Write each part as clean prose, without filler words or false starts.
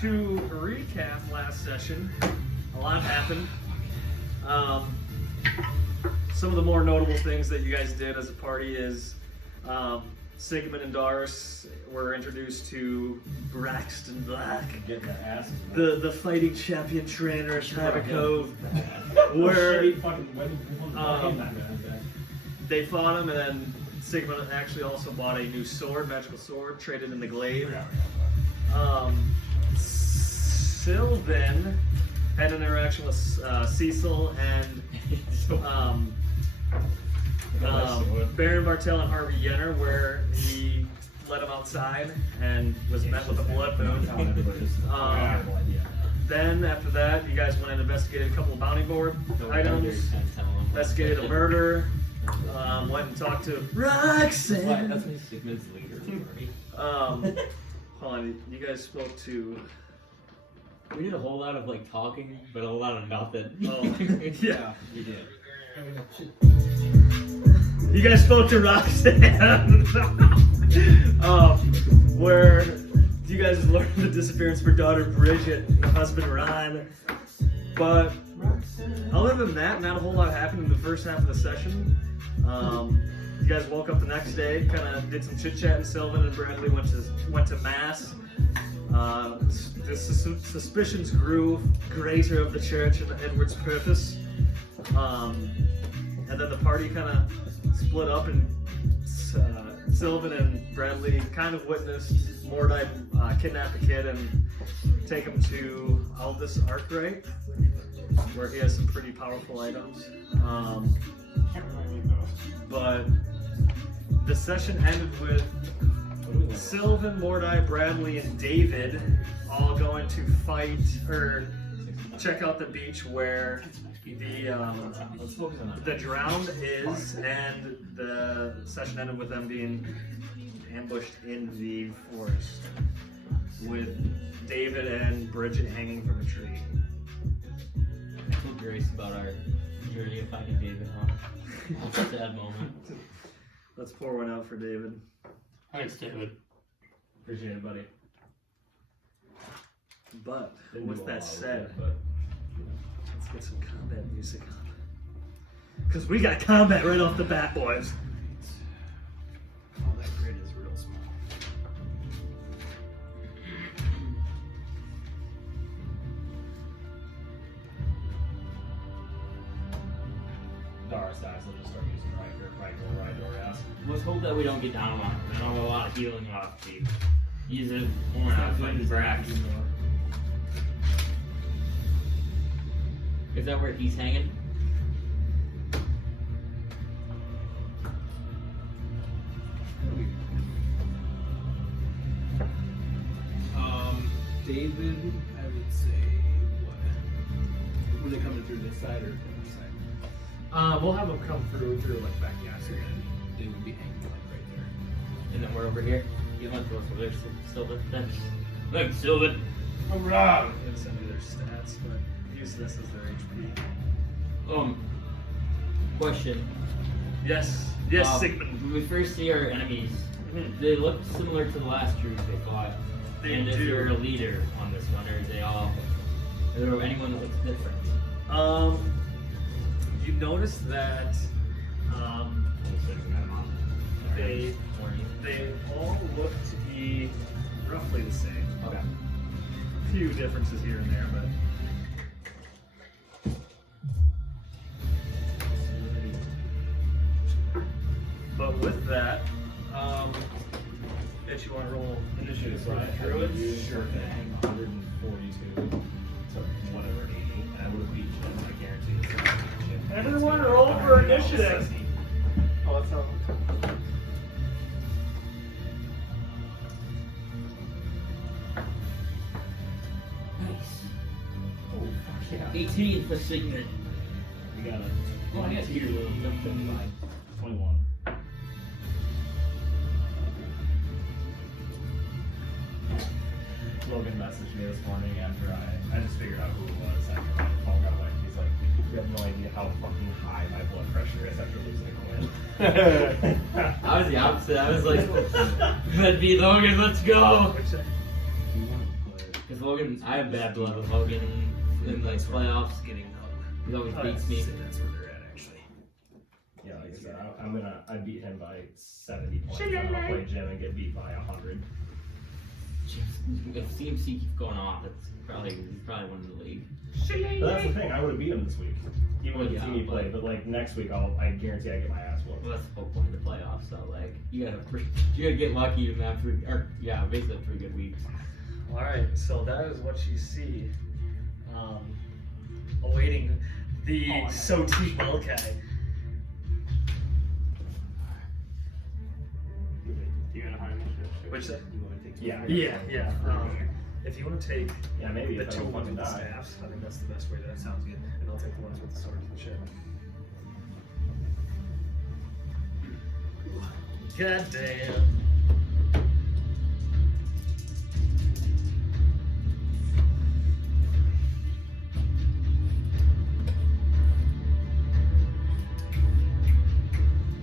to recap last session, a lot happened. Some of the more notable things that you guys did as a party is Sigmund and Doris were introduced to Braxton Black, the fighting champion trainer at Private Cove, where they fought him, and then Sigmund actually also bought a new sword, magical sword, traded in the glaive. Sylvan had an interaction with Cecil and Baron Bartel and Harvey Yenner, where he let him outside and was met with a blood moon. Then after that, you guys went and investigated a couple of bounty board items, investigated a murder, went and talked to Roxanne. That's my Sigmund's leader. Hold on, you guys spoke to. We did a whole lot of like talking, but a lot of nothing. Oh, yeah, we did. You guys spoke to Roxanne, where you guys learned the disappearance of her daughter Bridget and husband Ron. But other than that, not a whole lot happened in the first half of the session. You guys woke up the next day, kind of did some chit chat, and Sylvan and Bradley went to mass. The suspicions grew greater of the church and Edward's purpose. And then the party kind of split up, and Sylvan and Bradley kind of witnessed Mordai kidnap the kid and take him to Aldous Arkwright, where he has some pretty powerful items. But the session ended with Sylvan, Mordai, Bradley, and David all going to fight or check out the beach where the drowned is, and the session ended with them being ambushed in the forest with David and Bridget hanging from a tree. I feel grace about our journey of finding David, huh? That's a sad moment. Let's pour one out for David. Thanks, David. Appreciate it, buddy. But with that said, let's get some combat music on. Because we got combat right off the bat, boys. Oh, that grid is real small. Doris dies, I'll just start using Rydor ass. Let's hope that we don't get down on it. I don't have a lot of healing left, Steve. Use it when we're not fighting Brax. Is that where he's hanging? David, I would say, what? Were they coming through this side or this side? We'll have them come through like back So then they would be hanging like right there. And then we're over here. You want to go for their Sylvan? Look, Sylvan! Hurrah! I'm gonna send you their stats, but use this as their HP. Question. Yes, Sigmund. When we first see our enemies, they look similar to the last druids they fought. And is there a leader on this one, or is they all? Is there anyone that looks different? You notice that they all look to be roughly the same. Okay. A few differences here and there, but with that, if you want to roll initiative for druids, Sure thing. 142. So whatever, 80. And I would have beaten them, I guarantee you. everyone roll for initiative. Oh, that's how. Nice. Oh, fuck yeah. 18 for Sigmund. We got it. Well, I guess here, 21. Logan messaged me this morning after I just figured out who it was. After my phone got away. He's like, you have no idea how fucking high my blood pressure is after losing a Quinn. I was the opposite. I was like, let be Logan, let's go. Because Logan, I have bad blood with Logan in like playoffs. Getting He always beats me. That's where they're at, actually. Yeah, like I said, I beat him by 70 points. And I'll play Jim and get beat by 100. If CMC keeps going off, it's probably one in the league. But that's the thing, I would have beat him this week. Even with Yeah, the team he played, but like next week I guarantee I get my ass whooped. Well, that's the whole point of the playoffs. So like, you gotta get lucky and have basically 3 good weeks. All right, so that is what you see. Awaiting the Soti Maulkeye. You gonna hide Which You want to take Yeah. If you want to take maybe the if I two don't ones fucking with the die. staffs, I think that's the best way. That sounds good. And I'll take the ones with the swords and shit. God damn.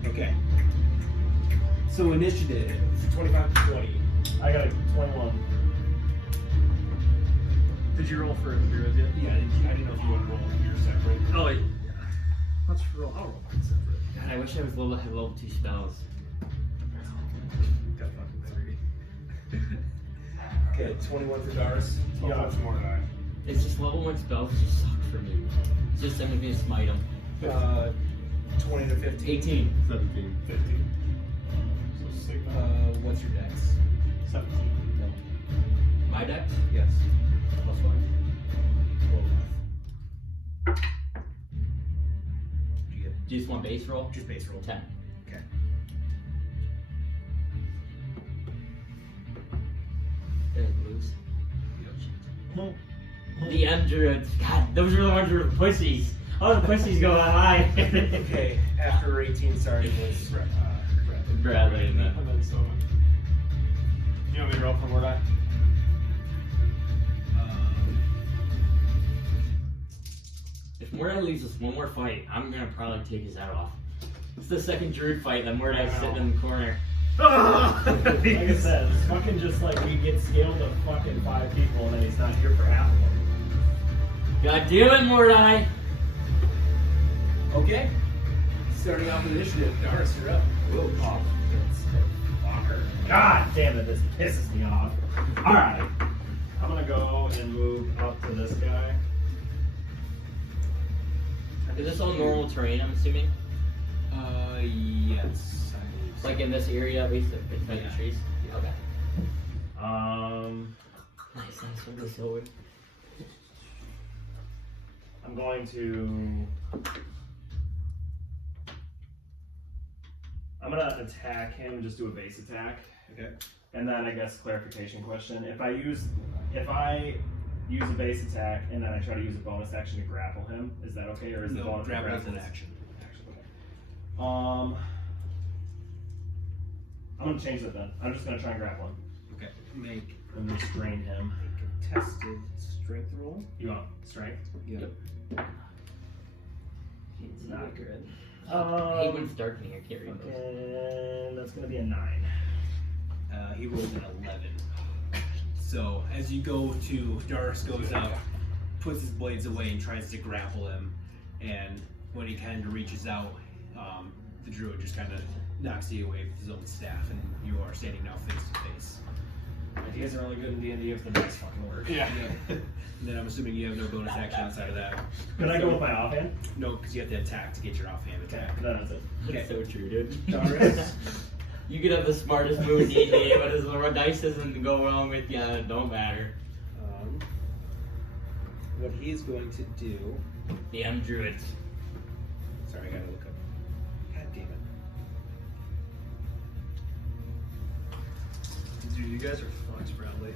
Okay. So initiative 25 to 20. I got a 21. Did you roll for the druid yet? Yeah, I didn't know if you want to roll your separate. Oh yeah. Let's roll. I'll roll mine separate. God, I wish I was level 2 spells. Got fucking 3. Okay, 21 for Dars. Yeah, it's Mordai. It's just level 1 spells just suck for me. It's just I'm gonna smite them. 20 to 15. 18. 17. 15. So Sigma. What's your dex? 17. No. My dex? Yes. Plus 1. 12. Did you get? Do you just want base roll? Just base roll. 10. Okay. There's loose. Well, The M druids. God, those are the ones who are pussies. All the pussies go high. Okay, after 18 starting was Bradley and And then so. You want me to roll for Mordai? If Mordai leaves us one more fight, I'm gonna probably take his head off. It's the second druid fight that Mordai's sitting in the corner. Like I said, it's fucking just like we get scaled to fucking 5 people and then he's not here for half of them. God damn it, Mordai! Okay. Starting off with initiative. Dars, you're up. Oh, fucker. God damn it, this pisses me off. Alright. I'm gonna go and move up to this guy. Is this all normal terrain, I'm assuming? Yes. I believe so. Like in this area, at least, it's like Yeah. the trees? Okay. Nice, what is so weird. I'm going to. I'm gonna attack him and just do a base attack. Okay. And then I guess clarification question. If I use a base attack and then I try to use a bonus action to grapple him, is that okay? Or is the No, bonus grapple is an grapple- action. I'm gonna change that then. I'm just gonna try and grapple him Okay. Make and restrain him. a contested strength roll. You want strength? Yep. It's not good. I hate when it's dark in here, I can't read those. And that's gonna be a 9. He rolled an 11. So as you go to, Dars goes up, puts his blades away and tries to grapple him. And when he kind of reaches out, the druid just kind of knocks you away with his own staff, and you are standing now face to face. Ideas are only good in D&D if the dice fucking work. Yeah. And then I'm assuming you have no bonus action outside of that. Can I go with my offhand? No, because you have to attack to get your offhand attack. Then that's it. That's so true, dude. Darius? You could have the smartest move in D&D, but as the dice doesn't go wrong with you, it don't matter. What he's going to do... The M druids. Sorry, I gotta look up. God damn it. Dude, you guys are fucked, Bradley.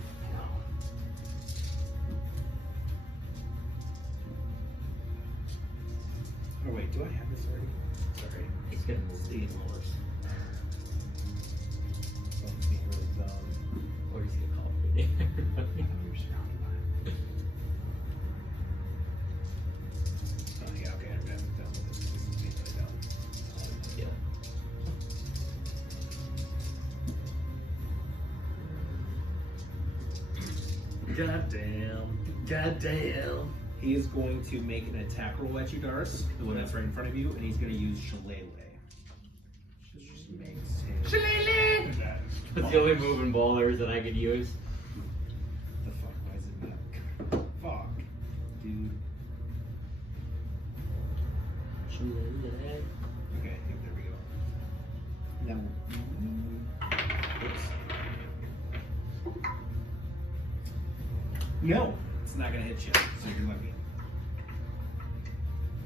Oh wait, do I have this already? Sorry. He's gonna move these horse. So I'm being really dumb. Or he's gonna call for everybody. Oh yeah, okay, I'm done with this. This is being really dumb. Yeah. Goddamn. He is going to make an attack roll at you, Dars, the one that's right in front of you, and he's going to use Shillelagh. Just makes him... Shillelagh! That's the only move in ballers that I could use. The fuck? Why is it not? Fuck. Dude. Okay, there we go. Now... Oops. No! It's not going to hit you, so you're lucky.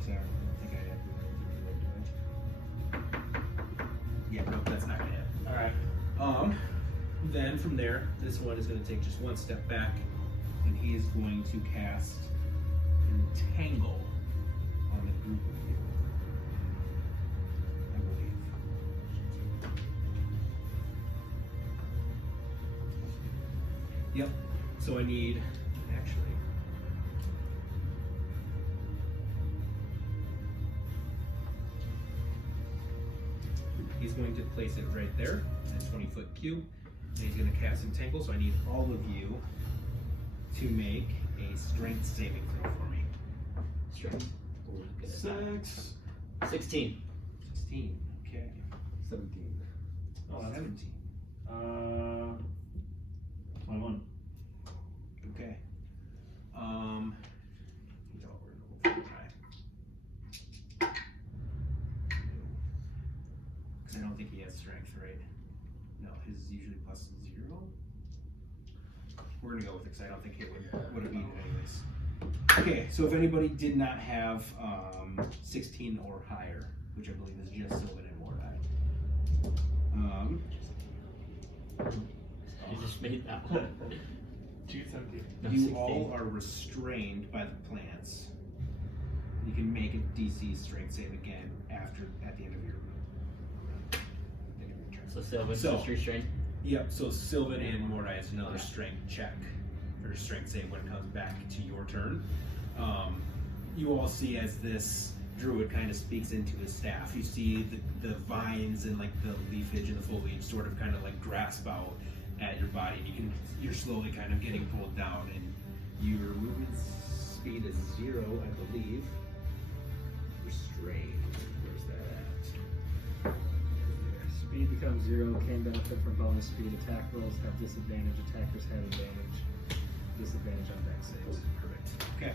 Sorry, I don't think I have to do it. Yeah, no, that's not going to hit. Alright. Then from there, this one is going to take just one step back, and he is going to cast Entangle on the group of you. I believe. Yep. So I need, actually, he's going to place it right there in a 20-foot cube. And he's going to cast Entangle, so I need all of you to make a strength saving throw for me. Strength. 6. 16. 16, okay. 17. Oh, 17. 21. Okay. He's all we're gonna go for a try. Because I don't think he has strength, right? No, his is usually plus 0. We're gonna go with it because I don't think it would have beaten it anyways. Okay, so if anybody did not have 16 or higher, which I believe is just Sylvan and Mordai. You just made that one. 217. No, You 16. all are restrained by the plants. You can make a DC strength save again at the end of your turn. So Sylvan's So- just restrained. Yep, so Sylvan and Mordai is another strength check, or strength save when it comes back to your turn. You all see as this druid kind of speaks into his staff, you see the vines and like the leafage and the foliage sort of kind of like grasp out at your body, and you're slowly kind of getting pulled down, and your movement speed is 0, I believe. Restrained, where's that at? Speed becomes 0. Can benefit from bonus speed. Attack rolls have disadvantage. Attackers have advantage. Disadvantage on dex saves. Perfect. Okay.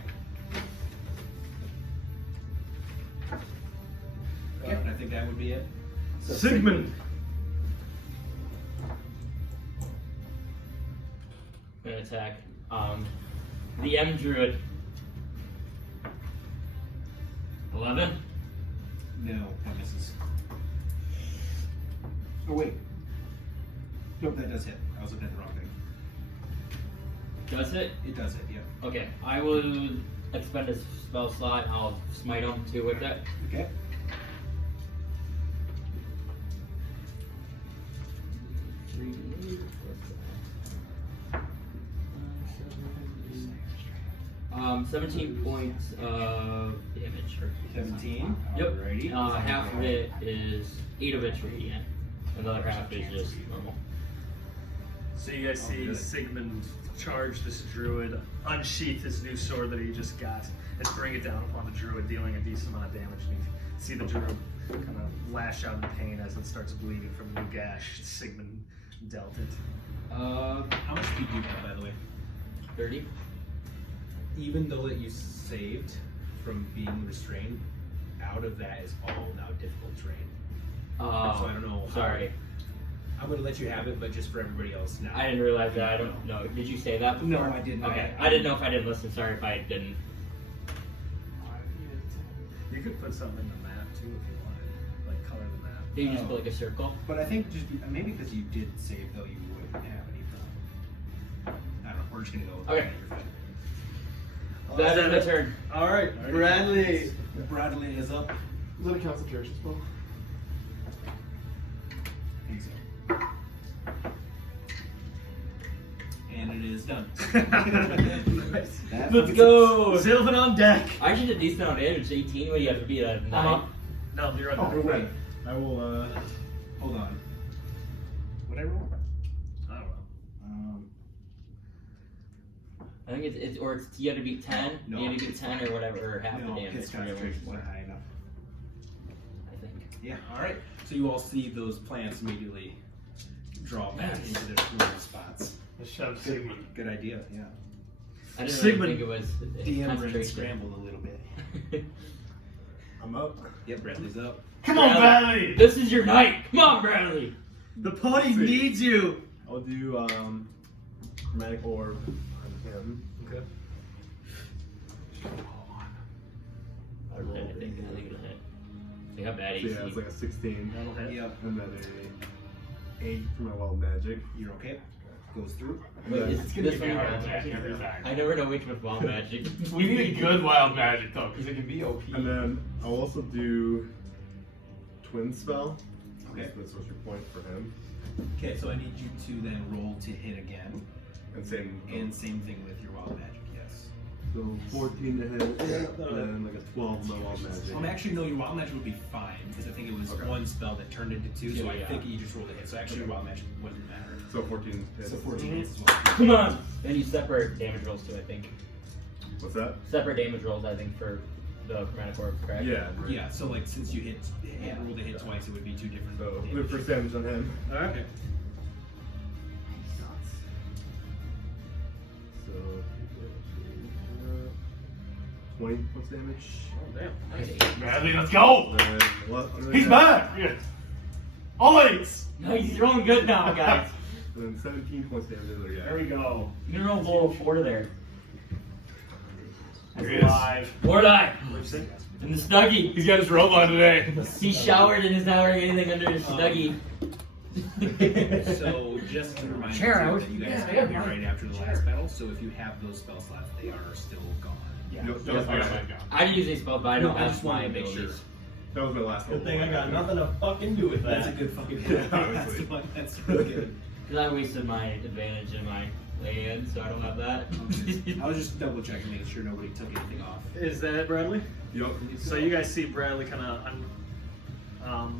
Okay, I think that would be it. So Sigmund! Gonna attack. The M Druid. 11. No, that misses. Oh wait. Nope, that does hit. I was looking at the wrong thing. Does it? It does hit, yep. Okay, I will expend a spell slot and I'll smite him too with it. Okay. Um, 17 points of damage. 17. Yep. Alrighty. Half of it is 8 of it's radiant. Another half is just normal. So you guys see Sigmund charge this druid, unsheath his new sword that he just got, and bring it down upon the druid, dealing a decent amount of damage. And you see the druid kind of lash out in pain as it starts bleeding from the new gash Sigmund dealt it. How much speed do you have, by the way? 30. Even though that you saved from being restrained, out of that is all now difficult terrain. So I don't know. Sorry. I'm going to let you have it, but just for everybody else now. I didn't realize that. I don't know. Did you say that before? No, I didn't. Okay. I didn't know if I didn't listen. Sorry if I didn't. You could put something in the map too if you wanted, like color the map. Did you just put like a circle? But I think just maybe because you did save, though, you wouldn't have any problem. I don't know. We're just going to go with Okay. that. You're fine. That is my turn. Alright, Bradley! Bradley is up. Is that a concentration spell? I think so. And it is done. Nice. Let's go! Sylvan on deck! I actually did a decent amount of damage. 18. What do you have to be at 9? No, you're Oh, on deck. Wait, I will, hold on. What'd I roll? I don't know. I think it's you have to beat 10. No, you have to beat it's 10 fine. or whatever, or half No, the damage. his for whatever concentration's it's not high enough. I think. Yeah, alright. So you all see those plants immediately draw back into their normal spots. The shove Sigmund. Good idea, yeah. I didn't Sigmund. really think it was DM ran concentration. scrambled a little bit. I'm up. Yep, Bradley's up. Come on, Bradley! This is your night. Come on, Bradley. The pony needs you. I'll do chromatic orb on him. Okay. I rolled I think it'll hit. They got bad So AC. yeah, it's like a 16. That'll hit. Yep, And then a 8 for my wild magic. you're okay. Goes through. Wait, And is then- this gonna this be one? wild magic every time. I never know which was wild magic. We need a good wild magic though, because it can be OP. And then I'll also do twin spell. Okay. That's what's your point for him. Okay, so I need you to then roll to hit again. And same. And same thing with your wild magic, yes. So 14 to hit. And then like a 12 my wild magic. Actually, no, your wild magic would be fine, because I think it was Okay. one spell that turned into two, so Yeah, I yeah. think you just rolled a hit. So actually, your wild magic wouldn't matter. So 14 hits. So 14 hits as well. Come on. And you separate damage rolls too, I think. What's that? Separate damage rolls, I think, for the chromatic orb, correct? Yeah. Right. Yeah, so like since you rolled a hit twice, it would be two different. So damage. the first damage on him. Alright. Okay. So 20 points damage. Oh, damn. Nice. Bradley, let's go! And what? He's back! Yeah. All eights! Nice, he's rolling good now, guys. And then 17 points damage to the other guy. There we go. You can roll below 4 to there. There he is. Alive. Mordai! What'd you say? And the Snuggie. He's got his robe on today. He showered and is not wearing anything under his Snuggie. So just to remind you Chair out. that you guys Yeah, got here yeah, right after the last battle, so if you have those spell slots, they are still gone. Yeah. Yep, I got mine gone. I didn't use any spell, but I don't No, I have just my wanted to make abilities. sure. That was my last Good roll. thing I got nothing to fucking do with That's a that. good fucking Yeah, honestly. That's really good. Because I wasted my advantage in my lay-in, so I don't have that. I was just double checking, making sure nobody took anything off. Is that it, Bradley? Yep. So you guys see Bradley kind of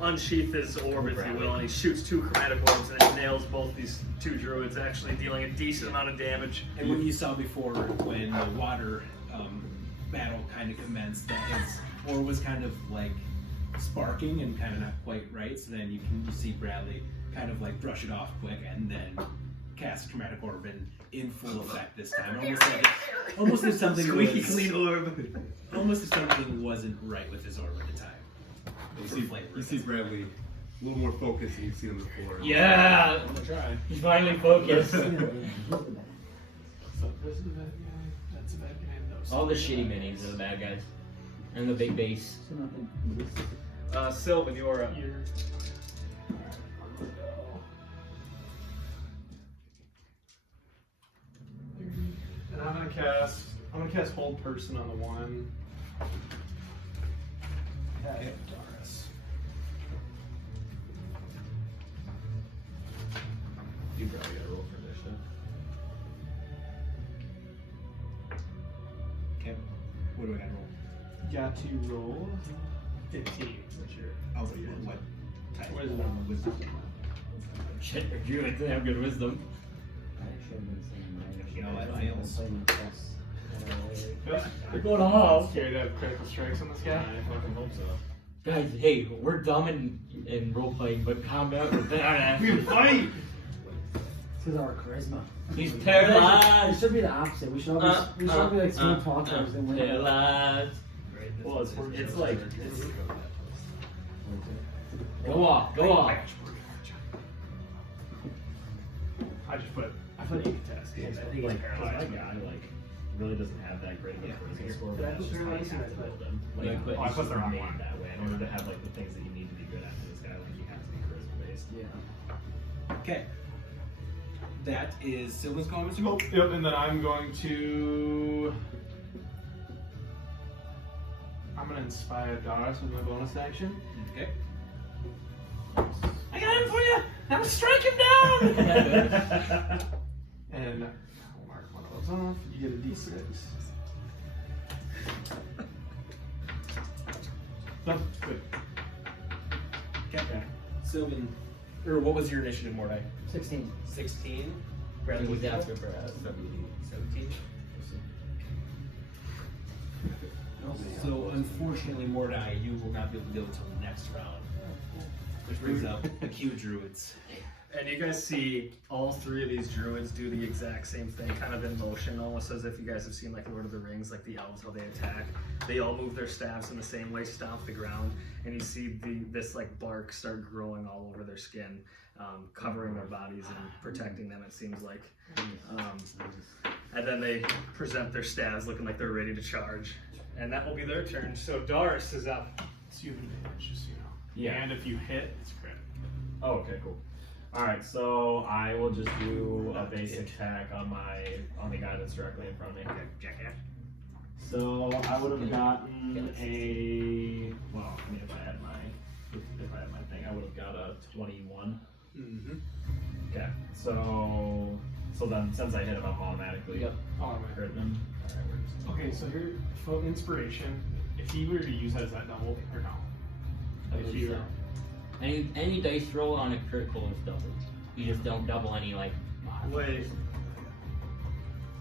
unsheath his orb, if you will, and he shoots 2 chromatic orbs and it nails both these 2 druids, actually dealing a decent amount of damage. And what you saw before, when the water battle kind of commenced, that his orb was kind of like sparking and kind of not quite right. So then you see Bradley kind of like brush it off quick and then cast chromatic orb in full effect this time. Almost if something Squeaky was, clean orb. almost if something wasn't right with his orb at the time. You see Bradley a little more focused than you've seen him before. Yeah! I'm gonna try. He's finally focused. So this is a bad guy. That's a bad guy. All the shitty minis are the bad guys. And the big base. Sylvan, you're up. Here. Alright, I'm gonna go. And I'm gonna cast hold person on the one. Okay. Doris. You probably gotta roll for initiative. Okay. What do I got to roll? Got to roll 15. What's your Oh, what type? Wisdom. Wisdom. Shit, your druids have good wisdom. You know that fails. They're going all. Scared to have critical strikes on this guy? I fucking hope so. Guys, hey, we're dumb in role playing, but combat, we're badass. We can fight! This is our charisma. He's It paralyzed. should be the opposite. We should all be like smooth talkers and win. Paralyzed. Well, it's like, Go off, go off. I put incantest. I think like paralyzed guy really doesn't have that great of a charisma score. Did I But put that's just paralyzed how in you that? build them. Like, Yeah, I put the wrong made one. that way in order to have like the things that you need to be good at for this guy. Like you have to be charisma based. Yeah. Okay. That is Sylvan's call, Mr. Gold. Yep, and then I'm going to. I'm gonna inspire Doris with my bonus action. Okay. I got him for you! I'm gonna strike him down! And I'll mark one of those off. You get a d6. No, good. Okay. Sylvan, or what was your initiative, Mordai? 16. 16. He's after for 17. So unfortunately, Mordai, you will not be able to go until the next round. Which brings up the Q druids. And you guys see all three of these druids do the exact same thing, kind of in motion, almost as if you guys have seen like Lord of the Rings, like the elves, how they attack. They all move their staffs in the same way, stomp the ground, and you see this like bark start growing all over their skin, covering their bodies and protecting them, it seems like. And then they present their staves looking like they're ready to charge. And that will be their turn. So Doris is up. So you have an advantage, just so you know. Yeah. And if you hit, it's crit. Oh, okay, cool. Alright, so I will just do a basic attack on the guy that's directly in front of me. Jackass. So I would have gotten a, well, I mean if I had my thing, I would have got a 21. Mm-hmm. Okay, so then since I hit him, I'm automatically crit him. Alright, we're just Okay, so here, for inspiration, if he were to use that, is that double or no? I If believe you so. Any dice roll on a critical is double. You just don't double any like. Wait.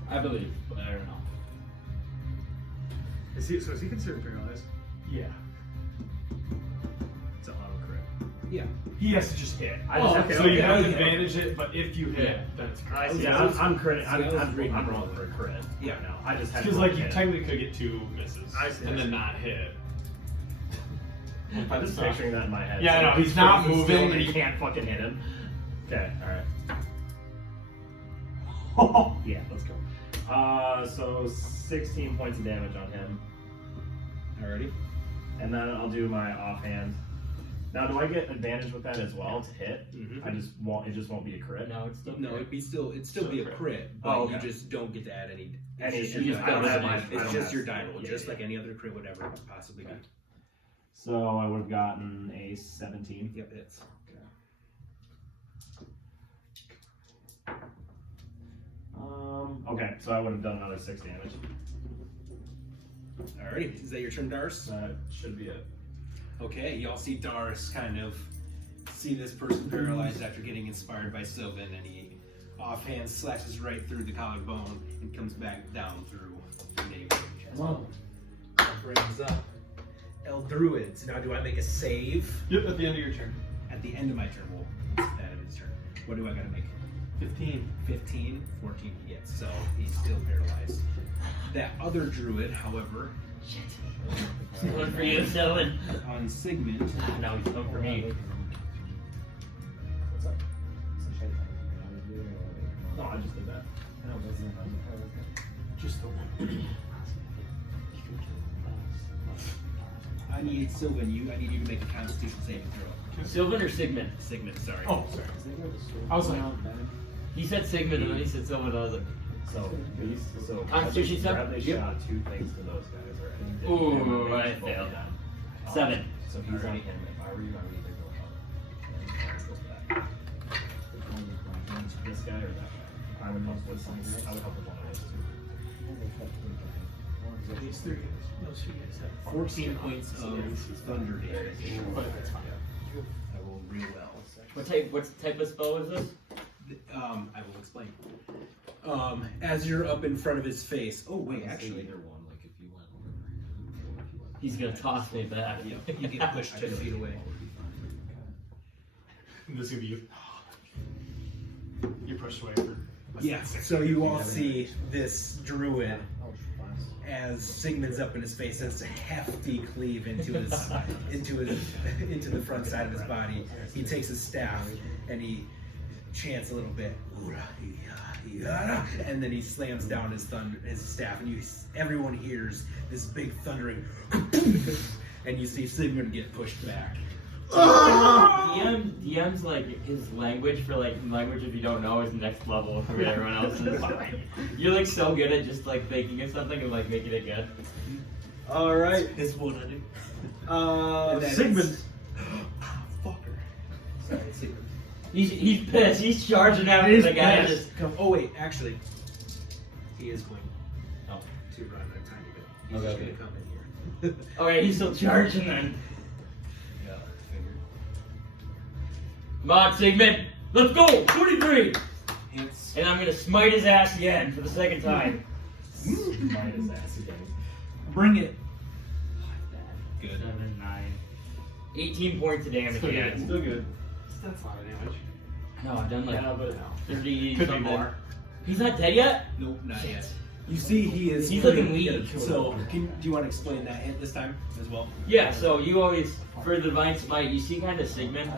I believe, but I don't know. Is he considered paralyzed? yeah, It's an auto crit. Yeah. he has to just hit. I just have to- So you have okay. advantage it, but if you hit, Yeah. then it's crit. I see. Yeah, I'm crit. See, I was I'm reading rolling for a crit. Yeah. right now. I just had Because to like roll you hit. technically could get 2 misses I see, and I then see. not hit. I'm just picturing that in my head. Yeah, So no, he's not still, moving. and you can't fucking hit him. Okay, alright. Yeah, let's go. So 16 points of damage on him. Alrighty. And then I'll do my offhand. Now, do I get advantage with that as well to hit? Mhm. It just won't be a crit. No, it's still No, it'd still be a crit, but Oh, okay. you just don't get to add any. Any- It's you just, just your don't die have roll. my- I It's don't just have- your die roll, yeah, just yeah. like any other crit would ever possibly be. So I would have gotten a 17. Yep, hits. Okay, so I would have done another 6 damage. Alrighty, is that your turn, Dars? That should be it. Okay, y'all see Dars kind of see this person paralyzed after getting inspired by Sylvan, and he offhand slashes right through the collarbone and comes back down through the navel. Whoa. That brings up druids. Now, do I make a save? Yep, at the end of your turn. At the end of my turn, we'll that in his turn. What do I gotta make? 15. 15, 14 he gets, so he's still paralyzed. That other druid, however, One for you, Sylvan. on Sigmund, Now he's come for me. What's up? No, I just did that. Just the one. I need Sylvan. I need you to make a Constitution saving throw. Sylvan or Sigmund? Sigmund, sorry. Oh, sorry. I was like, He said Sigmund and then he said Sylvan. I was like, So these, so Constitution save? Bradley Yep. shot 2 things to those guys already. Ooh, I failed. 7. So he's on him. If I were you, I would either go up. And then goes back. This guy or that guy? I would help with something. I would help with one of those two. these 3 guys. Those 2 guys have 14 points of thunder damage. But it's fine. I rolled real well. What type of spell is this? I will explain. As you're up in front of his face. Oh wait, actually, either one. Like if you went He's gonna toss me back. you get pushed 10 feet away. This is gonna be you. You're pushed away for. Yeah. So you all see this druid as Sigmund's up in his face. That's a hefty cleave into the front side of his body. He takes his staff and he chants a little bit, and then he slams down his staff, and everyone hears this big thundering, and you see Sigmund get pushed back. DM's like his language for like language if you don't know is next level for everyone else's. You're like so good at just like thinking of something and like making it good. All right. Is what I do. Uh, that Sigmund. is- Fucker. Sorry, Sigmund. He's pissed. He's charging after He's the guy. pissed. Just Oh wait, actually, he is going Oh. to run a tiny bit. He's Okay. just going to come in here. okay, he's still charging then. Yeah, figured. Come on, Sigmund. Let's go. 43. Hits. And I'm gonna smite his ass again for the second time. Smite his ass again. Bring it. Good. 7, 9, 18 points of damage Still good. again. Still good. That's a lot of damage. No, I've done like Yeah, but 30 could be something. more. He's not dead yet? Nope, not yet. You see, he is. He's looking weak. So, do you want to explain that hit this time as well? Yeah, so you always, for the Divine Smite, you see kind of Sigmund.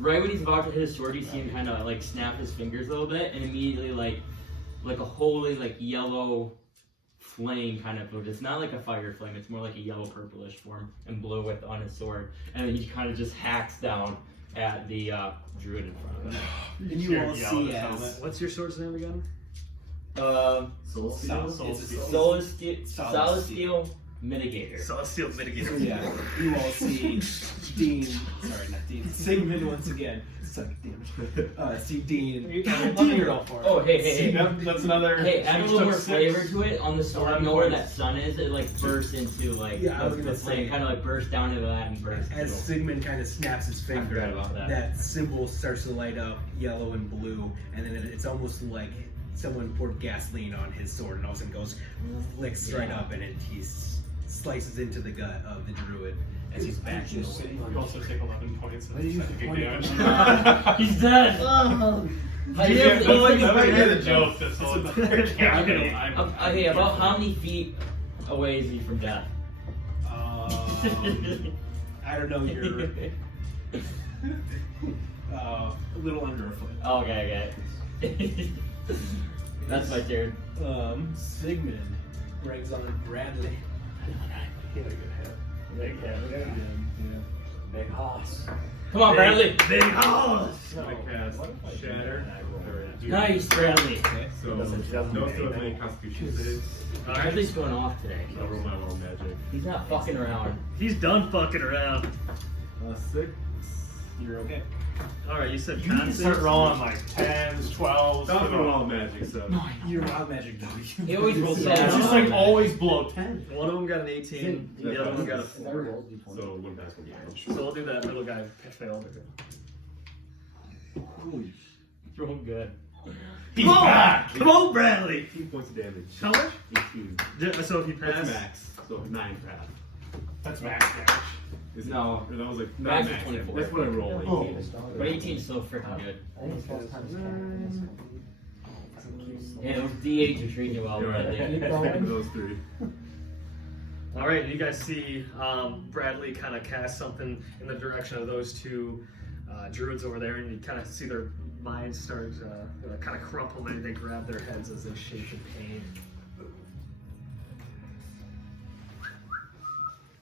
Right when he's about to hit his sword, you see him kind of like snap his fingers a little bit, and immediately like a holy like yellow flame kind of, but it's not like a fire flame, it's more like a yellow purplish form and blue with on his sword, and then he kind of just hacks down at the druid in front of him. And you all see as What's your sword's name again? Soul Solid Steel Mitigator. Celestial Mitigator. yeah, you all see Dean. Sorry, not Dean. Sigmund once again. Suck damage. See Dean. Let me roll for it. Oh, hey. That's another. Hey, add a you little took more 6. flavor to it. On the sword, you know where points. that sun is? It like bursts into like Yeah, I was the gonna flame, say. kind of like bursts down into that and bursts. As into- Sigmund kind of snaps his I forgot finger, about that. that symbol starts to light up yellow and blue, and then it's almost like someone poured gasoline on his sword, and all of a sudden goes, flicks right up, and he slices into the gut of the druid as he's backing Just away. You also take 11 points What did you of psychic use? damage. He's dead. Yeah, but like, Yeah, I yeah, get the joke. That's all. Okay, about how many feet away is he from death? I don't know, you're a little under a foot. Okay. That's my turn. Sigmund brings on Bradley. He had a good hit. Big hit. Big hoss. Come on, Bradley. Big house! I'm gonna cast Shatter. Nice, Bradley. Okay. So, no sort of any constitution saves. Bradley's going off today. I'll roll my own magic. He's not fucking around. He's done fucking around. 6. You're okay. Alright, you said You can con start saves? rolling like 10s, 12s. That was my wild magic, so. You're wild magic though. He always rolls It's bad. just like always below 10. One of them got an 18, the other one got a 4. So, 1 pass 1 damage. So we'll do that middle guy failed. He's rolling good. He's back. Come on, Bradley! 18 points of damage. How much? 18. So if you pass... That's max. So, 9 for half. That's max damage. Is it? No. And I was like, Max not is max. 24. That's what I roll. Like, Oh. But 18 is still freaking good. Yeah, those D8s are treating you well, You're right. Bradley. Those 3. Alright, and you guys see Bradley kind of cast something in the direction of those two druids over there, and you kind of see their minds start kind of crumple, and they grab their heads as they shake in pain.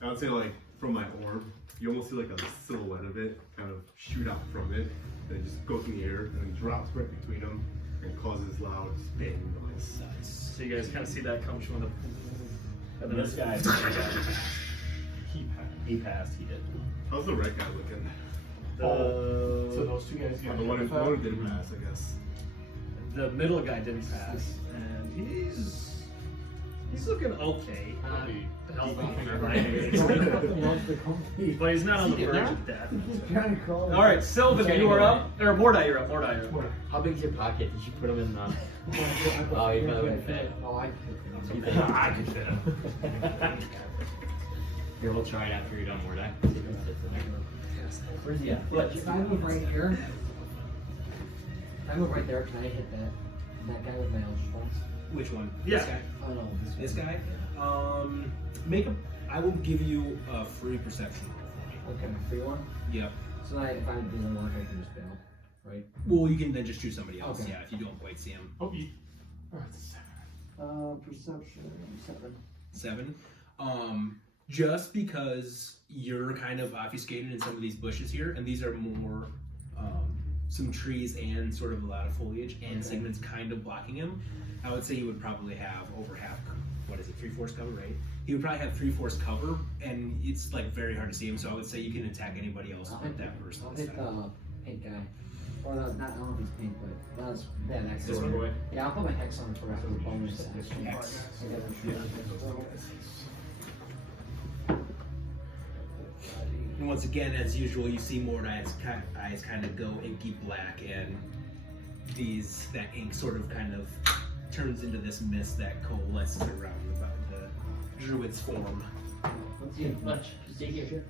I would say, like, from my orb, you almost see like a silhouette of it kind of shoot out from it, and just goes in the air and then drops right between them and causes loud bang noise. So you guys kind of see that come from the... And then this guy, he passed, he did. How's the red guy looking? So those two guys The got one hit who with that? didn't pass, I guess. The middle guy didn't pass, and he's looking okay. But he's not on the verge of death. All right, Sylvan, you are up. Or Mordai, you're up. Mordai, you're up. How big's your pocket? Did you put them in the... Oh, you probably wouldn't fit. I could fit him. Here, we'll try it after you're done, Mordai. Where's he at? If I move right here, if I move right there, can I hit that guy with my eldritch blast? Which one? Yeah. This guy? Oh no, This guy? I will give you a free perception roll for me. Okay, free one. Yep. So if I doesn't work, I can just bail, right? Well, you can then just choose somebody else. Okay. Yeah, if you don't quite see him. Oh, it's a 7. Perception 7. 7. Just because you're kind of obfuscated in some of these bushes here, and these are more some trees and sort of a lot of foliage, and Okay. Sigmund's kind of blocking him. I would say you would probably have over half. What is it? 3/4 cover, right? He would probably have 3/4 cover, and it's like very hard to see him. So I would say you can attack anybody else but that person. I'll this hit time. the pink guy. Or not, I don't know if he's pink, but that's next This one. one? Yeah, I'll put my hex on for a bonus action. Hex. So get them shoot. And once again, as usual, you see Mordai's eyes kind of go inky black, and that ink sort of kind of turns into this mist that coalesces around the druid's form. What's your Much. Stay here.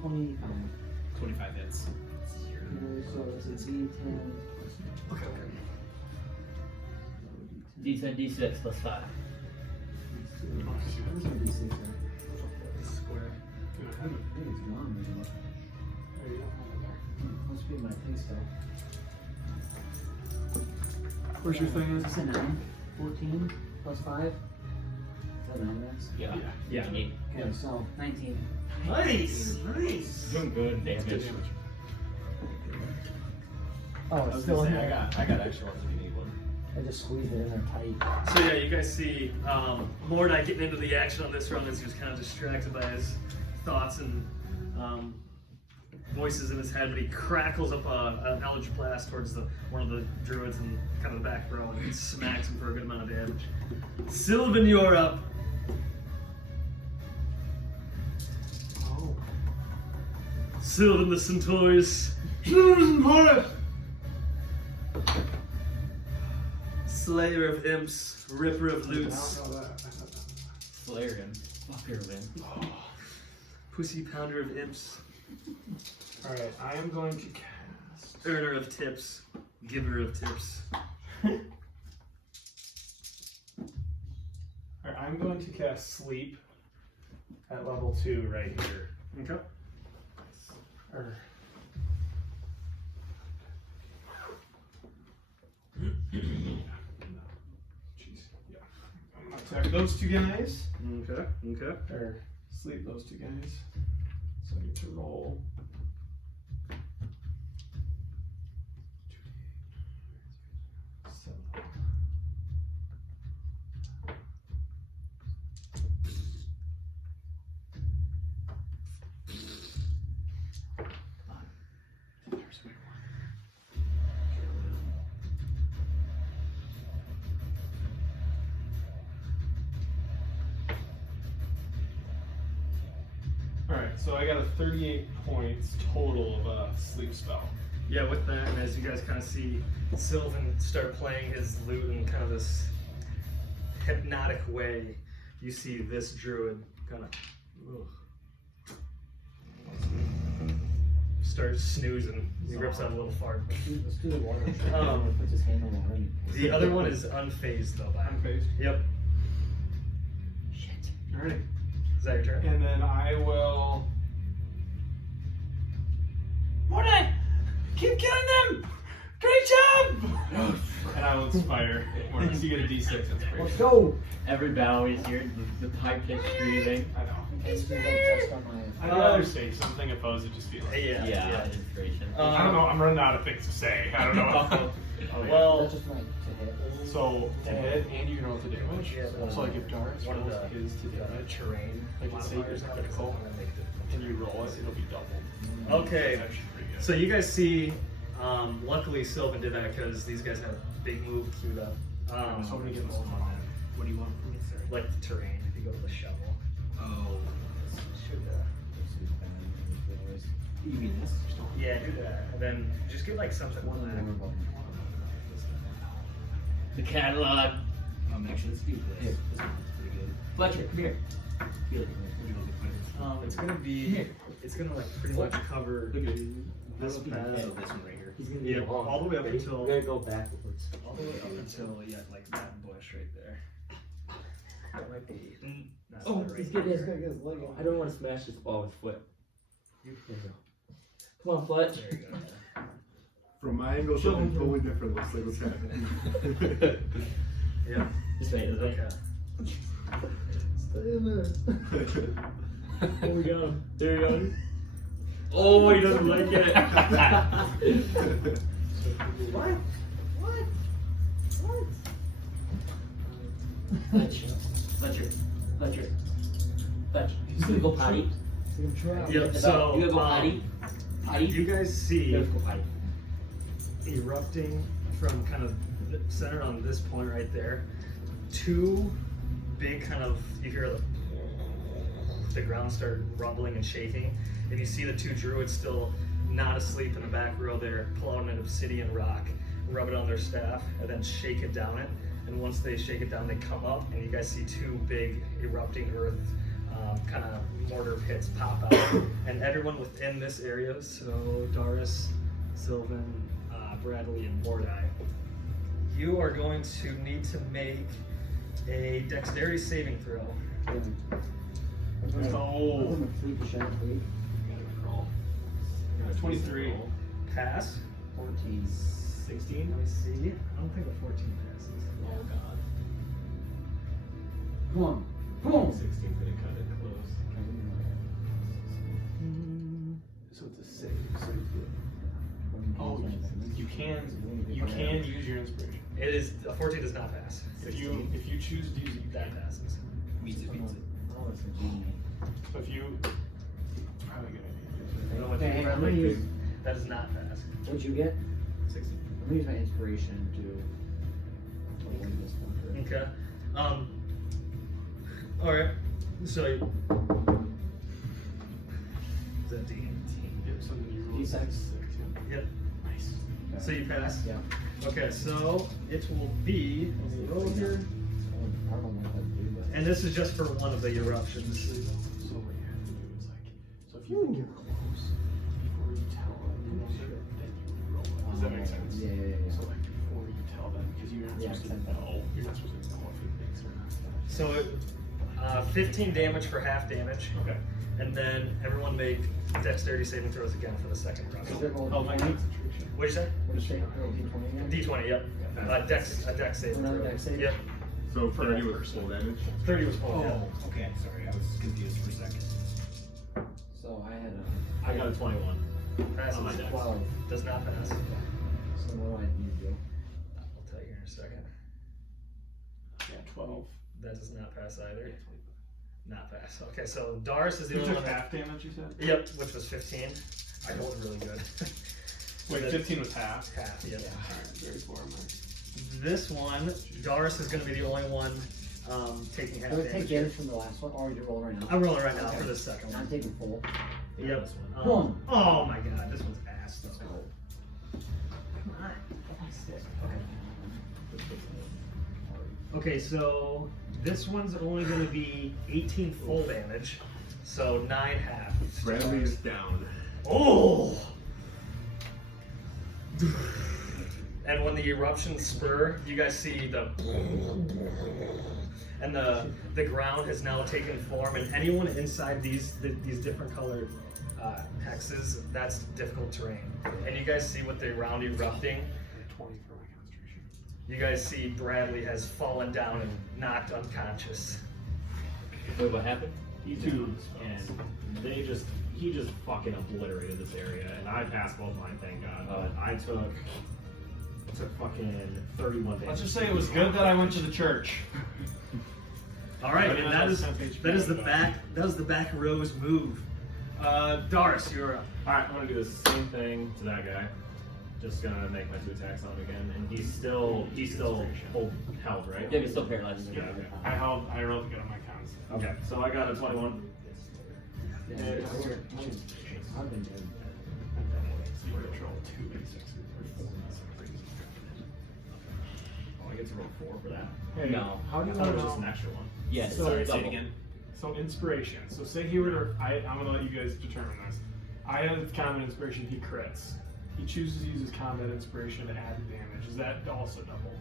25. 25 hits. So it's a D10. Okay. D10, D6 plus 5. Where's my D6 at? Square. I think it's gone, maybe. There you go. Must be my thing still. Where's your thing? It's a 9. 14 plus 5. Is that 9 max? Yeah. Yeah. Okay, so 19. Nice. Nice. Doing good damage. Oh, it's still in there. I got extra ones if you need one. I just squeezed it in there tight. So yeah, you guys see Mordai getting into the action on this run as he was kind of distracted by his thoughts and voices in his head, but he crackles up an eldritch blast towards one of the druids in kind of the back row and smacks him for a good amount of damage. Sylvan, you're up. Oh. Sylvan the Centaurus. Slayer of imps, ripper of loots, Slayer him. Fucker him. pussy pounder of imps, Alright, I am going to cast. earner of tips, giver of tips. Alright, I'm going to cast Sleep at level 2 right here. Okay. Or... Jeez, yeah. I'm gonna attack those two guys. Okay. Okay. Or sleep those two guys. So I need to roll. Alright, so I got a 38 points total of a sleep spell. Yeah, with that, and as you guys kind of see Sylvan start playing his lute in kind of this hypnotic way, you see this druid kind of starts snoozing. He rips out a little fart. Let's do the water. Puts his hand on the water. The other one is unfazed though by him. Unfazed. Yep. Shit. Alright. Is that your turn? And then I will. Mordai! Keep killing them! Great job! And I will inspire. Once you get a D6 inspiration. Let's go! Every battle he's here, the high pitched breathing. I know. I'd rather say something opposed to just be like. Yeah, inspiration. I don't know. I'm running out of things to say. I don't know. Well, That's just right to hit. So to hit, and you can roll the damage. Yeah, So like if Doris one of rolls the his to damage, terrain like it's modifiers sacred out, it's critical, gonna make it. and you roll it, it'll be doubled. Okay. That's actually pretty good. So you guys see, luckily Sylvan did that because these guys have a big move queued up. So I'm gonna get this one on there. What do you want from me, sir? Like the terrain, if you go to the shovel. Oh. Should, You mean this? yeah, do that. And then just get like something black. The catalog. Actually, let's do this. This one's pretty good. Fletcher, come here. It's gonna be, it's gonna like pretty much cover this Oh, path. this one right here. He's gonna Yeah, be long. all the way up Ready? until- We're gonna go backwards. All the way up until you have like that bush right there. That might be. Not Oh, the right he's getting number. his I don't want to smash this ball with foot. There you go. Come on, Fletch. There you go. From my angle, something totally different looks like what's happening. Yeah. This way, this way. Okay. Stay in there. Oh, we got him. There he goes. Oh, he doesn't like it. What? What? What? Fletcher. Fletcher. Fletcher. Fletcher. He's gonna go potty. Yep, so, You gotta go potty. Potty. You guys see Let's go potty. erupting from kind of centered on this point right there, two big kind of, you hear the ground start rumbling and shaking, and you see the two druids still not asleep in the back row there, pull out an obsidian rock, rub it on their staff, and then shake it down it. And once they shake it down, they come up, and you guys see two big erupting earth kind of mortar pits pop out. And everyone within this area, so Doris, Sylvan, Bradley, and Mordai, you are going to need to make a dexterity saving throw. Let's go. 23. Pass. 14. 16. Let me see. I don't think a 14 passes. Oh god. Come on. Boom! 16 gonna cut it close. So it's a save. Oh, you can use your inspiration. It is a 14 does not pass. If you choose to use it, That passes. Meets it. So if you probably a good idea. You know what Okay, you I'm gonna use. That does not pass. What'd you get? 16. I'm gonna use my inspiration to win this one. Okay. All right. So. Is that D? Yep, something you roll. D6. Yep. Nice. So you pass. Yeah. Okay. So it will be. Let me roll here. I don't know what that do, but. And this is just for one of the eruptions. So what you have to do is like, so if you think you're close, before you tell them the number, then you roll it. Does that make sense? Yeah. So like before you tell them, because you're not supposed to know, you're not supposed to know if it makes or not. So it, 15 damage for half damage, Okay. and then everyone make dexterity saving throws again for the second round. Oh, my concentration. What'd you say? What'd you say? Roll D20 again? D20. Yep. A dex saving Another throw. dex save? Yep. So 30 was full damage. 30 was full. Oh, Yeah. okay. Sorry, I was confused for a second. So I had I got a 21. Passes. On my dex. 12. Does not pass. So what do I need to do? I'll tell you here in a second. Yeah, 12. That does not pass either. Not pass. Okay, so Doris is the You only took one. half damage, you said? Yep, which was 15. I rolled really good. Wait, That- 15 was half? Half, yep. Alright, very poor, man. This one, Doris is going to be the only one taking half Do I take damage. damage from the last one, or you roll right now? I'm rolling right now for the second I'm one. taking full. Yep. Boom. Oh my god, this one's ass. Let's go. Come on. Okay, so this one's only going to be 18 full damage, so 9 half. Bradley is down. Oh! And when the eruptions spur, you guys see the and the ground has now taken form, and anyone inside these different colored hexes, that's difficult terrain. And you guys see with the ground erupting, 20 for my concentration. you guys see Bradley has fallen down and knocked unconscious. Wait, what happened? Dude, and he just fucking obliterated this area, and I passed both mine, thank God. But I took fucking 31 days. Let's just say it was good that I went to the church. All right, But and not that is 10 HP the back row's move. Doris, you're up. Alright, I'm gonna do the same thing to that guy. Just gonna make my 2 attacks on him again, and he's still full health, right? Yeah, he's still paralyzed. Yeah, okay. I rolled to get on my cons. Okay, so I got a 21. I've been doing So you control 2 d6s or 4 Oh, I get to roll 4 for that. Hey, No. How do I you thought want it to was just an know? extra one. Yes. So, Sorry, Say it double. again. So inspiration. So say he were to, I'm gonna let you guys determine this. I have combat inspiration, he crits. He chooses to use his combat inspiration to add damage. Is that also double?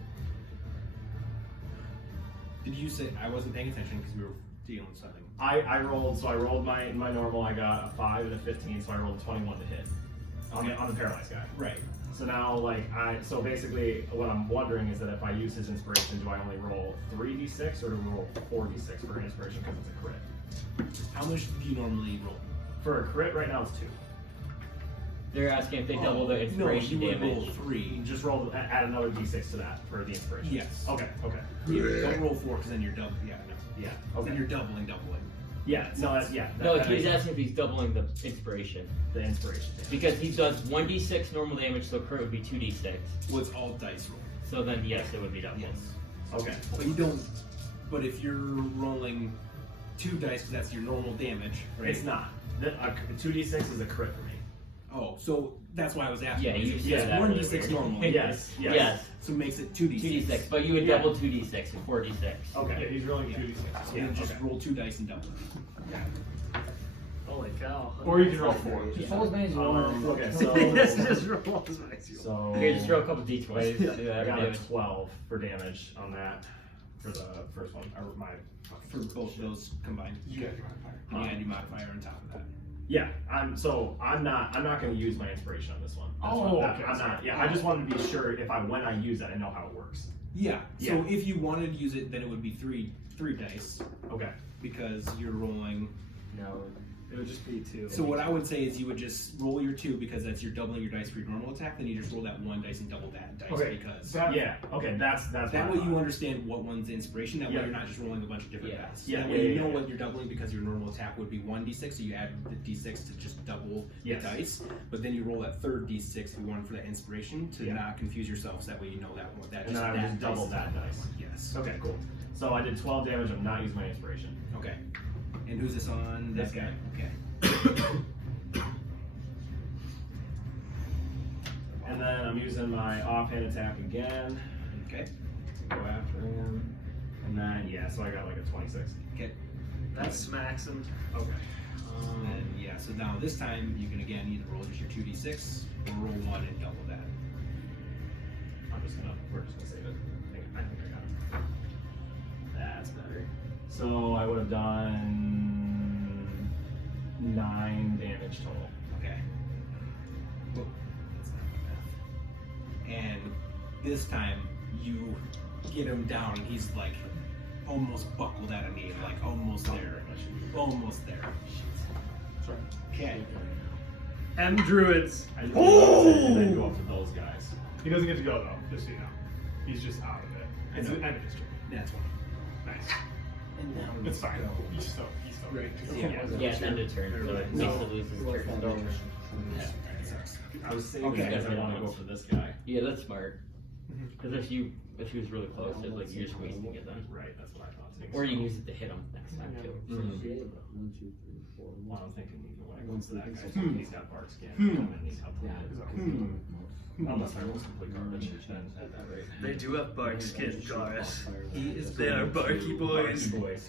Did you say I wasn't paying attention because we were dealing with something? I rolled my normal, I got a 5 and a 15, so I rolled a 21 to hit. On the paralyzed guy. Right. So now, so basically, what I'm wondering is that if I use his inspiration, do I only roll 3d6 or do I roll 4d6 for inspiration because it's a crit? How much do you normally roll? For a crit, right now it's 2. They're asking if they double the inspiration no, you would damage. roll 3. Just roll, add another d6 to that for the inspiration. Yes. Okay. Don't roll 4 because then you're double. Yeah, no. Yeah. Then Okay. you're doubling. Yeah. No. That's No, that he's makes asking if he's doubling the inspiration. the inspiration. Because he does 1d6 normal damage, so crit would be 2d6. Well, it's all dice roll. So then, yes, it would be double. Yes. Okay. But you don't. But if you're rolling 2 dice, because that's your normal damage, right? It's not. 2d6 is a crit for me. Oh, so that's why I was asking. Yeah, you It's said that 1d6 earlier. normally. Yes. Yes. So it makes it 2d6. 2d6, but you would Yeah. double 2d6 and 4d6. Yeah, Okay. he's rolling Yeah. 2d6. So then just roll 2 dice and double. Holy cow. Or you can roll 4. Just roll as many as you want. Okay, so Yes, just roll as many as you want. so Here, just throw a couple d20s. Yeah. Do I that got a damage. 12 for damage on that for the first one. Or my For both of those combined. You get your modifier. And you add your modifier on top of that. Yeah, I'm not going to use my inspiration on this one. That's Oh, what- okay, I'm sorry. not. Yeah, I just wanted to be sure when I use it, I know how it works. Yeah. So Yeah. if you wanted to use it, then it would be three dice Okay. because you're rolling. No, it would just be 2. So what I would say is you would just roll your 2 because you're doubling your dice for your normal attack. Then you just roll that 1 dice and double that dice Okay. because Yeah. Okay. That's that what I way you thought. understand what one's inspiration. That way Yeah. you're not just rolling a bunch of different Yeah. dice. Yeah, That yeah, way you yeah, know yeah. what you're doubling because your normal attack would be 1d6. So you add the d6 to just double Yes. the dice. But then you roll that third d6 if you want for that inspiration to Yeah. not confuse yourself. So that way you know that what that And then I would just double that dice. Yes. Okay. Cool. So I did 12 damage. I'm not using my inspiration. Okay. And who's this on? This guy. Okay. And then I'm using my offhand attack again. Okay. Go after him. And then so I got like a 26. Okay. That smacks him. Okay. And so now this time you can again either roll just your 2d6 or roll 1 and double that. We're just gonna save it. I think I got it. That's better. So I would have done 9 damage total. Okay. Whoop. That's not enough. And this time you get him down. He's like almost buckled at a knee, like almost there. Almost there. Sorry. Okay. M druids. I just Oh! and then go up to those guys. He doesn't get to go though, just so you know. He's just out of it. It's I know. the end of his turn. That's one. Nice. And now It's fine. He's still Right. Yeah. Yeah, it's end of turn. So it makes it lose his turn. That sucks. I was saving Okay. because I want to go for this guy. Yeah, that's smart. Because if he was really close, it's like you're just wasting it then. Right, that's what I thought too. Or you can use it to hit him next time too. Well, I'm thinking even when it comes to that guy, he's got bark skin. Hmm. And he's got Unless I roll complete garbage then at that rate. They do have bark skin, Doris. He is They are barky boys. Barky boys.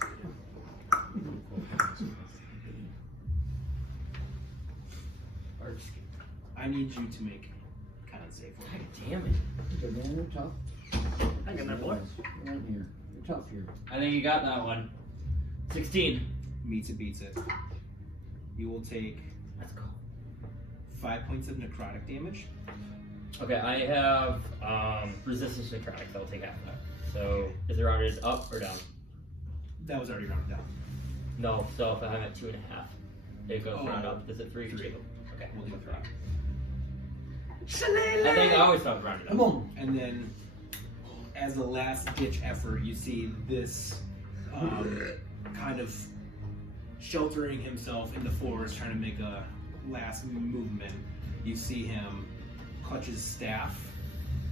I need you to make con save for me. Damn it. Good man, you're tough. Hang in there, boy. You're in here. You're tough here. I think you got that one. 16. Meets it, beats it. You will take Let's go. 5 points of necrotic damage. Okay, I have resistance to necrotic, so I'll take half of that. So is the round is up or down? That was already rounded down. No, so if I'm at 2.5, it goes Oh. round up. Is it 3? 3. Okay. We'll do 3. I think I always thought rounded Come up. on. And then, as a last ditch effort, you see this kind of sheltering himself in the forest, trying to make a last movement. You see him clutch his staff,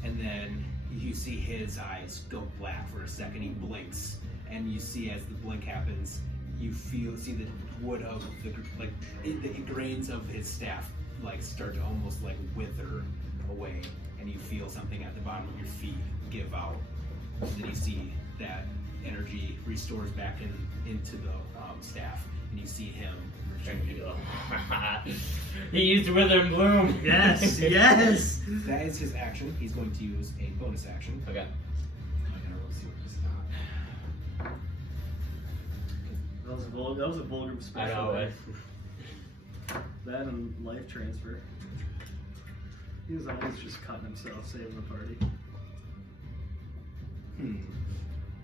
and then you see his eyes go black for a second. He blinks, and you see as the blink happens, you see the wood of the grains of his staff like start to almost like wither away, and you feel something at the bottom of your feet give out. And then you see that energy restores back into the staff, and you see him. He used Wither and Bloom. Yes, yes. That is his action. He's going to use a bonus action. Okay. I gotta roll see what he's got. That was a vulgar I special. know. there. That and life transfer. He was always just cutting himself, saving the party.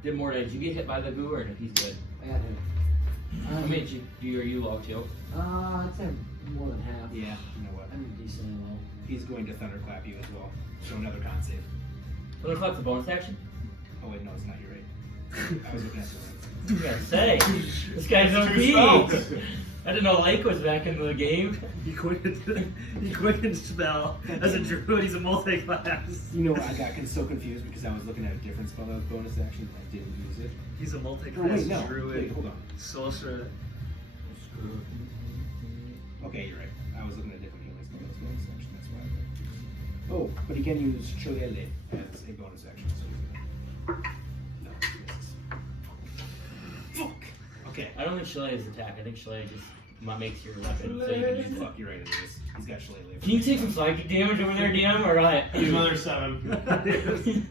Did Mordai, did you get hit by the goo or did he's good? I got him. I mean, are you low too? I'd say more than half. Yeah, you know what? I'm decently low. He's going to thunderclap you as well. So another con save. Well, that's a bonus action? Oh wait, no, it's not. You're right. I was looking at the right. I gotta say, this guy's OP. I didn't know Lake was back in the game. He quickened spell. As a druid, he's a multi-class. You know what? I got so confused because I was looking at a different spell that was bonus action, but I didn't use it. He's a Oh multi-class wait, no. druid. Wait, hold on. Sorcerer. Okay, you're right. I was looking at a different healing spell as well. Oh, but he can use shillelagh as a bonus action. So no, he misses. Fuck. Okay. I don't think shillelagh is attack. I think shillelagh just makes your weapon so you can use it. Fuck, you're right. It is. He's got shillelagh. Can you take some psychic damage over there, DM, or what? He's another 7.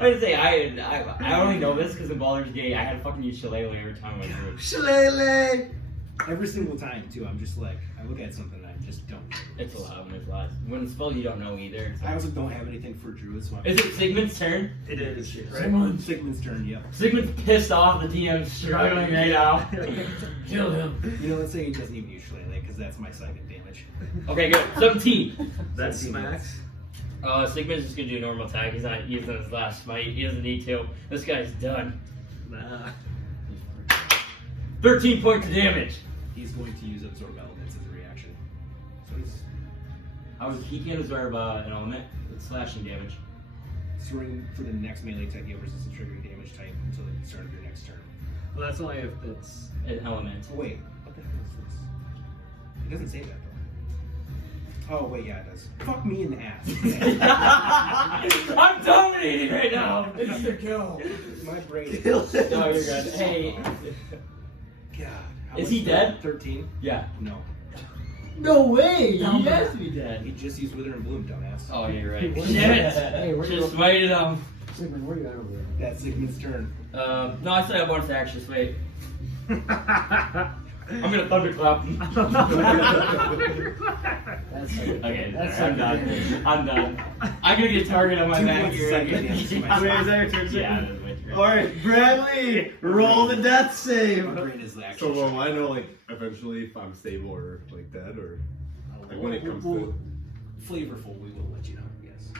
I would say I only know this because in Baldur's Gate I had to fucking use shillelagh every time I went through it. Shillelagh! Every single time too. I'm just like, I look at something and I just don't. It's a lot when there's lots. When it's spells you don't know either. I also don't have anything for druids. So I'm Is it Sigmund's turn? It is, right? Sigmund's turn. Yep. Sigmund's pissed off. The DM's struggling right now. Kill him. You know, let's say he doesn't even use shillelagh because that's my psychic damage. Okay, good. 17. That smacks. Sigmund's just gonna do a normal attack. He's not using his last smite. He doesn't need to. This guy's done. Nah. 13 points of damage. He's going to use absorb elements as a reaction. So He can absorb an element. It's slashing damage. swing for the next melee attack. You have resistance triggering damage type until the start of your next turn. Well, that's only if it's. An element. Oh wait, what the hell is this? It doesn't say that though. Oh wait, yeah, it does. Fuck me in the ass. I'm dominating right now. It's your kill. My brain. No, you're good. Hey. God. How Is much he is dead? that? 13? Yeah. No. No way. He has to be dead. He just used Wither and Bloom, dumbass. Oh, yeah, you're right. Hey, Shit. Hey, where you Just waited Sigmund, where you at over there? That's Sigmund's turn. No, I said I wanted to actually just wait. I'm gonna thunderclap him. That's Okay, that's I'm done. I'm done. I'm gonna get a target on my back here. Second against my Wait, is that your turn? Yeah, that's my turn. Alright, Bradley! Roll the death save! My brain is the So actual. will I know like eventually if I'm stable or like dead or like when it comes to Flavorful, we will let you know. Yes.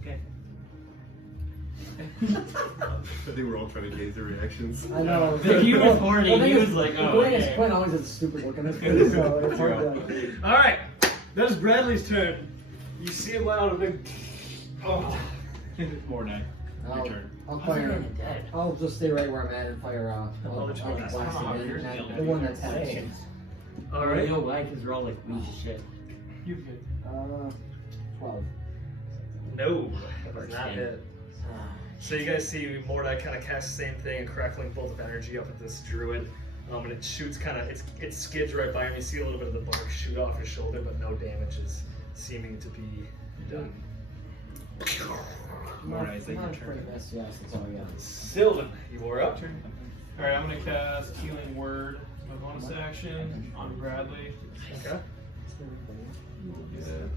Okay. I think we're all trying to gauge their reactions. I know. He was horny, Well, he the was like, the oh, thing is, okay. Quinn always has a stupid look on his face, so it's hard to. Alright, that is Bradley's turn. You see him out of a big. Oh. Mordai, your turn. I'll fire. Dead. I'll just stay right where I'm at and fire. I'll which I'll one? blast Oh, him you're in. the The one that's had. Alright. No, why? Because we're all like weak as shit. You good. 12. No, that's not it. So you guys see Mordai kind of cast the same thing, a crackling bolt of energy up at this druid. And it shoots kind of, it skids right by him. You see a little bit of the bark shoot off his shoulder, but no damage is seeming to be done. Mordai, is that your Pretty turn? mess, yes, that's all I got. Sylvan, you were up. Alright, I'm gonna cast Healing Word, my bonus action, on Bradley. Okay. We'll get it.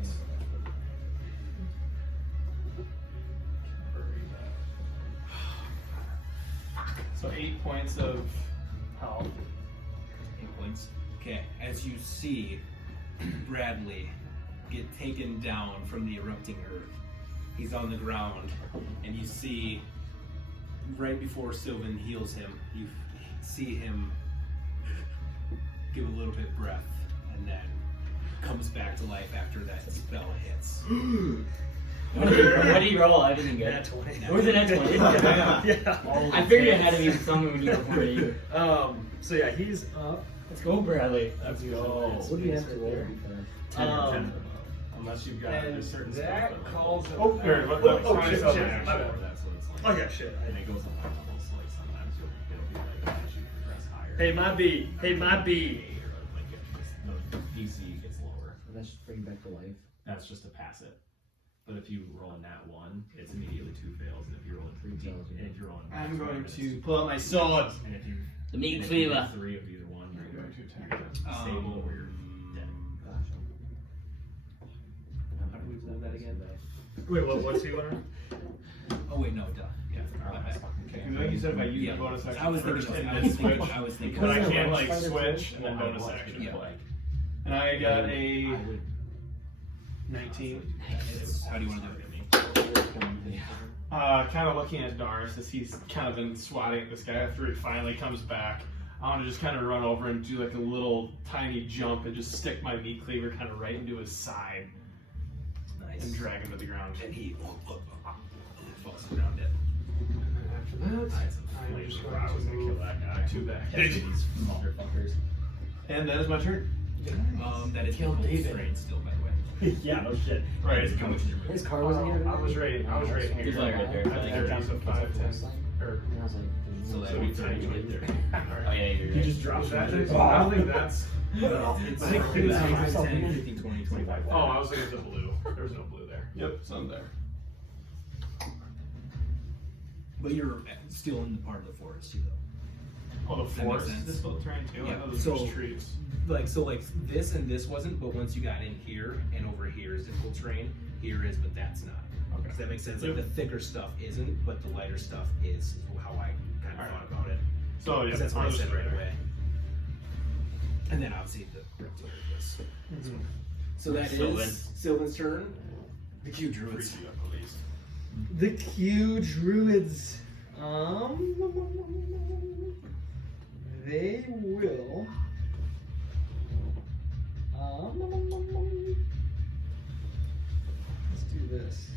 So 8 points of health. 8 points. Okay, as you see Bradley get taken down from the erupting earth, he's on the ground, and you see right before Sylvan heals him, you see him give a little bit of breath, and then comes back to life after that spell hits. What did you roll? I didn't get Nat it. 20. It was a nat 20. Yeah. I figured it had to be something when you were 40. So yeah, he's up. Let's go, Bradley. Let's go. What do you have to roll? Unless you've got and a certain that spell that calls will- him Oh, there, what Oh, the oh, try shit, spell shit. action. My bad. That's what it's like. Oh yeah, shit. And it goes on high levels, so like sometimes it'll be like as you progress higher. Hey, my B. Hey, my B. Or like the DC gets lower. Let's just bring back to life. That's just to pass it. But if you roll a nat 1, it's immediately 2 fails, and if you roll a 3, and if you roll a I'm going it's to pull out my sword. and if you The meat and if you cleaver. get 3 of either one, I'm you're going to either attack. stable or you're dead. Gotcha. How do we play that again? Wait, what's he wearing? Oh wait, no, duh. Yeah, my bad. Okay, like you said, if I use Yeah. the bonus action I was first thinking, and I then was thinking, switch, I was thinking. but I Because can't I like want switch and then Well, bonus I action. Yeah. like, And I got I a would 19. How do you want to do it? Kind of looking at Darius as he's kind of been swatting at this guy after he finally comes back. I want to just kind of run over and do like a little tiny jump and just stick my meat cleaver kind of right into his side Nice. and drag him to the ground. And he falls around it. And after that, I'm just going to move that guy. two back. These motherfuckers. And that is my turn. That is Kill David. straight still, by the way. Yeah, no shit. Right. How much is your His car wasn't here. I was right here. He's like right there. I think that's a 5, 10. Or, So that would be 30 to get there. Oh yeah, you're You right. just dropped that. I don't think that's. It's I think 10, 15, 15, 20, 25. Oh, I was thinking it's a blue. There was no blue there. Yep, some there. But you're still in the part of the forest too, though. Oh, the That makes forest sense. is still terrain too? I Yeah, thought those so- were just trees. Like this and this wasn't, but once you got in here and over here is difficult terrain. Here is, but that's not. Okay. Does that make sense? Like the thicker stuff isn't, but the lighter stuff is how I kind of thought about it. So, yeah. 'Cause that's what I ours said is right there. away. And then obviously the reptile is. So that Sylvan. is Sylvan's turn. The cute druids. Freeze you up at least. The Q druids. They will. Let's do this.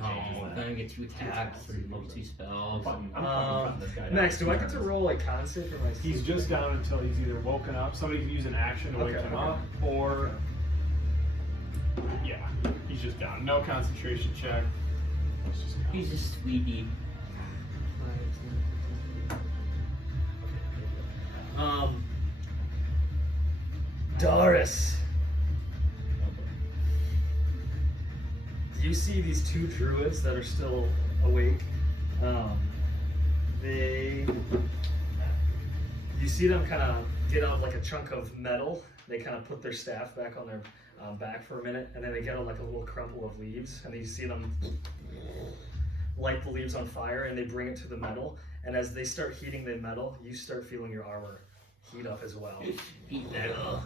No, then I get 2 attacks for level 2 spells. Max, do I get to roll a con save for my? He's just down until he's either woken up. Somebody can use an action to wake Okay, him okay. up, or yeah, he's just down. No concentration check. He's just down. He's just sweetie. Doris. You see these 2 druids that are still awake. You see them kind of get out like a chunk of metal. They kind of put their staff back on their back for a minute, and then they get out like a little crumple of leaves, and then you see them light the leaves on fire, and they bring it to the metal. And as they start heating the metal, you start feeling your armor heat up as well. Eat metal.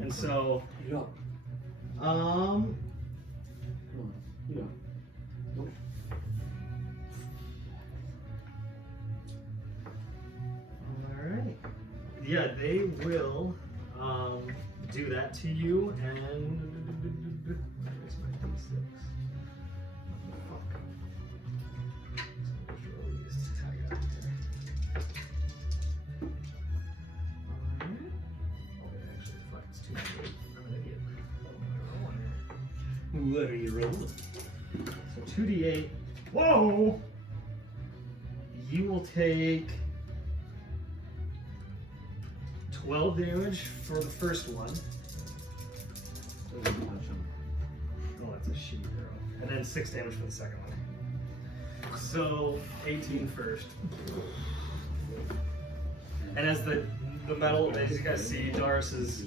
And so, Yeah. Yeah. Alright. Yeah, they will do that to you, and where's my D6? I got it here. Alright. Oh, it actually reflects 2d8. I'm an idiot. What are you rolling? So 2d8. Whoa! You will take 12 damage for the first one. Oh, that's a shitty arrow. And then 6 damage for the second one. So 18 first. And as the metal, as you guys see, Doris's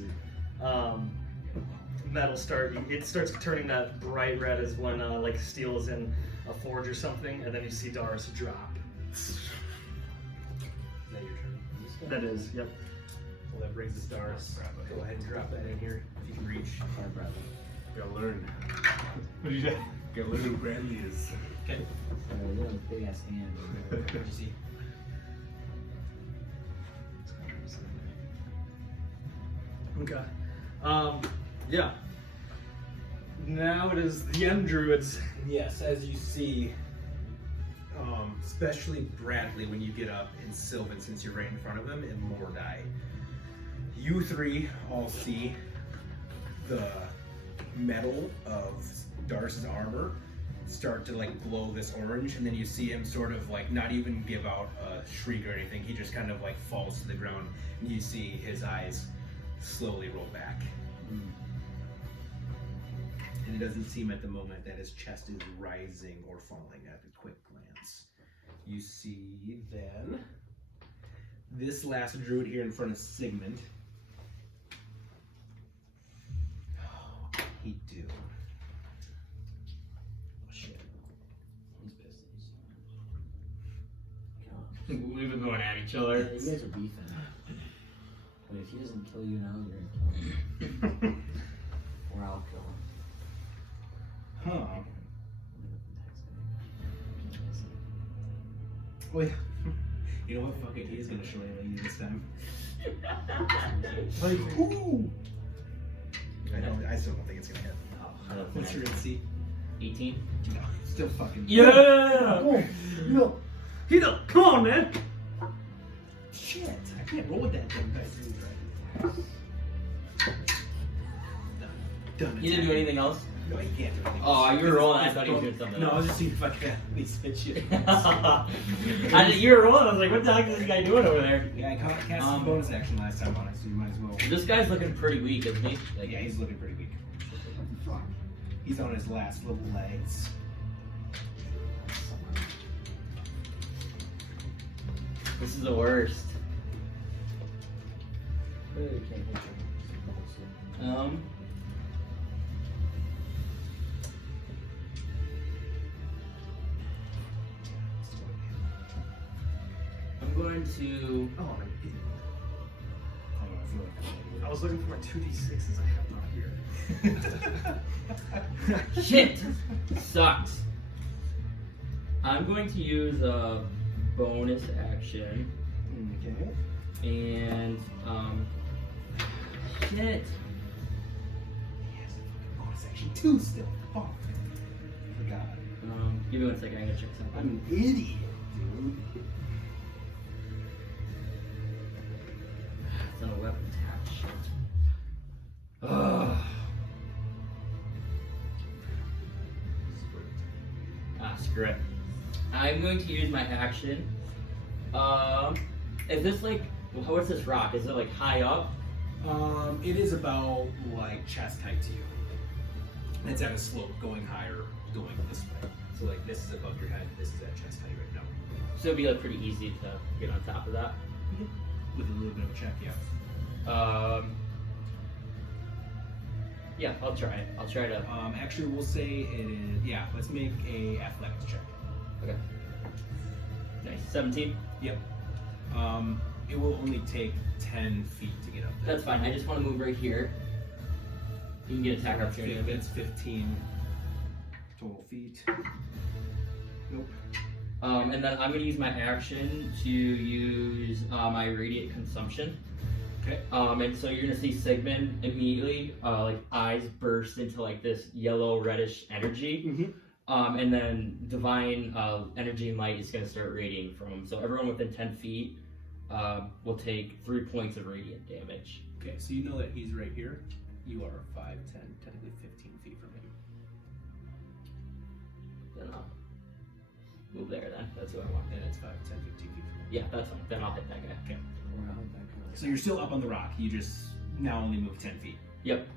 metal starts turning that bright red as when like steel is in a forge or something, and then you see Doris drop. Is that your turn? That is, yep. Well, that brings us Doris. Go ahead and drop that in here if you can reach. Gotta learn. What did you say? Gotta learn who Bradley is. Okay. Big ass hand. What did you see? Okay. Yeah. Now it is the end druids. Yes, as you see, especially Bradley when you get up, and Sylvan since you're right in front of him, and Mordai. You 3 all see the metal of Darce's armor start to like glow this orange, and then you see him sort of like not even give out a shriek or anything. He just kind of like falls to the ground, and you see his eyes slowly roll back. And it doesn't seem at the moment that his chest is rising or falling at a quick glance. You see then this last druid here in front of Sigmund. Oh, he do. Oh shit. He's pissed. We've been going at each other. You guys are beefing. But if he doesn't kill you now, you're gonna kill him. Or I'll kill him. Huh. Well, you know what? Fuck it. He is gonna shillelagh you this time. Like, ooh! I still don't think it's gonna hit. What's your AC? 18. No, still fucking. Yeah! No. Hito, come on, man. Shit! I can't roll with that damn dice. Done. You didn't do anything else? No, you can't do anything. Oh, you were rolling. I thought you were doing something No, I else. was just seeing if I could at least hit you. You were rolling. I was like, what the heck is this guy doing over there? Yeah, I cast some bonus action last time on it, so you might as well. This guy's looking pretty weak, isn't he? Like, Yeah, he's looking pretty weak. He's on his last little legs. this is the worst. I'm going to. Oh, I'm an idiot. I don't know, I feel like I was looking for my 2d6s. I have not here. Shit! Sucks. I'm going to use a bonus action. Okay. And, shit. Yes, bonus action 2 still. Fuck. Forgot. Give me 1 second, I'm gonna check I'm something. an idiot, dude. It's not a weapon attach. Ugh. Screw it. I'm going to use my action. Is this like, what's this rock? Is it like high up? It is about like chest height to you. It's at a slope going higher, going this way. So like this is above your head, this is at chest height right now. So it'd be like pretty easy to get on top of that. With a little bit of a check, yeah. Yeah, I'll try it. I'll try to. Actually, we'll say it is. Yeah, let's make a athletics check. Okay. Nice. 17. Yep. It will only take 10 feet to get up there. That's fine. I just want to move right here. You can get attack opportunity. That's 15 total feet. Nope. And then I'm going to use my action to use my radiant consumption. Okay. And so you're going to see Sigmund immediately, like eyes burst into like this yellow reddish energy. Mm-hmm. And then divine energy and light is going to start radiating from him. So everyone within 10 feet will take 3 points of radiant damage. Okay, so you know that he's right here. You are 5, 10, technically 15 feet from him. Then I'll move there then. That's what I want. And it's 5, 10, 15 feet from him. Yeah, that's fine. Then I'll hit that guy. Okay. So you're still up on the rock. You just now only move 10 feet. Yep.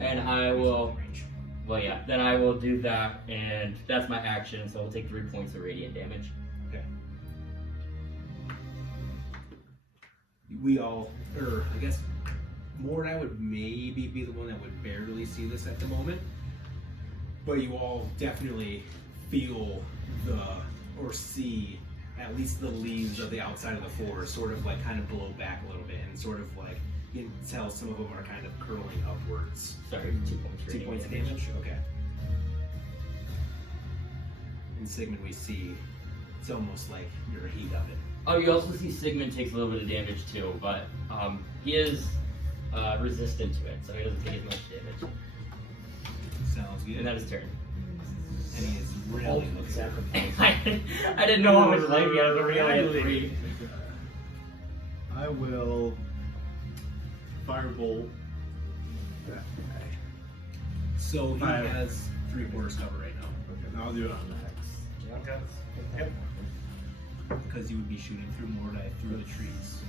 And I will. Range. Well, yeah. Then I will do that, and that's my action. So I'll take 3 points of radiant damage. Okay. We all, or I guess, Mordai would maybe be the one that would barely see this at the moment, but you all definitely feel or see at least the leaves of the outside of the forest sort of like kind of blow back a little bit, and sort of like you can tell some of them are kind of curling upwards. Sorry, 2 points. 2 points of damage? Okay. In Sigmund we see it's almost like you're a heat of it. Oh, you also see Sigmund takes a little bit of damage too, but he is resistant to it, so he doesn't take as much damage. Sounds good. And that is turn. And he is really looking I didn't know how much life he had, but really had 3. I will firebolt that guy. So he Five. has 3/4 cover right now. Okay, now I'll do it on the hex. Okay. Yep. Because you would be shooting through Mordai through the trees.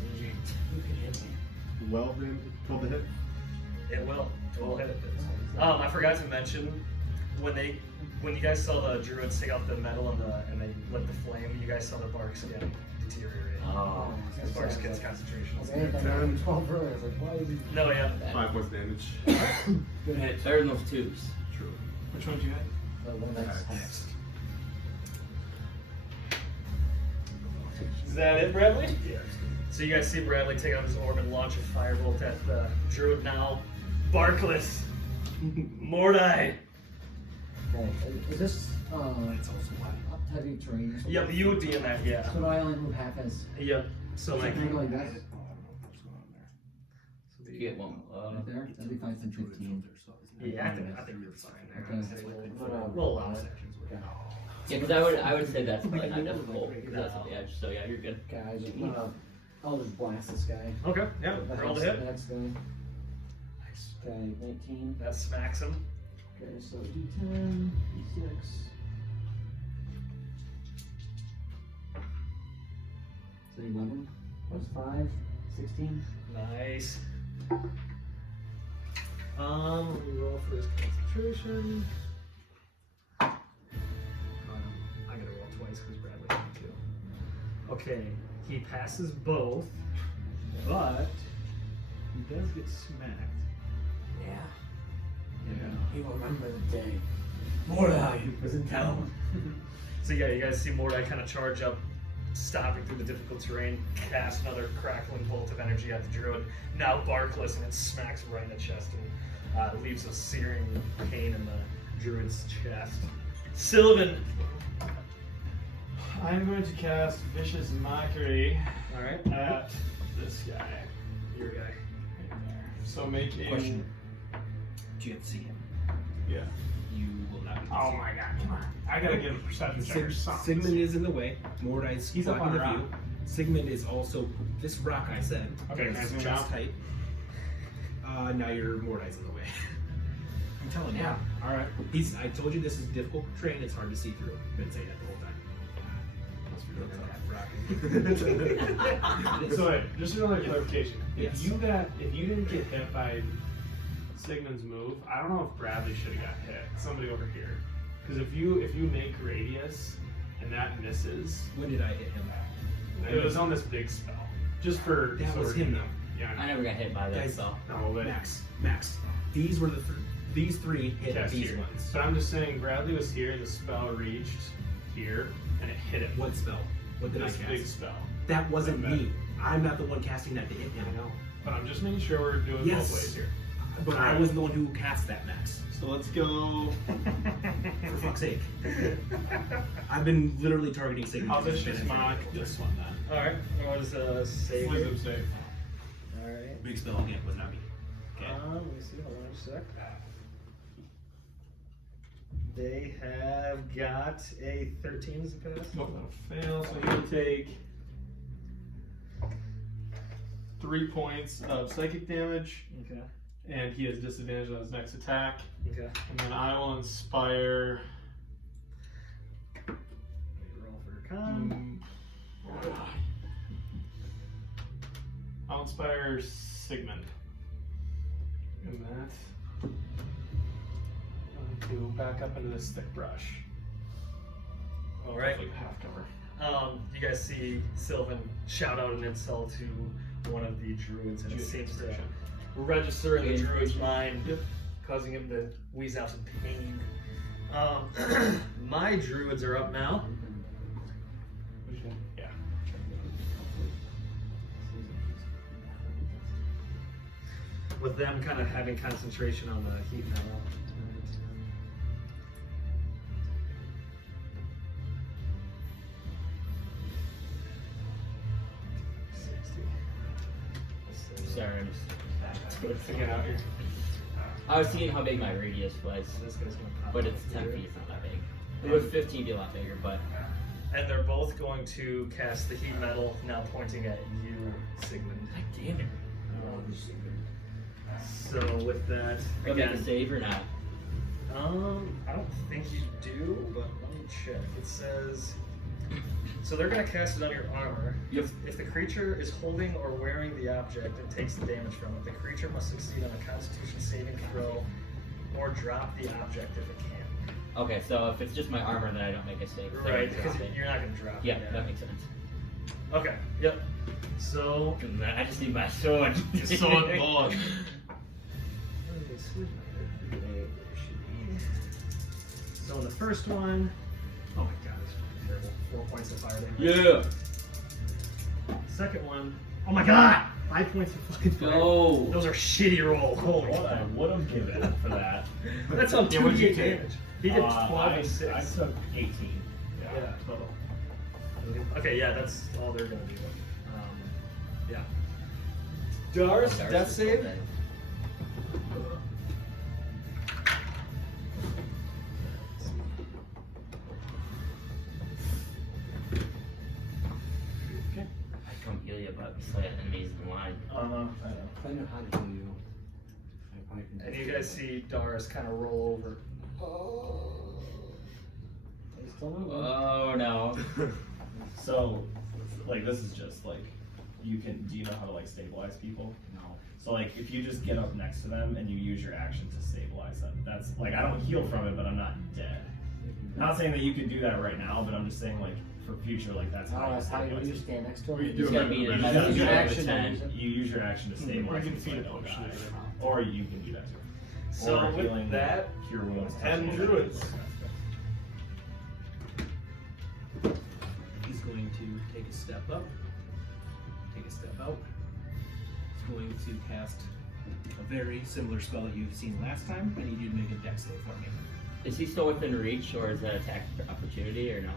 Well then, 12 to hit. It will. It will hit it. I forgot to mention when you guys saw the druids take out the metal and they lit the flame, you guys saw the bark's again deteriorate. Oh. His bark's gets concentration. I had that on 12 earlier. I was like, why is he? No, yeah. 5 points damage. It's better than those tubes. True. Which one did you have? The one that's Next. Is that it, Bradley? Yeah. So you guys see Bradley take out his orb and launch a firebolt at the druid now. Barkless. Mordai. Okay, is this It's also wild. up heavy terrain? So Yep, you would be in that, yeah. So do I only move half as? Yep. So like, Can I go like I this? don't know what's going on there. so You get one. Right there? That'd be 5 and 15. Yeah, I think you're fine there. Okay. We'll allow it. Okay. Yeah, because I would say that's probably not difficult because that's on the edge. So yeah, you're good. Guys, I'll just blast this guy. Okay, yeah, roll the hit. Next guy. Okay, 19. That smacks him. Okay, so D10, D6. So 11 plus 5, 16. Nice. Let me roll for his concentration. I gotta roll twice because Bradley had to. Okay, he passes both, but he does get smacked. Yeah. Yeah. He will remember the day. Mordai was in town. So yeah, you guys see Mordai kind of charge up, stomping through the difficult terrain, cast another crackling bolt of energy at the druid, now barkless, and it smacks him right in the chest and leaves a searing pain in the druid's chest. Sylvan! I'm going to cast Vicious Mockery Alright. at this guy. Your guy. Right there. So make a... Question. Do you get to see him? Yeah. You will not be able to Oh see my god, come on. I gotta give a perception check or something. Sigmund is in the way. Mordai's He's up blocking on the rock. view. Sigmund is also this rock I said. Okay, is can I zoom just out? tight. Now your Mordai's in the way. I'm telling you. Yeah. Alright. I told you this is difficult terrain. It's hard to see through. Been saying that the whole time. Must be really tough. So wait, just another clarification. Yes. If you didn't get hit by Sigmund's move, I don't know if Bradley should have got hit. Somebody over here. Because if you make radius and that misses, When did I hit him? it was on this big spell. Just for That was sort him of- though. Yeah. I never got hit by that Guys, spell. No, but Max. These were these three hit cast these here. ones. So I'm just saying Bradley was here, the spell reached here, and it hit him. What spell? What did This I big cast? spell. That wasn't That me. I'm not the one casting that to hit him. I know. But I'm just making sure we're doing Yes. both ways here. But I wasn't the one who cast that, Max. So let's go. For fuck's sake. I've been literally targeting Sigmund. I'll just mock this one then. Alright, what is save? Wisdom save. Alright. Big spell again, was not me. Okay. Let me see, hold on a sec. They have got a 13 as a pass. Nope, that'll fail. So he will take 3 points of psychic damage, Okay. and he has disadvantage on his next attack. Okay. And then I will inspire. Roll for con. I'll inspire Sigmund. And that. To back up into this thick brush. Alright. Like half cover. You guys see Sylvan shout out an insult to one of the druids, and it seems to register in the druid's mind, causing him to wheeze out some pain. My druids are up now. Yeah. With them kind of having concentration on the heat metal. Sorry, I'm just. To get out here. I was seeing how big my radius was, This guy's gonna pop but up it's 10 here. feet. It's not that big. It was 15, it'd be a lot bigger, but And they're both going to cast the heat metal, now pointing at you, Sigmund. God damn it. So with that, Do I make again, a save or not? I don't think you do, but let me check. It says, so they're gonna cast it on your armor. Yep. If the creature is holding or wearing the object and takes the damage from it, the creature must succeed on a Constitution saving throw or drop the object if it can. Okay, so if it's just my armor, then I don't make a save. So I Right, drop because it. you're not gonna drop Yeah, it. that makes sense. Okay, yep. So, I just need my sword. Sword. So in the first one, oh my god, it's fucking terrible. 4 points of fire damage. Yeah. Second one, oh my god, 5 points of fucking fire. Go. Those are shitty rolls. Holy What I fuck. would have given for that. That's on Yeah, what'd you 2d8 take? damage. He did 12 I and 6. took 18. Yeah, total. Okay, yeah, that's all they're gonna do. Yeah. Doris, Doris death is save. okay. I come heal you, but slay enemies in line. I know. If I know how to heal you, I probably can. And you guys see Doris kind of roll over. They still don't know. Oh no. So, like, this is just like, you can. Do you know how to like stabilize people? No. So like, if you just get up next to them and you use your action to stabilize them, that's like, I don't heal from it, but I'm not dead. Not saying that you can do that right now, but I'm just saying like for future, like that's how Oh, you that's how you stabilize you people. stand next to him. We It's do gotta be a a magic magic Use action action of to 10. use it. You use your action to stabilize can them so feed they a don't potion die. to them. Or you can do that too. So Or with healing, that, cure wounds. and touch druids. He's going to take a step up, take a step out. He's going to cast a very similar spell that you've seen last time. I need you to make a dex save for me. Is he still within reach, or is that attack opportunity, or no?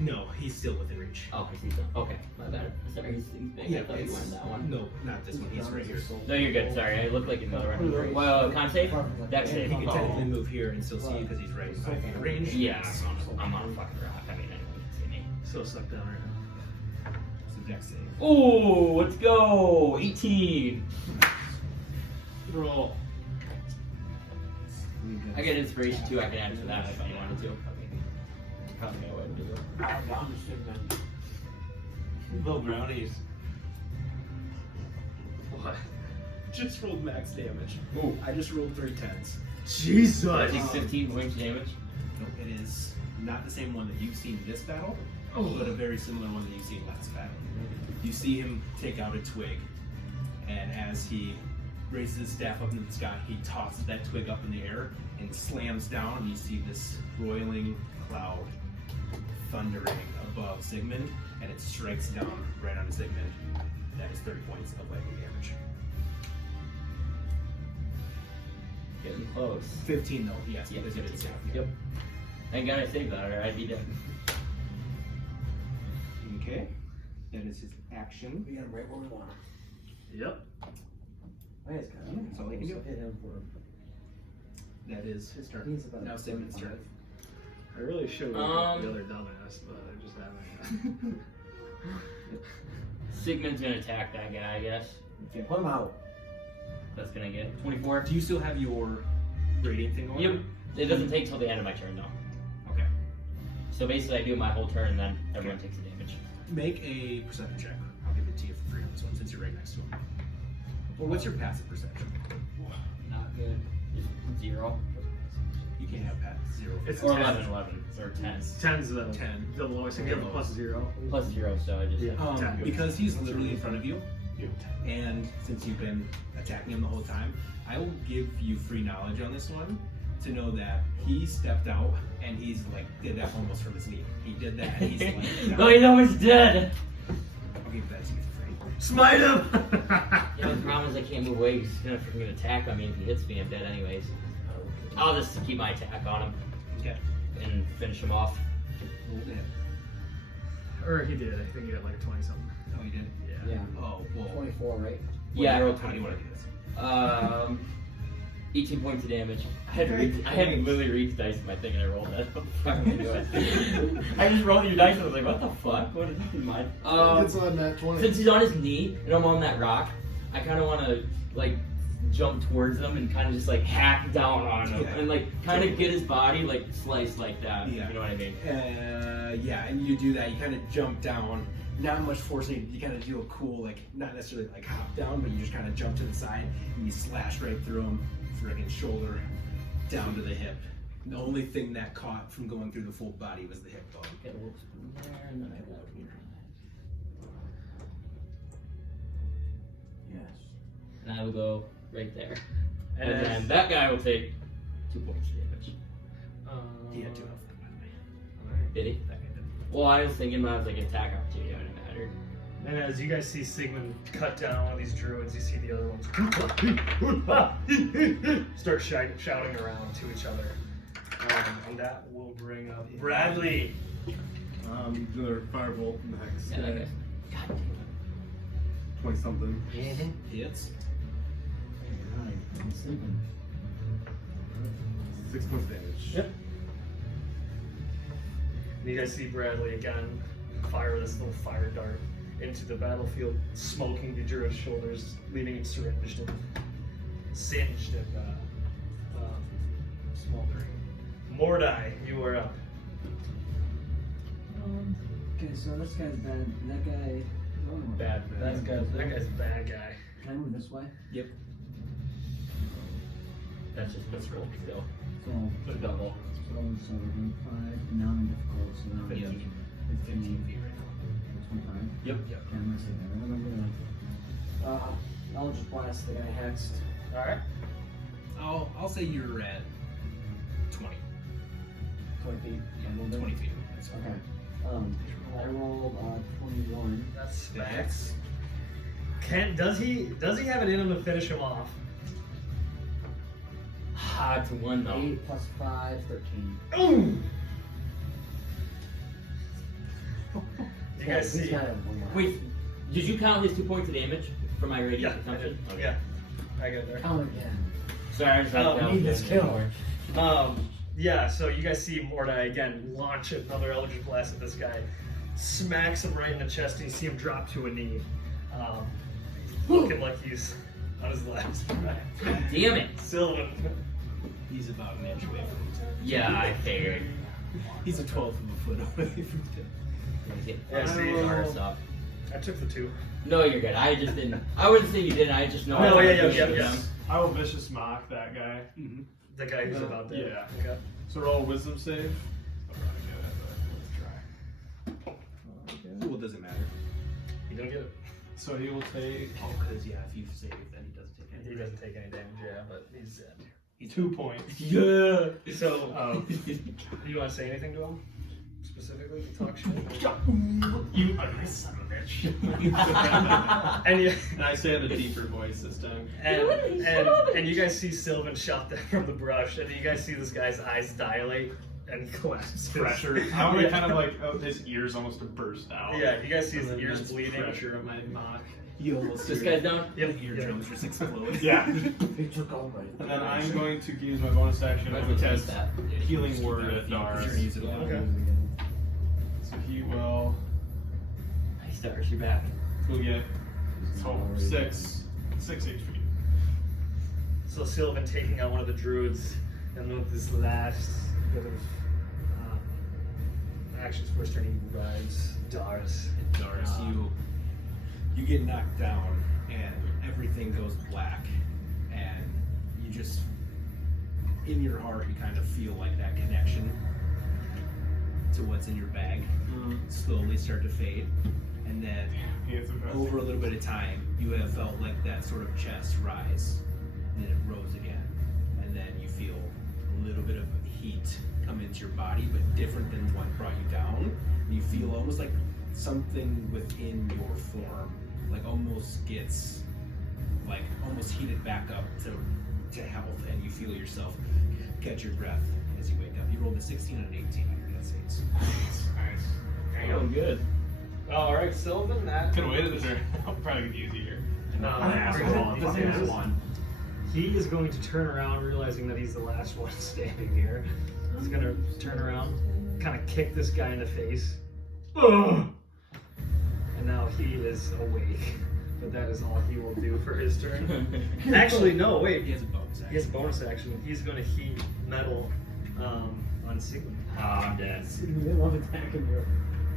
No, he's still within reach. Oh, because he's done. Okay, my bad. Sorry, he's big. I thought you wanted that one. No, not this one. He's right here. No, you're good. Sorry, I look like another one. Well, con save? Dex save. He can technically Oh. move here and still see you because he's right in 5 feet of range. Yeah, I'm on a fucking rock. I mean, anyone can see me. So sucked down right now. It's a dex save. Oh, let's go! 18. Roll. I get inspiration too. I can add to that if I wanted to. Probably go ahead and do it. Down to Sigmund. Little brownies. What? Just rolled max damage. Ooh. I just rolled 3 10s. Jesus. I take 15 points damage. Nope, it is not the same one that you've seen this battle, but a very similar one that you've seen last battle. You see him take out a twig, and as he raises his staff up into the sky, he tosses that twig up in the air and slams down, and you see this roiling cloud thundering above Sigmund, and it strikes down right onto Sigmund. That is 30 points of lightning damage. Getting close. 15 though, yes, Yeah, because it is. Yep. Thank God I saved that, or I'd be dead. Okay, that is his action. We got him right where we want him. Yep. Wait, it's got That's all I can do. Hit him for That is his turn. He's about Now Sigmund's turn. I really should have the other dumbass, but I just haven't. Sigmund's gonna attack that guy, I guess. Okay, put him out. That's gonna get 24. Do you still have your radiant thing on? Yep. It doesn't take till the end of my turn though. Okay. So basically, I do my whole turn, and then everyone takes the damage. Make a perception check. I'll give it to you for free on this one since you're right next to him. Well, what's your passive perception? Not good. 0. You can't have passive 0. It's Or 10. 11, or 10. 10's the 10. The lowest. You have a plus 0. Plus 0, so I just. Yeah. 10. Because he's literally in front of you, and since you've been attacking him the whole time, I will give you free knowledge on this one to know that he stepped out and he's like did that almost from his knee. He did that and he's like No, he's almost dead! I'll give that to you for free. Smite him! Yeah, the problem is I can't move away because he's gonna freaking attack on me. If he hits me, I'm dead anyways. I'll just keep my attack on him Okay. and finish him off. Roll to hit. Or he did. I think he got like 20 something. Oh, you did? Yeah. Oh, well. 24, right? Yeah, I rolled How do you 24. want to do this? 18 points of damage. I had literally reached dice in my thing and I rolled that. I'm gonna do it. I just rolled your dice and I was like, what the fuck? What is this in mine? It's on that 20. Since he's on his knee and I'm on that rock, I kind of want to like jump towards him and kind of just like hack down on him Yeah. and like kind of get his body like sliced like that. Yeah. You know what I mean? Yeah, and you do that. You kind of jump down. Not much forcing. You kind of do a cool, like, not necessarily like hop down, but you just kind of jump to the side and you slash right through him, friggin' shoulder down to the hip. The only thing that caught from going through the full body was the hip bone. Get a little spoon there and then I got here. Yes. And I will go right there. And And then that guy will take 2 points of damage. He had 2 health, by the way. Did he? That guy did. Well, I was thinking about it as like attack opportunity, it wouldn't matter. And as you guys see Sigmund cut down one of these druids, you see the other ones start shouting around to each other. And that will bring up Bradley. Another firebolt next. Yeah, that guy. God 20 something. Hits. Alright, I'm sleeping. 6 points damage. Yep. And you guys see Bradley again fire this little fire dart into the battlefield, smoking the druid's shoulders, leaving it singed and smoldering. Mordai, you are up. Okay, so this guy's bad. That guy. Oh, That guy's a bad guy. Can I move this way? Yep. That's just what's rolled still. So, The double. so we're doing 5. Now I'm in difficult, so now 15. 15 feet right now. 25. Yep. Okay, I'm gonna say that. I'm gonna eldritch blast the guy hexed. Alright. I'll say you're at 20. 20 feet. Yeah, A little bit. 20 feet. That's Okay. I rolled 21. That's The max. hex. Does he have it in him to finish him off? Hard to one though. 8 plus 5, 13. Ooh! You guys He's see? got a one more. Wait, did you count his 2 points of damage for my radius Yeah, I assumption? did. Yeah, I got it there. Count again. Sorry, I just Oh, that need was this good. kill. Yeah, so you guys see Mordai again launch another Eldritch Blast at this guy, smacks him right in the chest, and you see him drop to a knee. Looking like he's on his last breath. Damn it! Sylvan. He's about an inch away from him. Yeah, I figured. He's a 12th of a foot away from him. Yeah, see, Arse up. I took the 2. No, you're good. I just didn't. I wouldn't say you didn't. I just know. No, I yeah. I will vicious mock that guy. The guy who's about there. Yeah. Okay. So roll a wisdom save. I'm not good at it, but Well, it doesn't matter. You don't get it. so he will take Oh, because, yeah, if you save, then he doesn't take any. He doesn't take any damage, yeah, but he's dead. 2 points. Yeah. So, you want to say anything to him? Specifically, talk shit? You ugly son of a bitch. And you, And I say in a deeper voice this time. and you guys see Sylvan shot that from the brush, and you guys see this guy's eyes dilate and collapse. Pressure. I want to kind of like his ears almost to burst out. Yeah, you guys see his And then ears that's bleeding. Pressure of my mock. You almost This guy's down. Yep. eardrums just explode. Yeah. He took all my. And then I'm going to use my bonus action I to would cast that. Healing Word at Because you're Dars. gonna use it all. Okay. So he will Nice, Dars, you're back. go get 6 HP. So Sylvan taking out one of the druids, and with this last bit of actions before starting rides, Dars. Dars, you get knocked down and everything goes black, and you just in your heart you kind of feel like that connection to what's in your bag slowly start to fade, and then over a little bit of time you have felt like that sort of chest rise, and then it rose again, and then you feel a little bit of heat come into your body, but different than what brought you down. You feel almost like something within your form like almost gets like almost heated back up to health, and you feel yourself catch your breath as you wake up. You rolled a 16 and an 18 on your death saves. Nice. Oh, good. All right, Sylvan. That Could have waited a turn. I'm probably gonna use it here. No, Asshole. this Fucking is- one. He is going to turn around, realizing that he's the last one standing here. He's going to turn around, kind of kick this guy in the face. Ugh! And now he is awake. But that is all he will do for his turn. Actually, no, wait. He has a bonus action. He has bonus action. He's going to heat metal on Sigmund. Ah, I'm dead. They love attacking you.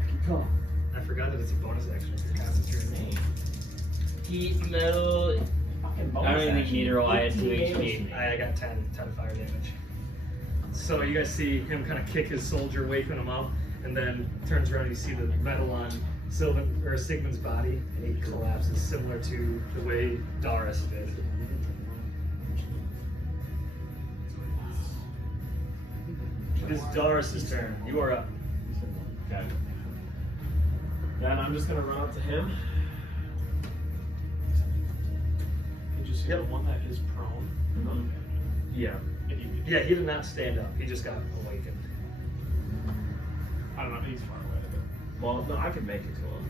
Keep calm. I forgot that it's a bonus action if you have the turn. Heat metal. I don't even think either will. I had 2 HP. I got 10 fire damage. So you guys see him kind of kick his soldier, waking him up, and then turns around and you see the metal on Sigmund's body, and he collapses, similar to the way Darius did. It is Darius' turn. You are up. Okay. Then I'm just gonna run up to him. You just hit the one that is prone. Yeah. Yeah, he did not stand up. He just got awakened. I don't know. He's far away. Well, no, I can make it to him.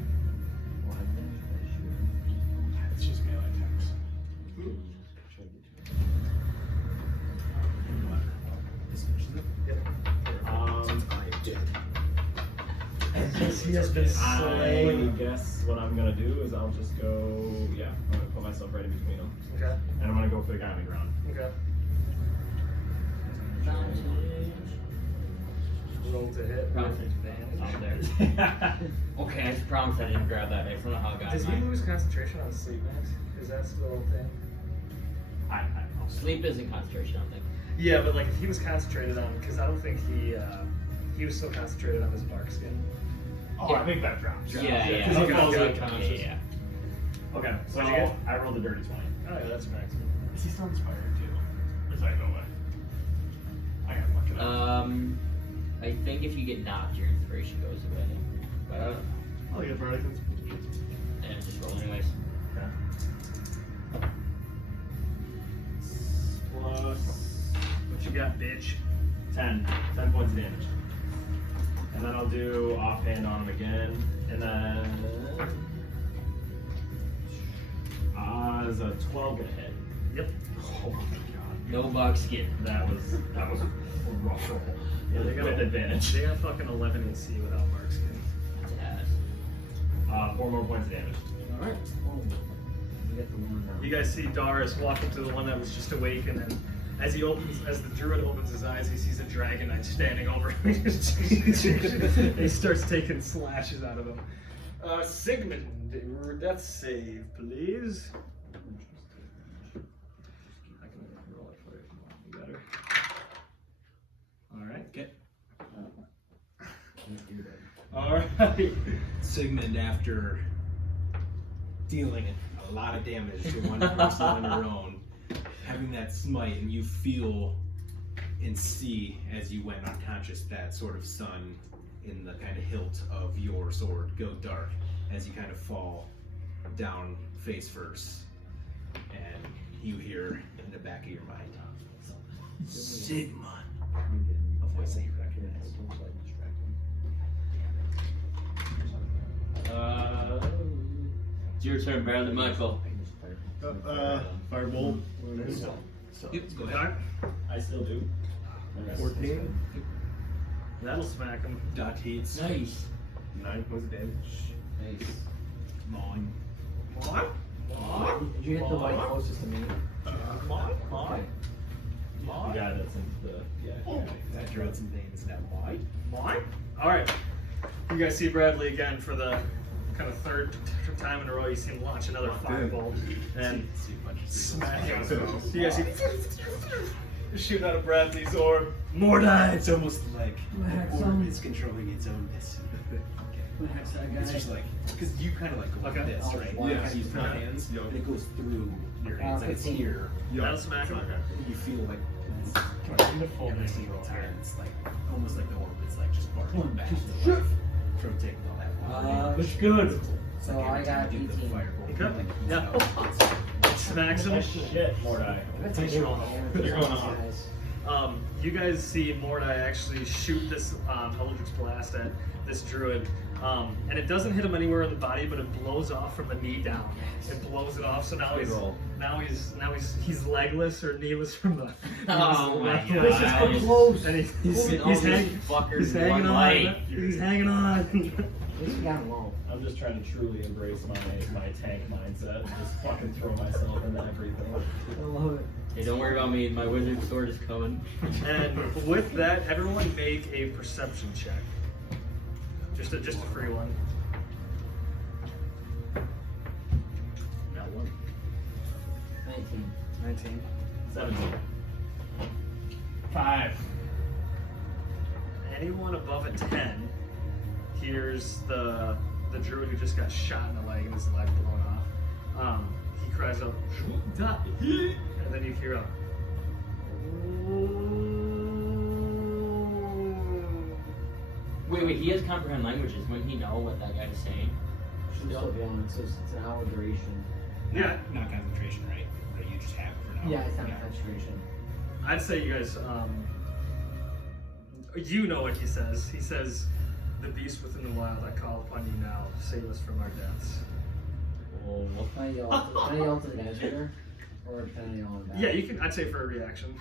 He has been I slain. guess what I'm gonna do is I'll just go. Yeah, I'm gonna put myself right in between them, Okay. and I'm gonna go for the guy on the ground. Okay. Roll to hit. Promise with advantage. out there. Okay, I just promise I didn't grab that dice. I don't know how I got Does he mine. lose concentration on sleep max? Is that still a thing? I don't know. Sleep isn't concentration, I don't think. Yeah, but like if he was concentrated on, because I don't think he was still concentrated on his bark skin. Oh, I think that drops. Yeah, yeah. Because he got Okay. unconscious. Yeah. Okay, so What'd you get? I rolled a dirty 20. Oh yeah, that's maximum. Is he still inspired too? Or is that no way? I gotta look it up. I think if you get knocked, your inspiration goes away. But I don't know. I'll get bardic inspiration. And just roll anyways. Okay. Plus What you got, bitch? 10 points of damage. And then I'll do offhand on him again. And then is a 12 gonna hit. Yep. Oh my god. No buckskin. That was a rough roll. Yeah, they got With advantage. They got fucking 11 AC without bark skin. Yes. 4 more points of damage. All right. Oh, you get the one now. You guys see Darius walk up to the one that was just awake, and then as the druid opens his eyes, he sees a dragon knight standing over him. He starts taking slashes out of him. Sigmund, death save, please. I can roll it for you if you want. You better. All right. Okay. All right. Sigmund, after dealing a lot of damage to one person on your own, having that smite, and you feel and see as you went unconscious that sort of sun in the kind of hilt of your sword go dark as you kind of fall down face first, and you hear in the back of your mind, Sigmund, a voice that you recognize. It's your turn, Bradley Michael. Firebolt. Yep, go ahead. I still do. 14. That'll smack him. Dot hits. Nice. 9 points of damage. Nice. Mauling. What? Did you hit the white closest to me? Mine? The guy that's in the That druid's in veins now. Why? Mine? All right. You guys see Bradley again for the kind of third time in a row. You see him launch another firebolt and smack him. You guys see shooting out of Bradley's orb. Mordai! It's almost like Hex the orb him. is controlling its own destiny. What the heck's that guy? It's just like, because you kind of like go like Okay. this, Oh, right? wow. You kind of use your Yeah. hands, Yup. and it goes through your hands, like it's 15. here. That'll smack him. You feel like Full every damage single roll. time, it's like almost like the orb is like just barking One, back two, to life from taking all that. Looks good. It's So like every I time got you do the 18. firebolt, Okay. like, Yeah. it's- Smacks him. shit, Mordai. You're going on. You guys see Mordai actually shoot this eldritch blast at this druid, and it doesn't hit him anywhere in the body, but it blows off from the knee down. It blows it off, so now he's legless or kneeless from the. Oh my left God. leg. This is so close. And he's Look at all these fuckers he's in hanging one on. life. He's hanging on. At least you got him low. I'm just trying to truly embrace my tank mindset. Just fucking throw myself into everything. I love it. Hey, don't worry about me. My wizard sword is coming. And with that, everyone make a perception check. Just a free one. Got one. 19. 19. 17. 5. Anyone above a 10 hears the druid who just got shot in the leg and his leg blown off. He cries out, "Druida!" And then you hear a. Wait, he has comprehend languages. Wouldn't he know what that guy is saying? Should still be on. So it's an hour duration. Yeah, Not concentration, right? Or you just have it for now. Yeah, it's not concentration. I'd say you guys, you know what he says. He says, "The beast within the wild, I call upon you now. Save us from our deaths." Oh, Can I yell to the guys here? Or can I yell back? Yeah, you can. I'd say for a reaction.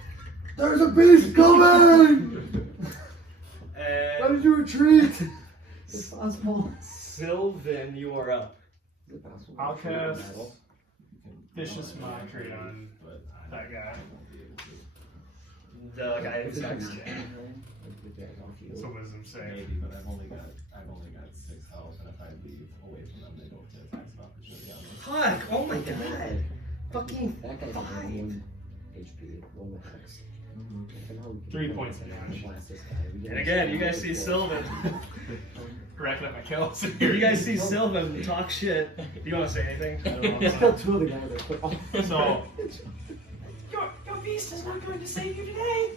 There's a beast coming! Why And did you retreat? It's possible. Sylvan, you are up. Is it possible? I'll cast You Vicious can- Mockery on but I that guy. The guy who's next. It's a wisdom save. Maybe, but I've only got 6 health, and if I leave away from them, they don't get attacks of opportunity on me. Fuck! Oh my god! Fucking That guy's fine. 1 HP. Roll the hex. 3 points of damage. Blast this guy. We get And him again, you straight guys see before- Sylvan. Racking up my kills. You guys see Sylvan talk shit. Do you want to say anything? I don't Just know. killed 2 of the guys that quit. So, Your beast is not going to save you today.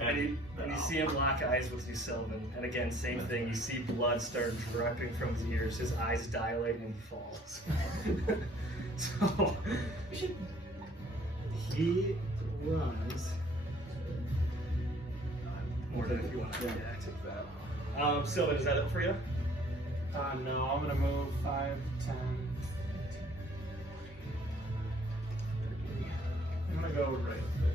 And you see him lock eyes with you, Sylvan. And again, same thing. You see blood start dripping from his ears. His eyes dilate and he falls. So he runs. More than if you want to react. Sylvan, is that it for you? no, I'm gonna move 5, 10. I'm gonna go right there.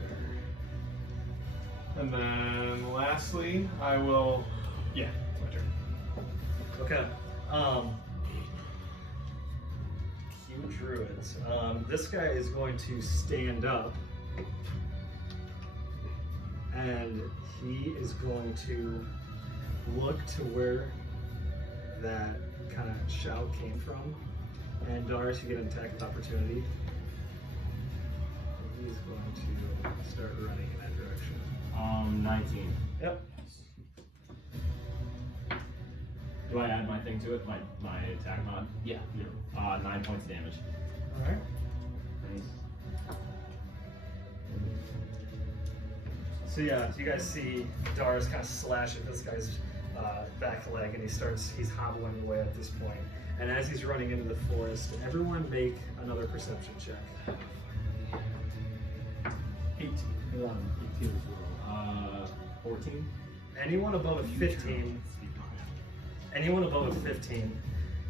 And then lastly, I will. Yeah, it's my turn. Okay. Few druids. This guy is going to stand up, and he is going to look to where that kind of shout came from. And Doris, you get an attack of opportunity. He's going to start running in that direction. 19. Yep. Do I add my thing to it? My attack mod? Yeah. 9 points of damage. All right. So yeah, you guys see Doris kind of slash at this guy's back leg, and he's hobbling away at this point. And as he's running into the forest, everyone make another perception check. 18. 14. Anyone above a 15,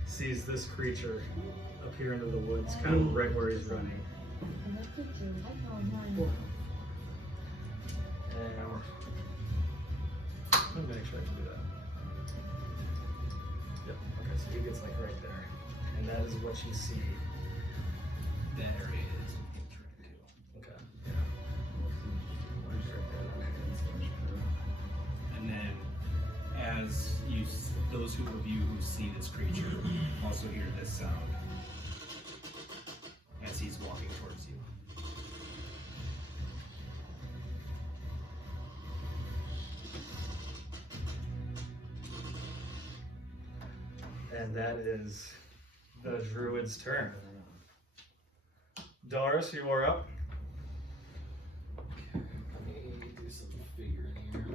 sees this creature appear into the woods, kind of right where he's running. And let me make sure I can do that. Yep. Okay, so he gets like right there, and that is what you see. There is. Okay. And then, as those of you who see this creature also hear this sound as he's walking towards you. And that is the druid's turn. Doris, you are up. Let me do some figuring here.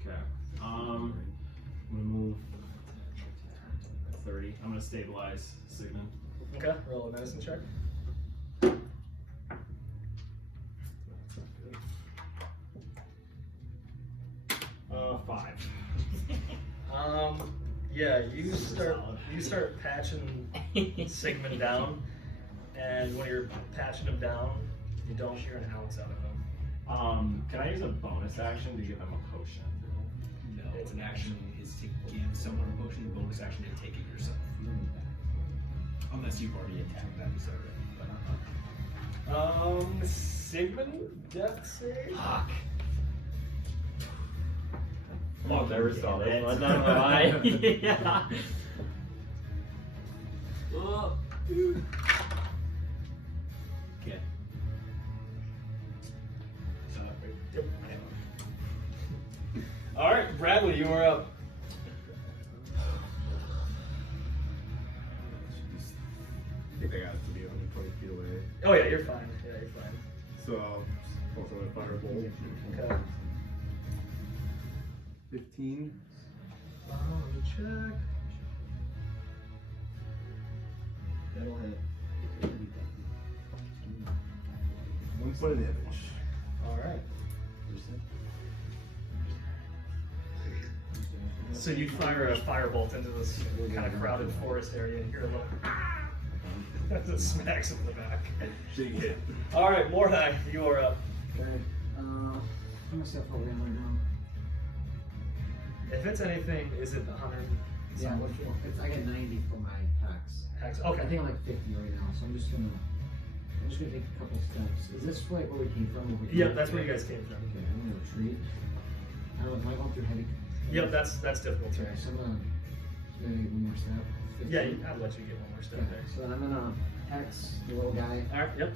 Okay. I'm gonna move 30. I'm gonna stabilize Sigmund. Okay, roll a medicine check. 5. Yeah, you start patching Sigmund down, and when you're patching him down, you don't hear an ounce out of him. Can I use a bonus action to give him a potion? No, it's an action is to give someone a potion, a bonus action to take it yourself. Unless you've already attacked that disorder. Sigmund, death save? Fuck. Oh, never saw Damn it. this. I don't know why. Yeah. Oh. Okay. Yep. All right, Bradley, you are up. I think I got it to be 120 feet away. Oh yeah, you're fine. Yeah, you're fine. So I'll just also a firebolt. Okay. 15. Let me check. That'll hit. 1 point of damage. All right. So you fire a firebolt into this kind of crowded forest area, and hear a little as it smacks him in the back. Big hit. All right, Mordai, you are up. Okay. I'm gonna step over him right now. If it's anything, is it 100? Yeah, I get 90 for my hex. Hex. I Okay. think I'm like 50 right now, so I'm just gonna take a couple steps. Is this like where we came from? Yep, that's where you guys came from. Okay, I'm gonna retreat. I don't know, am I going through heavy? Yep, that's difficult Okay, terrain. so I'm gonna get one more step. 15. Yeah, I'd let you get one more step Okay, there. so then I'm gonna hex the little guy. Alright, yep.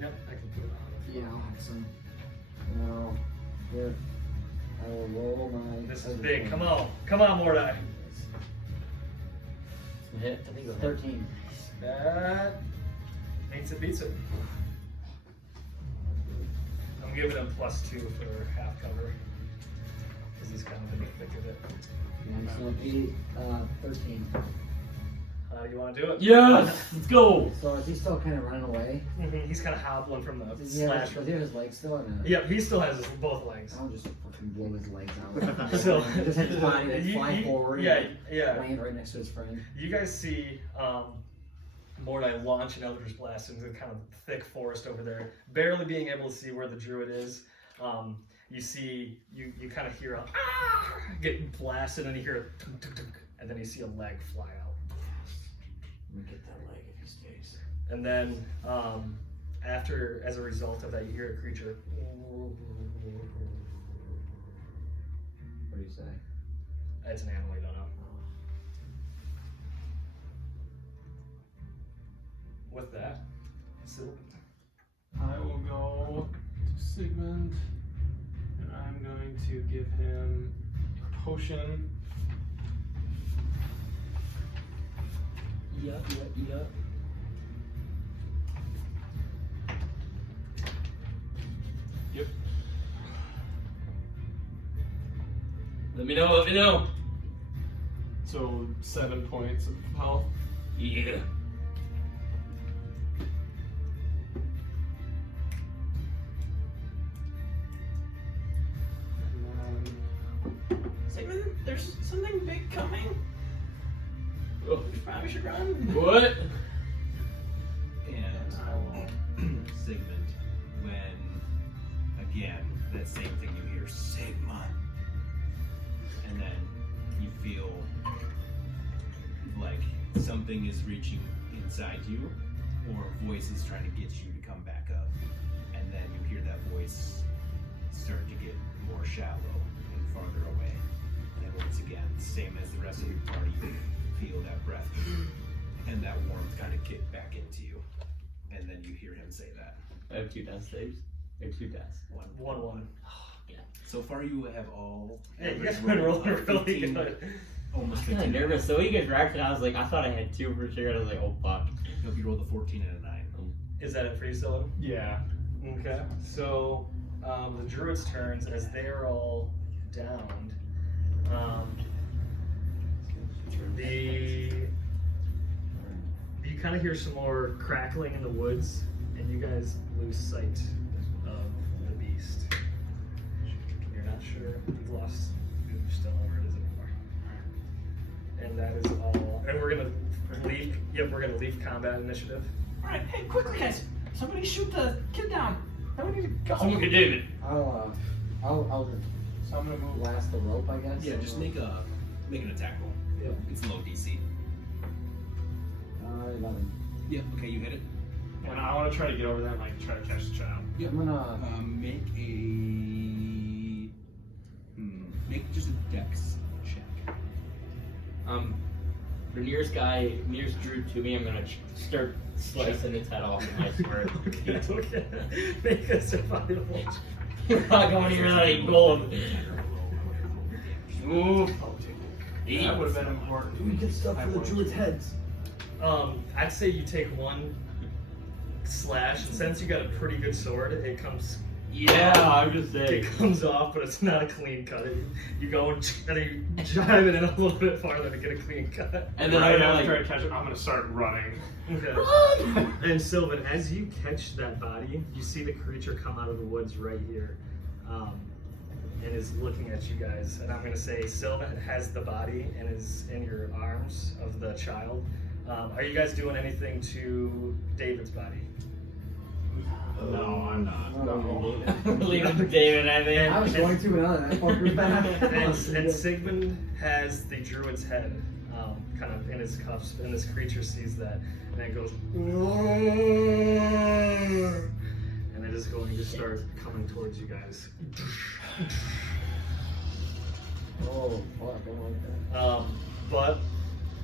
Yep, I can put it on. Yeah, I'll hex him. Now, here, I will roll my. This is other big. thing. Come on. Come on, Mordai. Hit. I think it's 13. That makes it beats it. I'm giving him +2 for half cover. Because he's kind of in the thick of it. Yeah, so 13. How do you want to do it? Yes! Let's go! So is he still kind of running away? He's kind of hobbling from the Does he have slash. his legs still? Or no? Yep, he still has both legs. I'll just fucking blow his legs out. So- just hit his body, like, You- fly you- forward. yeah, and yeah. Land right next to his friend. You guys see Mordai launch an eldritch blast into the kind of thick forest over there, barely being able to see where the druid is. You see, you kind of hear a get blasted, and you hear a tunk, tunk, tunk, and then you see a leg fly out. I'm gonna get that leg if he stays. And then after, as a result of that, you hear a creature. What do you say? It's an animal, you don't know. With that, Sylvan. I will go to Sigmund, and I'm going to give him a potion. Yup. Yep. Let me know. So 7 points of health. Yeah. And then Sigmund, there's something big coming. Oh. We probably should run. What? And Sigmund, when again that same thing you hear, Sigmund, and then you feel like something is reaching inside you, or a voice is trying to get you to come back up, and then you hear that voice start to get more shallow and farther away, and once again, same as the rest of your party, you feel that breath and that warmth kind of kick back into you. And then you hear him say that. I have 2 death saves. I have 2 deaths. 1-1. So far you have all... Hey, you guys have been rolling really 15, good. Almost I'm kind 15. of nervous. So you guys were actually, I was like, I thought I had 2 for sure. I was like, oh fuck. Nope, you rolled a 14 and a 9. Is that it for you, Sylvan? yeah. Okay. So the druid's turns, as they are all downed. You kind of hear some more crackling in the woods, and you guys lose sight of the beast. You're not sure. You've lost. You just don't know where it is anymore. And that is all. And we're gonna leave. Yep, we're gonna leave combat initiative. Alright, hey, quickly guys. Somebody shoot the kid down. Then we need to go. Someone could David. I'll So I'm gonna move. blast the rope, I guess. Yeah, just make an attack roll. Yep. It's low DC. 11. Yeah, okay, you hit it. And I want to try to get over there and like try to catch the child. Yeah. I'm gonna. Make a... Make just a dex check. The nearest druid to me, I'm gonna start slicing its head off with my sword. Okay. Make a survival. We're not going here like gold. Ooh. That would have been important. We get stuff I for the wanted druid's to. heads. I'd say you take one slash, and since you got a pretty good sword, it Yeah, I'm just saying. comes off, but it's not a clean cut. You go and then you drive it in a little bit farther to get a clean cut. And then Right I'm after like, I catch it, I'm gonna start running. Okay. And Sylvan, as you catch that body, you see the creature come out of the woods right here, and is looking at you guys. And I'm gonna say Sylvan has the body and is in your arms of the child. Are you guys doing anything to David's body? No, I'm not. No. Leave David, I think. I was going to, but now that fucker's back. And Sigmund has the druid's head kind of in his cuffs, and this creature sees that, and it goes, and it is going to start coming towards you guys. Oh, fuck, I don't like that. But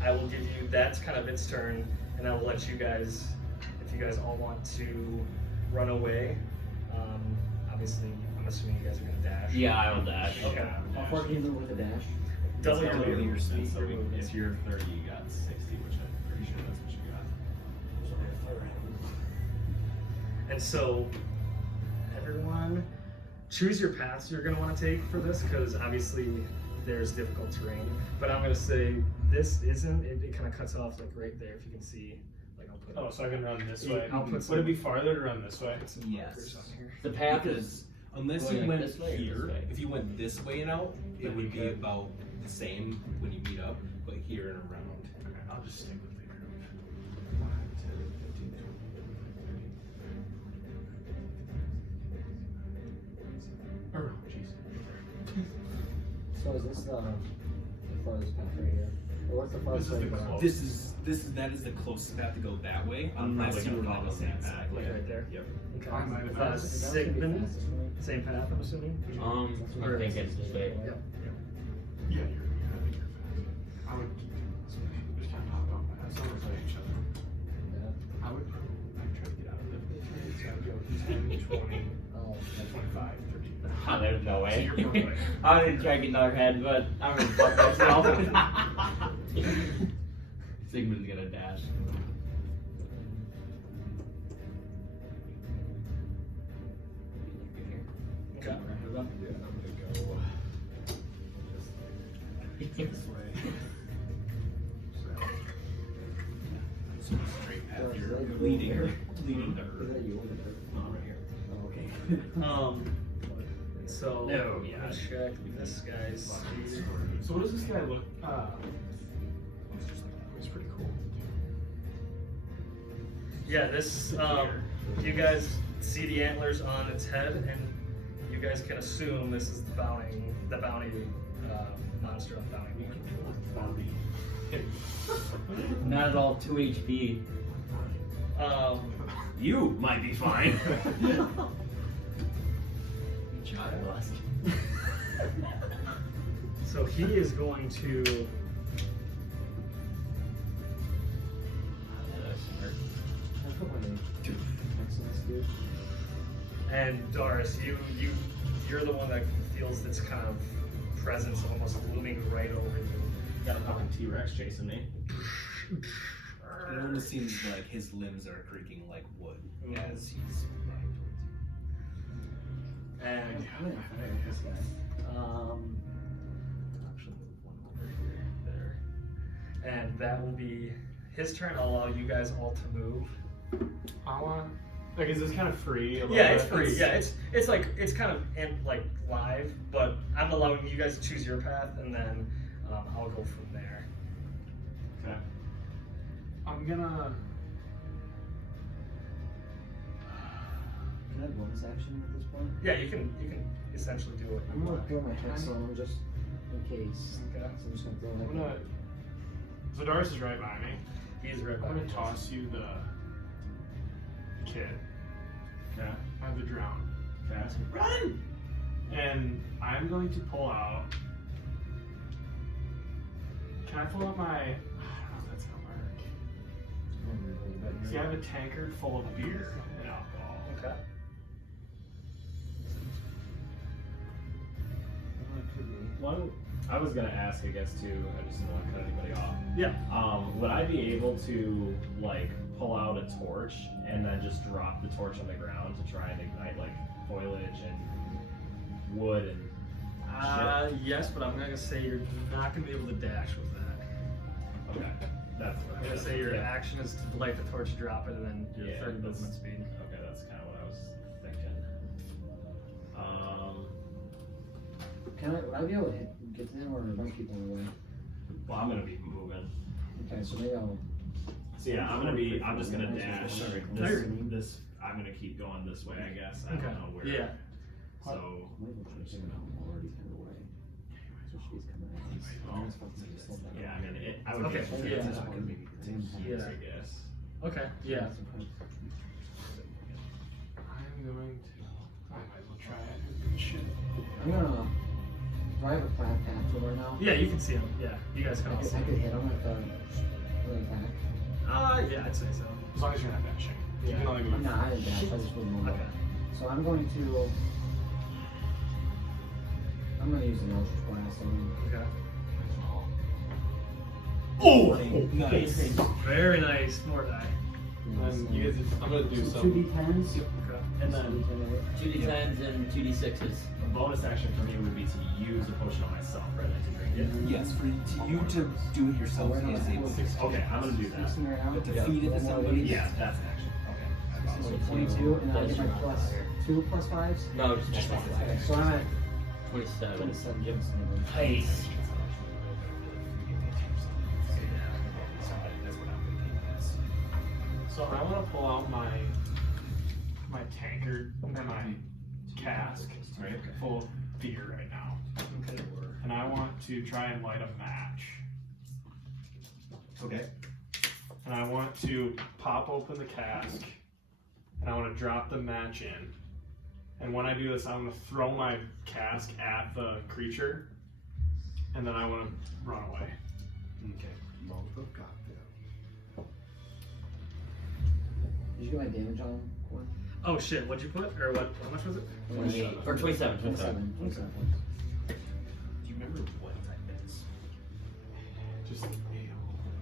I will give you, that's kind of its turn, and I will let you guys, if you guys all want to run away, obviously, I'm assuming you guys are going to dash. Yeah, I will dash. Okay. How far can you move with a dash? Double It's your your speed. so if you're 30, you got 60, which I'm pretty sure that's what you got. And so, everyone, choose your paths you're going to want to take for this, because obviously there's difficult terrain. But I'm going to say this isn't, it kind of cuts off like right there, if you can see. Like I'll put Oh, so I can run this way. I'll put Would some- it be farther to run this way? some Yes. markers on here. The path Because is. unless Going you like went this way or here, this way? if you went this way and out, it Then would you be could. about the same when you meet up, but here and around. Okay, I'll just stick with the group. 5, 10, 15, 20. Oh, jeez. So is this the farthest path right here? Or what's the farthest This is way the to go? closest. That is the closest path to go that way, I'm unless probably you were gonna on follow the same that path. Like right there? Yep. Okay. I might have Sigmund, same path, I'm assuming? I'm thinking it's this way. Yep. Yeah, I think you're fast. I would keep doing this way. Just kind of hop up as long as I each other. I would try to get out of the trade, so I would go 10, 20, Oh, 25, 30. Oh, there's no So way. you're going away. I'm gonna try to get another head, but I'm gonna fuck myself. Sigmund's gonna dash. Okay. I'm gonna go this way. So straight path, Yeah, you're it's like leading here. leading the Is herd. that you? Not right here. Oh, okay. So, No, yeah. let's check this guy's speed. So what does this guy look? It's pretty cool. Yeah, this, you guys see the antlers on its head, and you guys can assume this is the bounty monster of bounty. Not at all 2 HP. You might be fine. Child. So he is going to, I put my name. Excellent, dude. and Doris, you're the one that feels this kind of presence almost looming right over you. Got a fucking T-Rex chasing me. It almost seems like his limbs are creaking like wood as he's running towards you. And How did I find this guy? actually move one over here, there. And that will be his turn. I'll allow you guys all to move. I want. Like, is this kind of free? a little Yeah, it's bit? free. Yeah, it's like it's kind of like live, but I'm allowing you guys to choose your path, and then I'll go from there. Okay. I'm gonna. Can I bonus action at this point? Yeah, you can essentially do it. I'm gonna throw my hex on him just in case. Okay. So I'm just gonna throw I'm my gonna. So Doris is right by me. He's right I'm by gonna you. toss you the kid. Okay. I have the drown. Okay. Run! And I'm going to pull out. Can I pull out my? I don't know if that's gonna work. See, I have a tankard full of beer and alcohol. Okay. One, I was gonna ask, I guess, too. I just didn't want to cut anybody off. Yeah. Would I be able to like pull out a torch and then just drop the torch on the ground to try and ignite like foliage and wood and Yes, but I'm gonna say you're not gonna be able to dash with that. okay, that's I'm gonna say your yeah. action is to light the torch, drop it, and then your Yeah, third that's- movement speed. Okay, that's kind of what I was thinking. Would I be able to get to him or a bunch of people in the way? Well, I'm gonna be moving. Okay, so maybe I'll So yeah, I'm just gonna dash. This I'm gonna keep going this way, I guess. I don't know where. Yeah. So. Yeah, I mean, I would Okay, get yeah. here, I guess. Okay. Yeah. I'm going to. I might as well try it. Shit. I'm gonna. Do I have a flat path to where now? Yeah, you can see him. Yeah, you guys can all see I could him. hit him with the attack. Yeah, I'd say so. As long as you're not dashing. You can only move. No, I didn't dash. I just moved move. Okay. So I'm going to. I'm gonna use an eldritch blast on him. Okay. Oh, nice. Very nice, Mordai. And you guys, I'm gonna do So some. 2d10s. Okay. And then 2d10s and 2d6s. a bonus action for me would be to use a potion on myself rather than to drink it. Yes, for you to do it yourself is a Okay, I'm gonna do that. but to feed it to somebody. Yeah, that's an action. Okay. I So follow. 22, and then I get my plus 2 plus 5s. No, just Okay, so I'm at 27. 27. Yep. Nice. So I want to pull out my tankard and my cask full of beer right now. Okay. And I want to try and light a match. Okay. And I want to pop open the cask and I want to drop the match in. And when I do this, I'm going to throw my cask at the creature and then I want to run away. Okay. Motherfucker got that. Did you get my damage on him, Corey? Oh shit! What'd you put? Or what? How much was it? 28. Or 27. 27. 27. Do you remember what type it is? Just ale.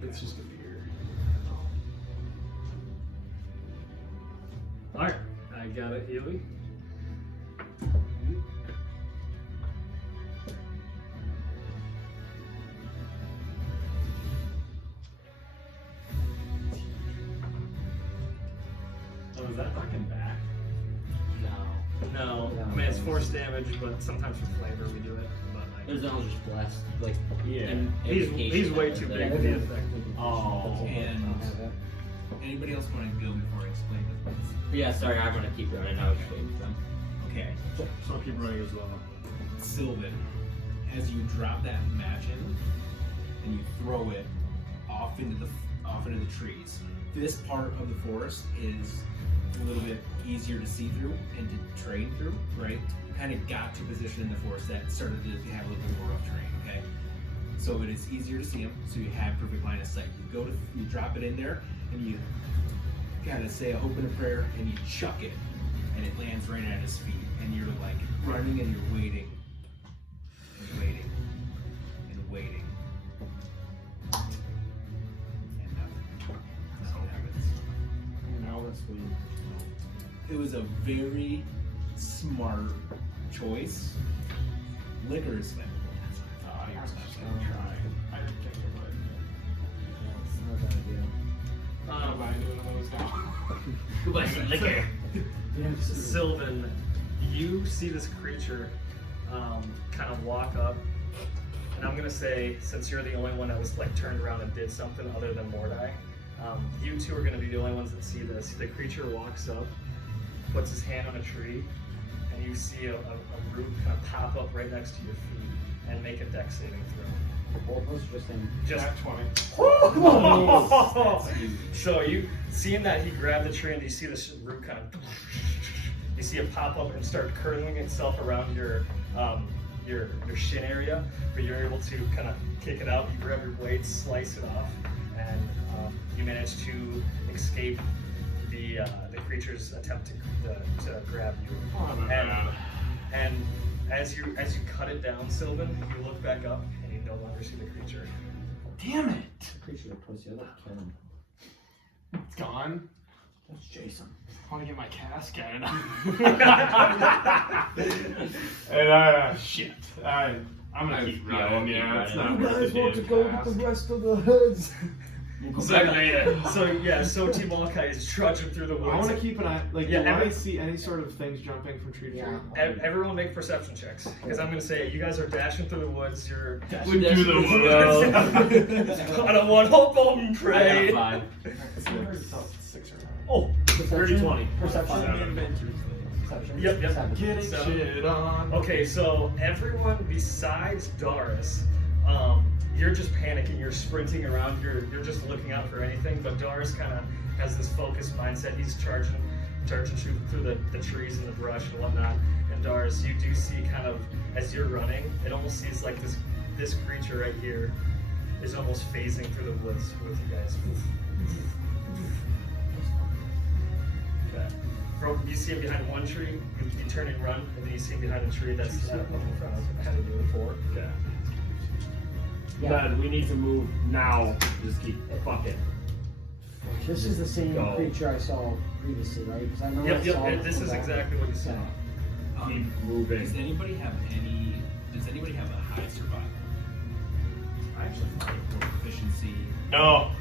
It's just a beer. Alright, I got it, Ely. So is that fucking back? No. I mean, it's force damage, but sometimes for flavor we do it. But There's an eldritch blast. Like, Yeah. and he's way too big to be effective. Oh. And I'll have that. anybody else want to go before I explain the place? Yeah, sorry, I'm gonna keep running. I was just waiting for them. Okay. So I'll keep running as well. Sylvan, as you drop that match in and you throw it off into the trees, this part of the forest is a little bit easier to see through and to train through, right? Kind of got to position in the forest that started to have a little bit more rough terrain, okay? So it is easier to see them, so you have perfect line of sight. You drop it in there, and you kind of say a hope and a prayer, and you chuck it, and it lands right at his feet, and you're like running and you're waiting, and waiting, and waiting, and nothing. Nothing happens. Now that's sweet. It was a very smart choice. Liquor is flammable. I was just gonna try. I didn't think it would. It's not a bad idea. I'm buying one of those now. Goodbye, some liquor. Sylvan, you see this creature kind of walk up, and I'm gonna say, since you're the only one that was like turned around and did something other than Mordai, you two are gonna be the only ones that see this. The creature walks up, puts his hand on a tree, and you see a root kind of pop up right next to your feet and make a dex saving throw. Both of us are just in. Just Nat 20. So you seeing that he grabbed the tree and you see this root kind of, you see it pop up and start curling itself around your shin area, but you're able to kind of kick it out. You grab your blade, slice it off, and you manage to escape the creature's attempt to grab you. Oh, my bad. And as you cut it down, Sylvan, you look back up and you no longer see the creature. Damn it! The creature that puts you up, kill him. It's gone. That's Jason. I want to get my cask out and shit. I'm gonna keep Yeah, running. Yeah, it's not you worth it. rest of the hoods. We'll go So, back later. so yeah, Soti Maulkeye is trudging through the I woods. want to keep an eye. Like, Yeah, do I every- see any sort of things jumping from tree to tree? Yeah. Everyone make perception checks, because I'm gonna say you guys are dashing through the woods. You're Through the woods. on a one-hole bone I trade. got 5. Six or nine. Oh, Perception? 30-20. Perception? Perception? Yep, yep. 7. Getting So- shit on. Okay, so everyone besides Doris, you're just panicking. You're sprinting around. You're just looking out for anything. But Doris kind of has this focused mindset. He's charging through the trees and the brush and whatnot. And Doris, you do see kind of as you're running, it almost seems like this creature right here is almost phasing through the woods with you guys. Okay. You see him behind one tree, you turn and run, and then you see him behind a tree that's up in front of ahead of you. 4. Okay. Yeah. None. We need to move now. Just keep fucking. This is the same Go. creature I saw previously, right? Because I know Yep, I saw yep. it This is back. exactly what you saw. Yeah. Keep moving. Does anybody have a high survival? I actually find more proficiency. No.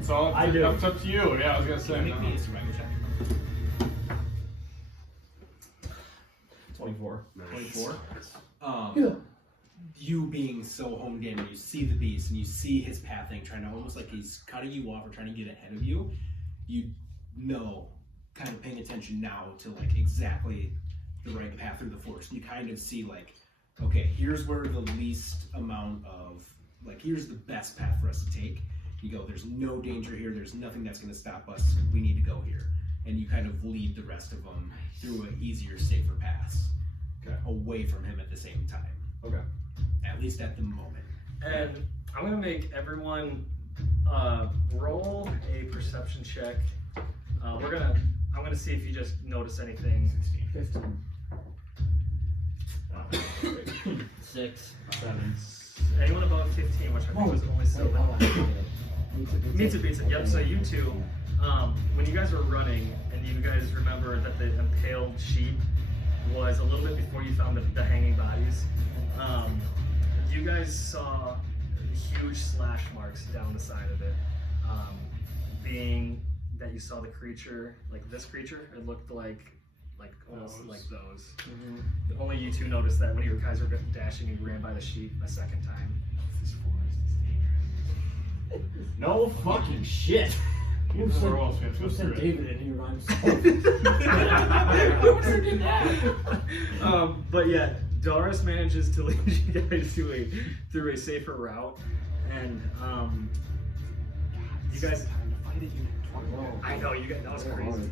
It's all I do. It's up to you. Yeah, I was gonna say. Make me No. a survival check. 24. 24. Yeah. You being so honed in, and you see the beast, and you see his pathing, trying to almost like he's cutting you off or trying to get ahead of you. You know, kind of paying attention now to like exactly the right path through the forest. You kind of see like, okay, here's where the least amount of like, here's the best path for us to take. You go, there's no danger here. There's nothing that's going to stop us. We need to go here, and you kind of lead the rest of them through an easier, safer path, away from him at the same time. Okay. At least at the moment. And I'm gonna make everyone roll a perception check. I'm gonna see if you just notice anything. 15. 6. 7. Anyone above 15, which I think was only Wait, 7. hold on. Meets it, beats it. Yep. So you two, when you guys were running, and you guys remember that the impaled sheep was a little bit before you found the hanging bodies. You guys saw huge slash marks down the side of it, being that you saw the creature, like this creature. It looked like almost like those. Only you two noticed that when you guys were dashing and you ran by the sheep a second time. No fucking shit. Who said David and he runs? But yeah, Doris manages to lead you guys through a safer route, and you guys. I know you guys. That was crazy.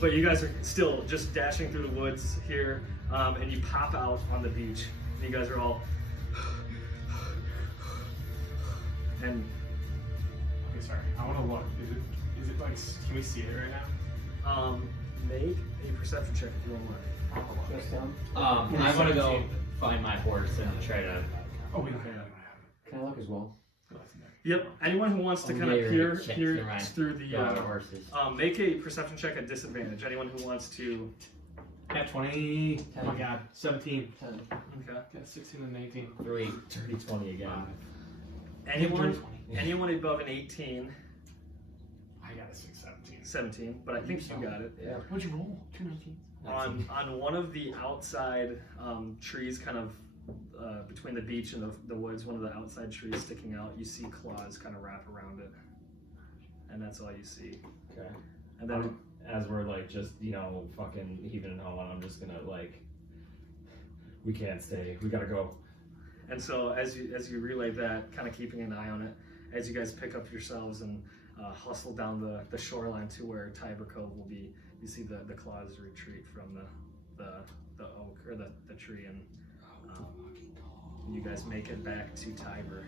But you guys are still just dashing through the woods here, and you pop out on the beach, and you guys are all. And Okay, sorry. I want to look. Is it like? Can we see it right now? make a perception check if you want. Just him? I want to go find my horse and try to. Oh, we don't have that. Can I look as well? Yep. Anyone who wants to kind of peer through the horses. make a perception check at disadvantage. Anyone who wants to. At 20. 10. Oh my god. 17. 10. Okay. Got 16 and 18. 3. Dirty 20 again. Anyone above an 18, I got a 6, 17. 17, but I think you got it. Yeah. What'd you roll? 2 19s. On one of the outside trees, kind of between the beach and the woods, one of the outside trees sticking out, you see claws kind of wrap around it, and that's all you see. Okay. And then As we're like just, fucking heaving and hawing, I'm just gonna like, we can't stay. We gotta go. and so as you relay that, kind of keeping an eye on it, as you guys pick up yourselves and hustle down the shoreline to where Tiber Cove will be, you see the claws retreat from the oak or the tree, and you guys make it back to Tiber.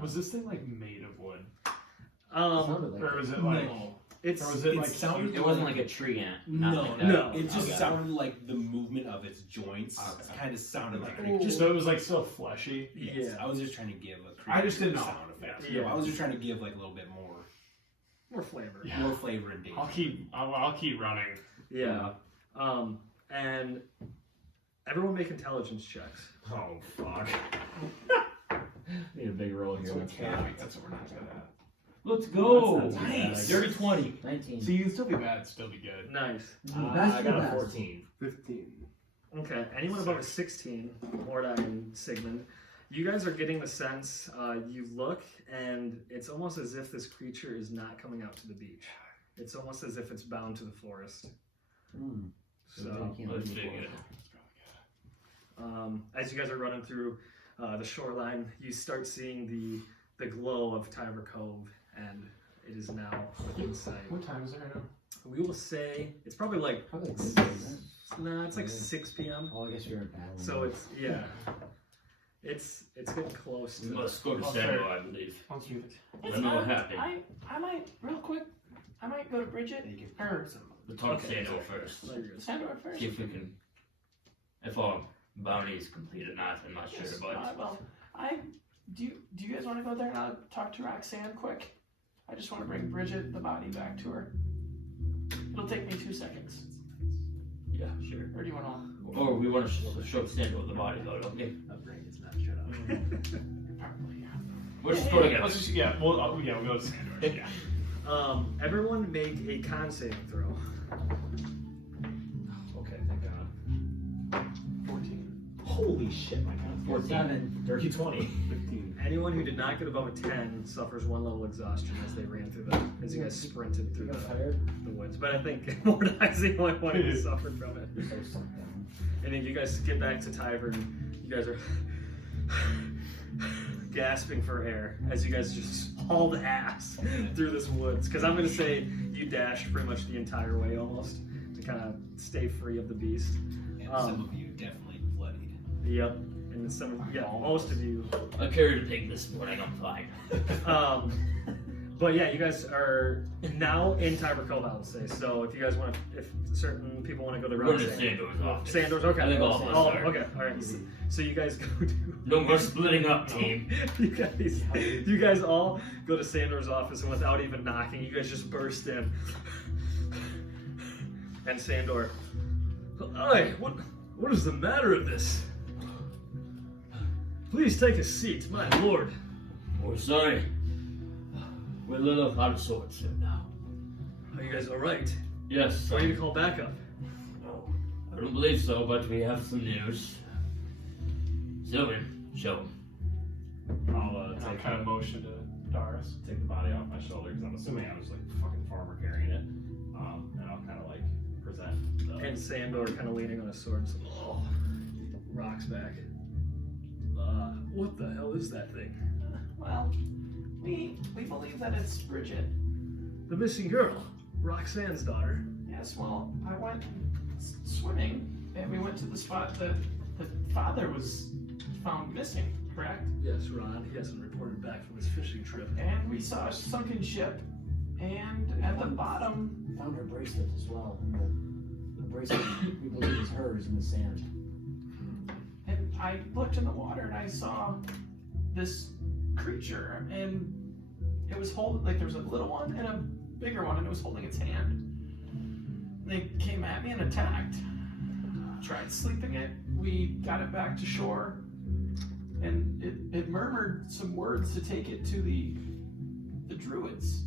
Was this thing like made of wood? Sounded like Or it. was it like. It's Or was it like. sounded It wasn't like a tree ant. No, Not like that. no. It just Okay. sounded like the movement of its joints kind of sounded like it. Just, So it was like still fleshy? yes, Yeah. I was just trying to give a I just didn't know. sound effect. Yeah. No, I was just trying to give like a little bit more flavor. Yeah. more flavor and danger. I'll keep running. Yeah. And everyone make intelligence checks. Oh fuck. Need a big roll here. That's what we're not good at. Let's go. That's not too bad. Nice. Dirty 20. 19. So you can still be bad, still be good. Nice. I got a 14. 15. Okay, anyone above a 16, Mordai and Sigmund, you guys are getting the sense, you look, and it's almost as if this creature is not coming out to the beach. It's almost as if it's bound to the forest. So, Let's figure it. as you guys are running through the shoreline, you start seeing the glow of Tiber Cove, and it is now within sight. What time is it right now? We will say it's probably like Probably like midday, isn't it? nah, it's like 6 p.m. Oh, I guess we were in battle. So it's it's getting close We to. must go to Oh, Sandor, fair. I believe. Once you I don't know what happened. I might, real quick, I might go to Bridget. Or We'll talk to Okay. Sandor first. Sandor first. See if we can. If our bounty is complete or not, I'm not sure, Yes, but. well, do you guys want to go there and I'll talk to Roxanne quick? I just want to bring Bridget the body back to her. It'll take me 2 seconds. Yeah, sure. Or do you want to? Or we want to show Sandor the body, though, okay? My brain is not shut up. Probably, yeah. We're just going Let's to just, we'll go to Sandor. Yeah. Everyone make a con saving throw. Okay, thank God. 14. Holy shit, my God. 7. Dirty 20. 15. Anyone who did not get above a 10 suffers 1 level exhaustion as they ran through as you guys sprinted through You got the tired? woods. But I think Mordai's the only one who suffered from it. So sunk down. And then you guys get back to Tyver, and you guys are gasping for air as you guys just hauled ass through this woods. Because I'm going to say you dashed pretty much the entire way almost to kind of stay free of the beast. And some of you definitely bloodied. Yep. And most of you. I carried a pig this morning, I'm fine. But yeah, you guys are now in Tiber Cove, I would say. So if you guys want to, if certain people want to go to We're going to Roxanne. Sandor's office. Sandor's, okay. I think all of us are. Okay, alright. So you guys go to. No more splitting up, team. You guys all go to Sandor's office, and without even knocking, you guys just burst in. And Sandor, "Aye, what is the matter of this? Please take a seat, my lord." We're sorry. We're a little out of sorts here now. Are you guys alright? Yes, Do I need to call backup? I don't believe so, but we have some news. Sylvan, show 'em. I'll take kind of motion to Doris, take the body off my shoulder because I'm assuming I was like the fucking farmer carrying it, and I'll kind of like present the. And Sandor kind of leaning on his sword, so, rocks back. What the hell is that thing? Well, we believe that it's Bridget. The missing girl, Roxanne's daughter. Yes, well, I went swimming and we went to the spot that the father was found missing, correct? Yes, Ron. He hasn't reported back from his fishing trip. And we saw a sunken ship, and at the bottom, We found her bracelet as well. And the bracelet we believe is hers in the sand. and I looked in the water and I saw this creature, and it was holding, like there was a little one and a bigger one, and it was holding its hand. They came at me and attacked. Tried sleeping it. We got it back to shore, and it murmured some words to take it to the druids.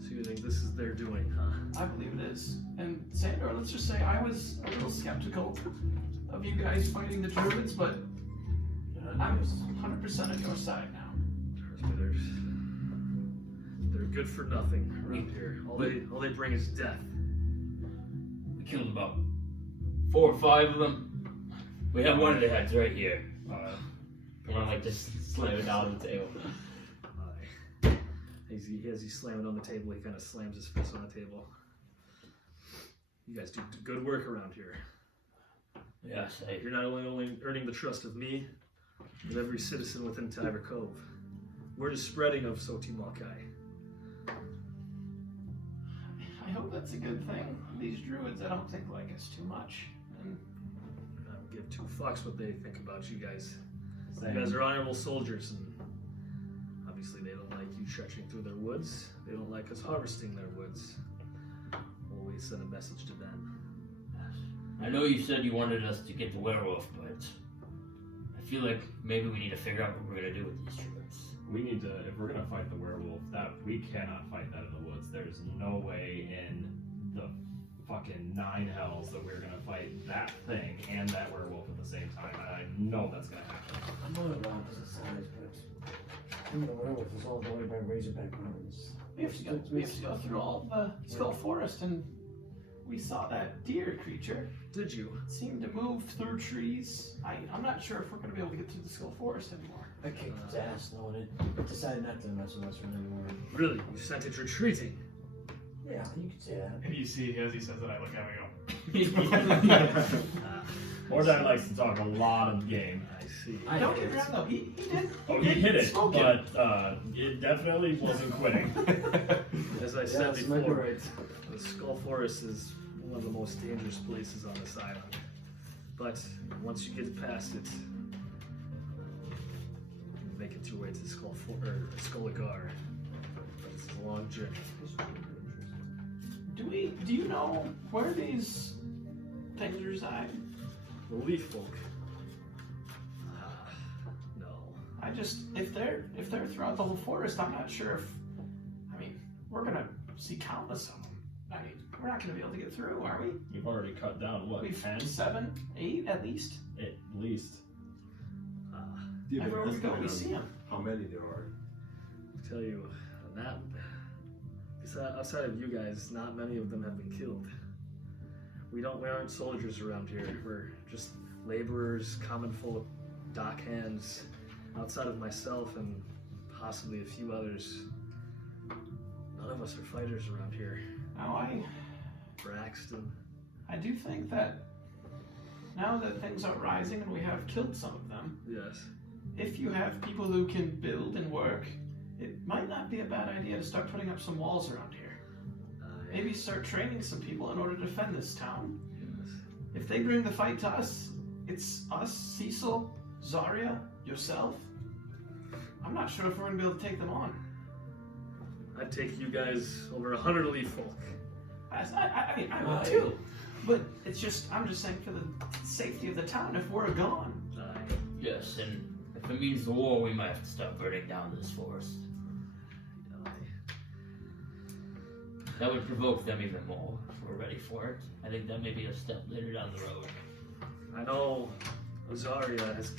So you think this is their doing, huh? I believe it is. And Sandor, let's just say I was a little skeptical of you guys fighting the druids, but I'm 100% on your side now. They're good for nothing around here. All they bring is death. We killed about 4 or 5 of them. We have one of the heads right here. I want to like just slam it down on the table. As he slammed on the table, he kind of slams his fist on the table. You guys do good work around here. Yes, You're not only earning the trust of me, but every citizen within Tiber Cove. Word is spreading of Soti Maulkeye. I hope that's a good thing. These druids, I don't think like us too much. And I don't give 2 fucks what they think about you guys. You guys are honorable soldiers, and obviously they don't like you stretching through their woods. They don't like us harvesting their woods. Always send a message to them. I know you said you wanted us to get the werewolf, but I feel like maybe we need to figure out what we're gonna do with these druids. We need to, if we're gonna fight the werewolf, that we cannot fight that in the woods. There's no way in the fucking 9 hells that we're gonna fight that thing and that werewolf at the same time. I know that's gonna happen. I'm on the opposite sides, but I think the werewolf is all the way by Razorback Mountains. We have to go through all the Skull Forest, and we saw that deer creature. Did you? It seemed to move through trees. I'm not sure if we're going to be able to get through the Skull Forest anymore. I kicked its ass, knowing it. Decided not to mess with us anymore. Really? You sent it retreating? Yeah, you could say that. And you see, as he says that, I look at him and go, Mordai likes to talk a lot of game. I see. Don't get me wrong though, he did. Oh, he hit it, spoke but it definitely wasn't quitting. As I said Yes, might be before, right. the Skull Forest is one of the most dangerous places on this island. But once you get past it, you make it your way to the Skullagar. But it's a long journey. Do you know where these things reside? The Leaf Folk. No. I just if they're throughout the whole forest, I'm not sure if. I mean, we're gonna see countless of them. I mean, we're not gonna be able to get through, are we? We've already cut down, what, We've 10? 7, 8 at least. At least. Do you have Everywhere an we go, estimate we on see them. how many there are? I'll tell you, on that, outside of you guys, not many of them have been killed. We aren't soldiers around here. We're just laborers, common folk, dock hands. Outside of myself and possibly a few others, none of us are fighters around here. Now Braxton. I do think that now that things are rising and we have killed some of them, Yes. if you have people who can build and work, it might not be a bad idea to start putting up some walls around here. Maybe start training some people in order to defend this town. Yes. If they bring the fight to us, it's us, Cecil, Zarya, yourself. I'm not sure if we're gonna be able to take them on. I'd take you guys over 100 Leaf Folk. I mean, I would too. But it's just, I'm just saying for the safety of the town, if we're gone. Yes, and if it means the war, we might have to start burning down this forest. That would provoke them even more if we're ready for it. I think that may be a step later down the road. I know Zarya has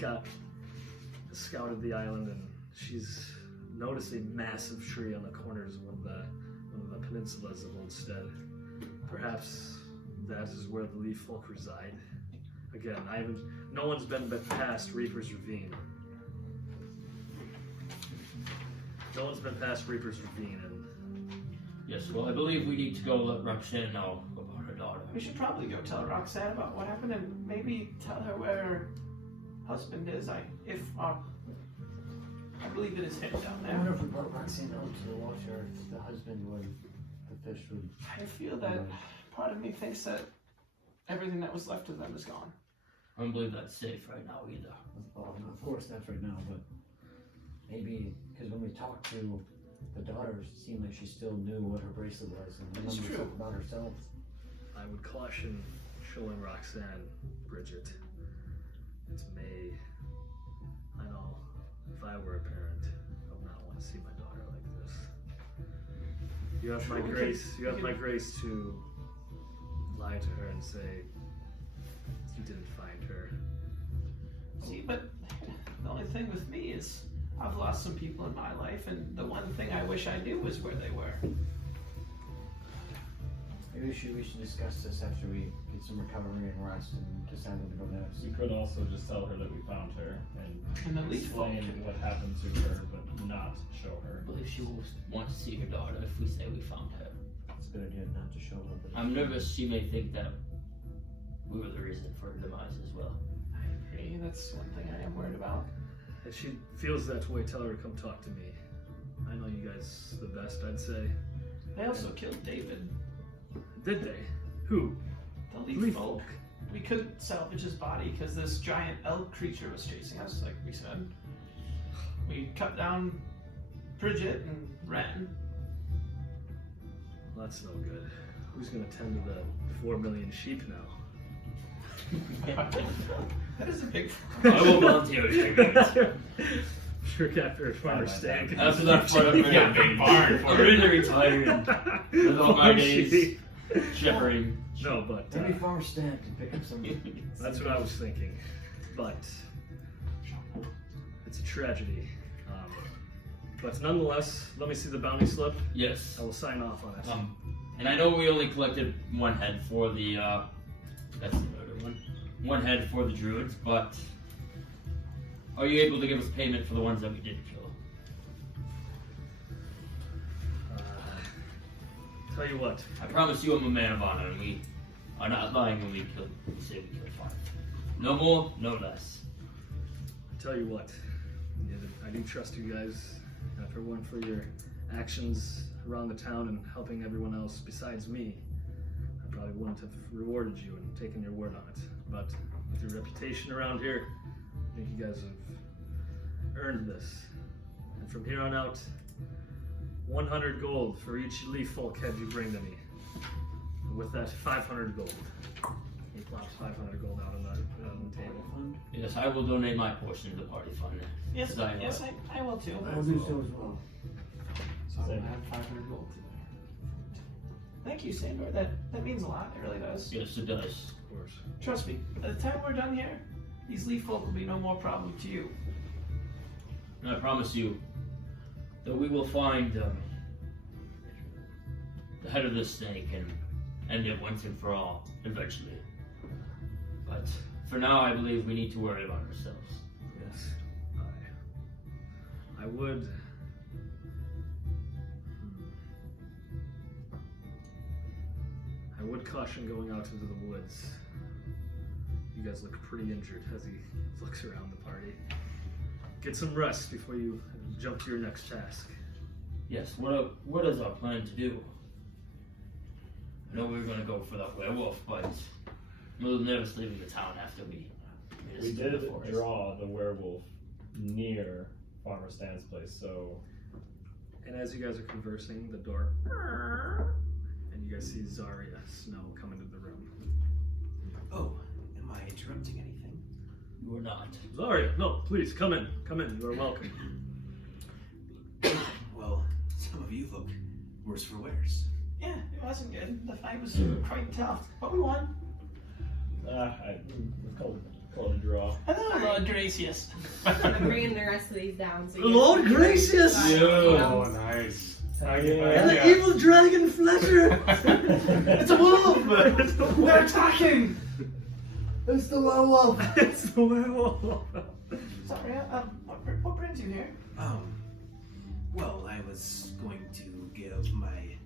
scouted the island, and she's noticed a massive tree on the corners of one of the peninsulas of Oldstead. Perhaps that is where the Leaf Folk reside. Again, no one's been past Reaper's Ravine. No one's been past Reaper's Ravine, and Yes, well, I believe we need to go let Roxanne know about her daughter. We should probably go tell Roxanne about what happened and maybe tell her where her husband is. I believe it is him down I wonder there. if we brought Roxanne out to the water, if the husband would, the fish would. I feel that part of me thinks that everything that was left of them is gone. I don't believe that's safe right now either. Well, of course, that's right now, but maybe, because when we talked to the daughter, it seemed like she still knew what her bracelet was and It's remembered true. something about herself. I would caution showing Roxanne Bridget. It's May. I know, if I were a parent, I would not want to see my daughter like this. You have my grace. You have my grace to lie to her and say you didn't find her. See, but the only thing with me is I've lost some people in my life, and the one thing I wish I knew was where they were. Maybe we should discuss this after we get some recovery and rest and decide what to go next. You could also just tell her that we found her And the and Leaf Folk. explain what happened to her, but not show her. I believe she will want to see her daughter if we say we found her. It's a good idea not to show her. But I'm nervous she may think that we were the reason for her demise as well. I agree. That's one thing I am worried about. If she feels that way, tell her to come talk to me. I know you guys the best, I'd say. They also killed David. Did they? Who? The Leaf Folk. We couldn't salvage his body because this giant elk creature was chasing us, like we said. We cut down Bridget and ran. Well, that's no good. Who's gonna tend to the 4 million sheep now? That is a big. I will volunteer to take it. Sure, after a farmer stag. After that fight, I'm You got a big barn I'm for really it. retired. With all my days shepherding. No, but Maybe farmer stand can pick up some. that's what I was thinking. But it's a tragedy. But nonetheless, let me see the bounty slip. Yes. I will sign off on it. And I know we only collected one head for the, that's the murder one. One head for the druids, but are you able to give us payment for the ones that we didn't kill? Tell you what, I promise you I'm a man of honor, and we are not lying when we say we killed 5. No more, no less. tell you what. Yeah, I do trust you guys, and if it weren't for your actions around the town and helping everyone else besides me, I probably wouldn't have rewarded you and taken your word on it. But with your reputation around here, I think you guys have earned this. And from here on out, 100 gold for each leaf folk head you bring to me. And with that, 500 gold. He plops 500 gold out on the table. Yes, I will donate my portion to the party fund. Yes, As I- yes, I will too. I'll do so as well. So I'm gonna add 500 gold to that. Thank you, Sandor. That means a lot. It really does. Yes, it does. Of course. Trust me. By the time we're done here, these leaf folk will be no more problem to you. And I promise you that we will find the head of this snake and end it once and for all, eventually. But for now, I believe we need to worry about ourselves. Yes. I would. I would caution going out into the woods. You guys look pretty injured as he looks around the party. Get some rest before you jump to your next task. Yes, what is our plan to do? I know we were going to go for that werewolf, but I'm a little nervous leaving the town after we made a We stop in did the forest. draw the werewolf near Farmer Stan's place, so And as you guys are conversing, the door, and you guys see Zarya Snow come into the room. Oh, am I interrupting anything? You were not. Zarya, no, please come in. Come in. You are welcome. Well, some of you look worse for wears. Yeah, it wasn't good. The fight was quite tough, but we won. I called it a draw. Hello, Lord Gracious. I'm bringing the rest of these down. So you Lord can- gracious! Oh, nice. And the evil dragon Fletcher! It's a wolf! They're attacking! It's the werewolf. It's the werewolf. Sorry, what brings you here? Well, I was going to give my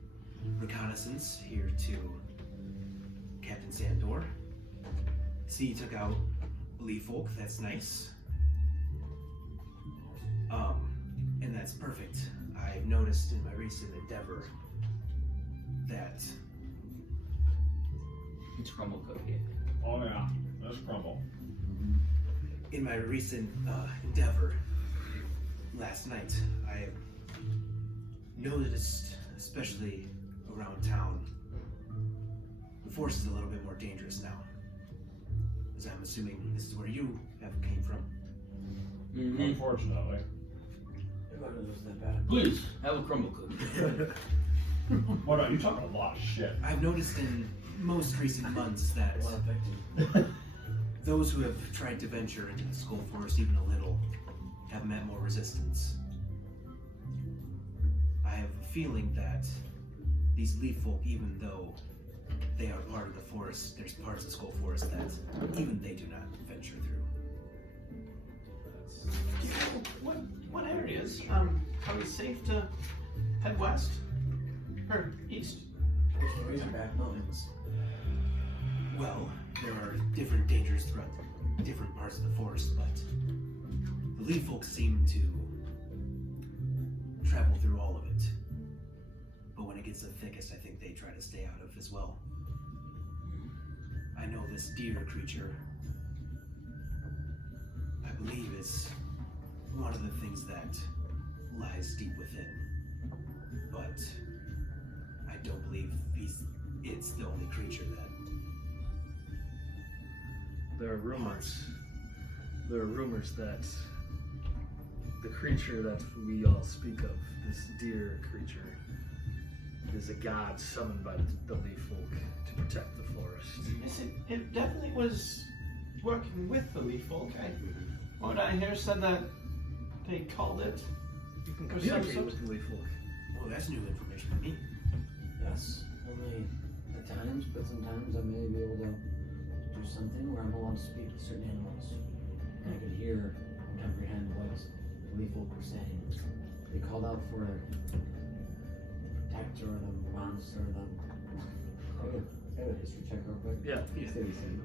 reconnaissance here to Captain Sandor. See, he took out Leaf Folk, that's nice. And that's perfect. I've noticed in my recent endeavor that It's crumble cookie. Oh yeah, that's crumble. in my recent endeavor last night, I noticed, especially around town, the force is a little bit more dangerous now. As I'm assuming this is where you came from. Mm-hmm. Unfortunately. It wasn't that bad. Please, have a crumble cookie. Oh no, you talking a lot of shit. I've noticed in most recent months that It wasn't affected. those who have tried to venture into the Skull Forest even a little have met more resistance. I have a feeling that these leaf folk, even though they are part of the forest, there's parts of the Skull Forest that even they do not venture through. What areas? Are we safe to head west? Or east? There's the Razorback Mountains. Well, there are different dangers throughout different parts of the forest, but the leaf folk seem to travel through all of it. But when it gets the thickest, I think they try to stay out of as well. I know this deer creature, I believe, is one of the things that lies deep within. But I don't believe it's the only creature that There are rumors there are rumors that the creature that we all speak of, this deer creature, is a god summoned by the Leaf Folk to protect the forest. Yes, it definitely was working with the Leaf Folk. Mordai here said that they called it. You can Or some communicate sort- with the Leaf Folk. Well, that's new information for me. Yes, only at times, but sometimes I may be able to do something where I'm allowed to speak with certain animals. And I could hear and comprehend what the Leaf Folk were saying. They called out for the protector or the monster or the... Have a history check real quick. Yeah. Stay the same.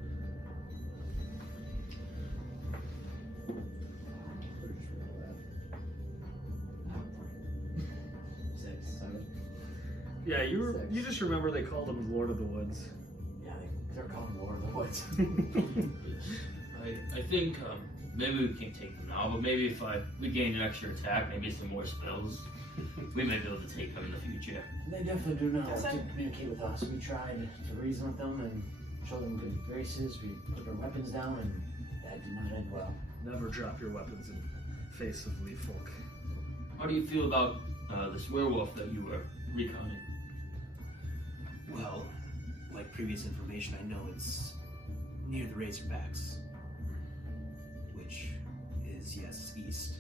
Six. Yeah, you just remember they called him Lord of the Woods. Yeah, they're called Lord of the Woods. I think maybe we can take them now, but maybe if we gain an extra attack, maybe some more spells, we may be able to take them in the future. They definitely do know Yes, to I- communicate with us. We tried to reason with them and show them good graces. We put their weapons down, and that did not end well. Never drop your weapons in face of Leaf Folk. How do you feel about this werewolf that you were recounting? Well, like previous information, I know it's near the Razorbacks, which is, yes, east.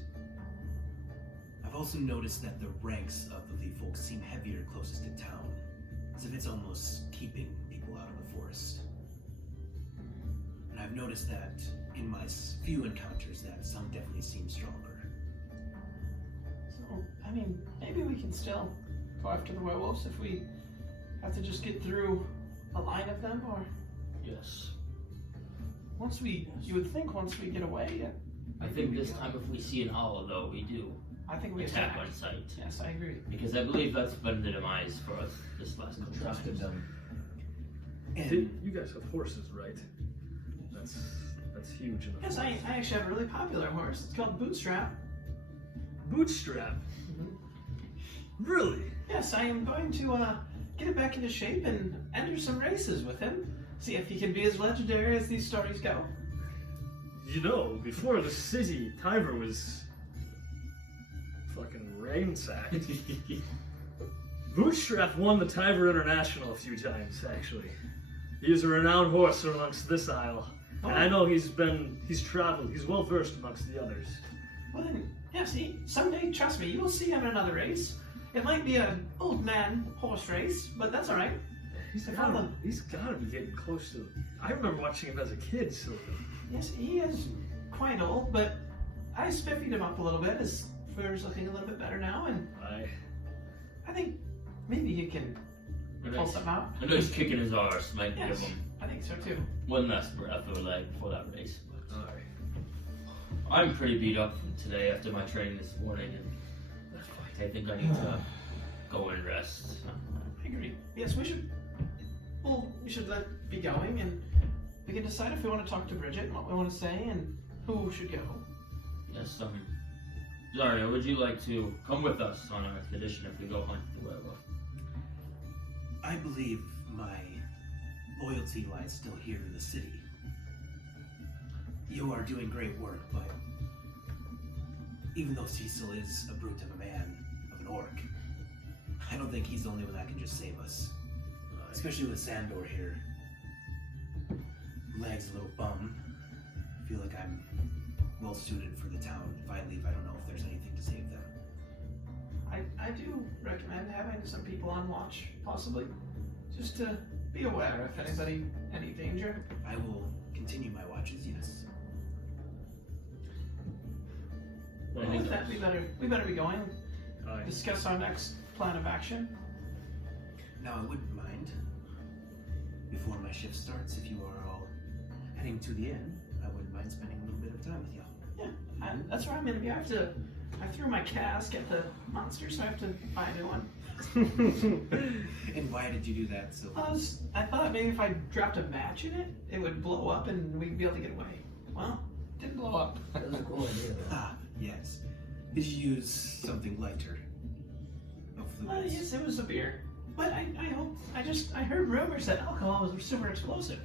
I've also noticed that the ranks of the Leaf Folk seem heavier closest to town, as if it's almost keeping people out of the forest. And I've noticed that in my few encounters that some definitely seem stronger. So, I mean, maybe we can still go after the werewolves if we have to just get through a line of them, or Yes. you would think once we get away, I think this time if we see an owl, though, we do I think we attack attack. on sight. Yes, I agree. Because I believe that's been the demise for us this last couple Trusted times. them. And You guys have horses, right? That's huge in the Yes, I actually have a really popular horse. It's called Bootstrap. Bootstrap? Really? Yes, I am going to get it back into shape and enter some races with him. See if he can be as legendary as these stories go. You know, before the city, Tiber was fucking ransacked. Bootstrap won the Tiber International a few times, actually. He is a renowned horse amongst this isle. And I know he's traveled, he's well versed amongst the others. Well then, yeah, see, someday, trust me, you will see him in another race. It might be an old man horse race, but that's alright. He's gotta be getting close to. I remember watching him as a kid, Sylvan. Yes, he is quite old, but I spiffied him up a little bit. His fur is looking a little bit better now, and I think maybe he can pull something out. I know he's kicking his arse. Might give Yes, him I think so too. one last breath or leg before that race. But Alright. I'm pretty beat up from today after my training this morning, and I think I need to go and rest. I agree. Yes, we should. Well, we should be going, and we can decide if we want to talk to Bridget and what we want to say, and who should go. Yes, Zarya, would you like to come with us on our expedition if we go hunt the werewolf? I believe my loyalty lies still here in the city. You are doing great work, but even though Cecil is a brute of a man, of an orc, I don't think he's the only one that can just save us. Especially with Sandor here. Leg's a little bum. I feel like I'm well suited for the town. If I leave, I don't know if there's anything to save them. I do recommend having some people on watch, possibly, just to be aware if any danger. I will continue my watches, yes. I Well, think with that, we better be going. Aye. Discuss our next plan of action. Now, I wouldn't mind, before my shift starts, if you are all heading to the inn, I wouldn't mind spending a little bit of time with y'all. Yeah, that's where I'm gonna be. I threw my cask at the monster, so I have to buy a new one. And why did you do that? So I thought maybe if I dropped a match in it, it would blow up and we'd be able to get away. Well, it didn't blow up. That was a cool idea, though. yes. Did you use something lighter? Of fluids? Yes, it was a beer. But I heard rumors that alcohol was super explosive.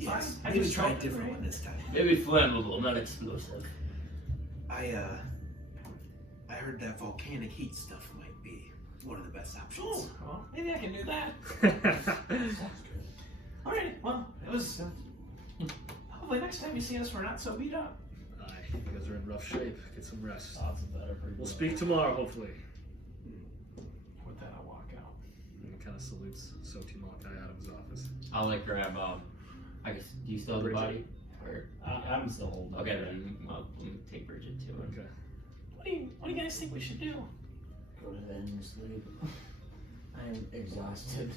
Yes, I maybe just try a tried different it, one this time. Maybe flammable, not explosive. I heard that volcanic heat stuff might be one of the best options. Oh, well, maybe I can do that. Alright, well, it was. Hopefully, next time you see us, we're not so beat up. Aye, you guys are in rough shape. Get some rest. Odds of that are pretty We'll low. speak tomorrow, hopefully. With that, I'll walk out. And he kind of salutes Soti Maulkeye out of his office. I'll like grab, I guess, do you still have the body? Or, I'm still holding. okay, it. then I'll let me take Bridget too. Okay. What do you guys think we should do? Go to bed and sleep. I am exhausted.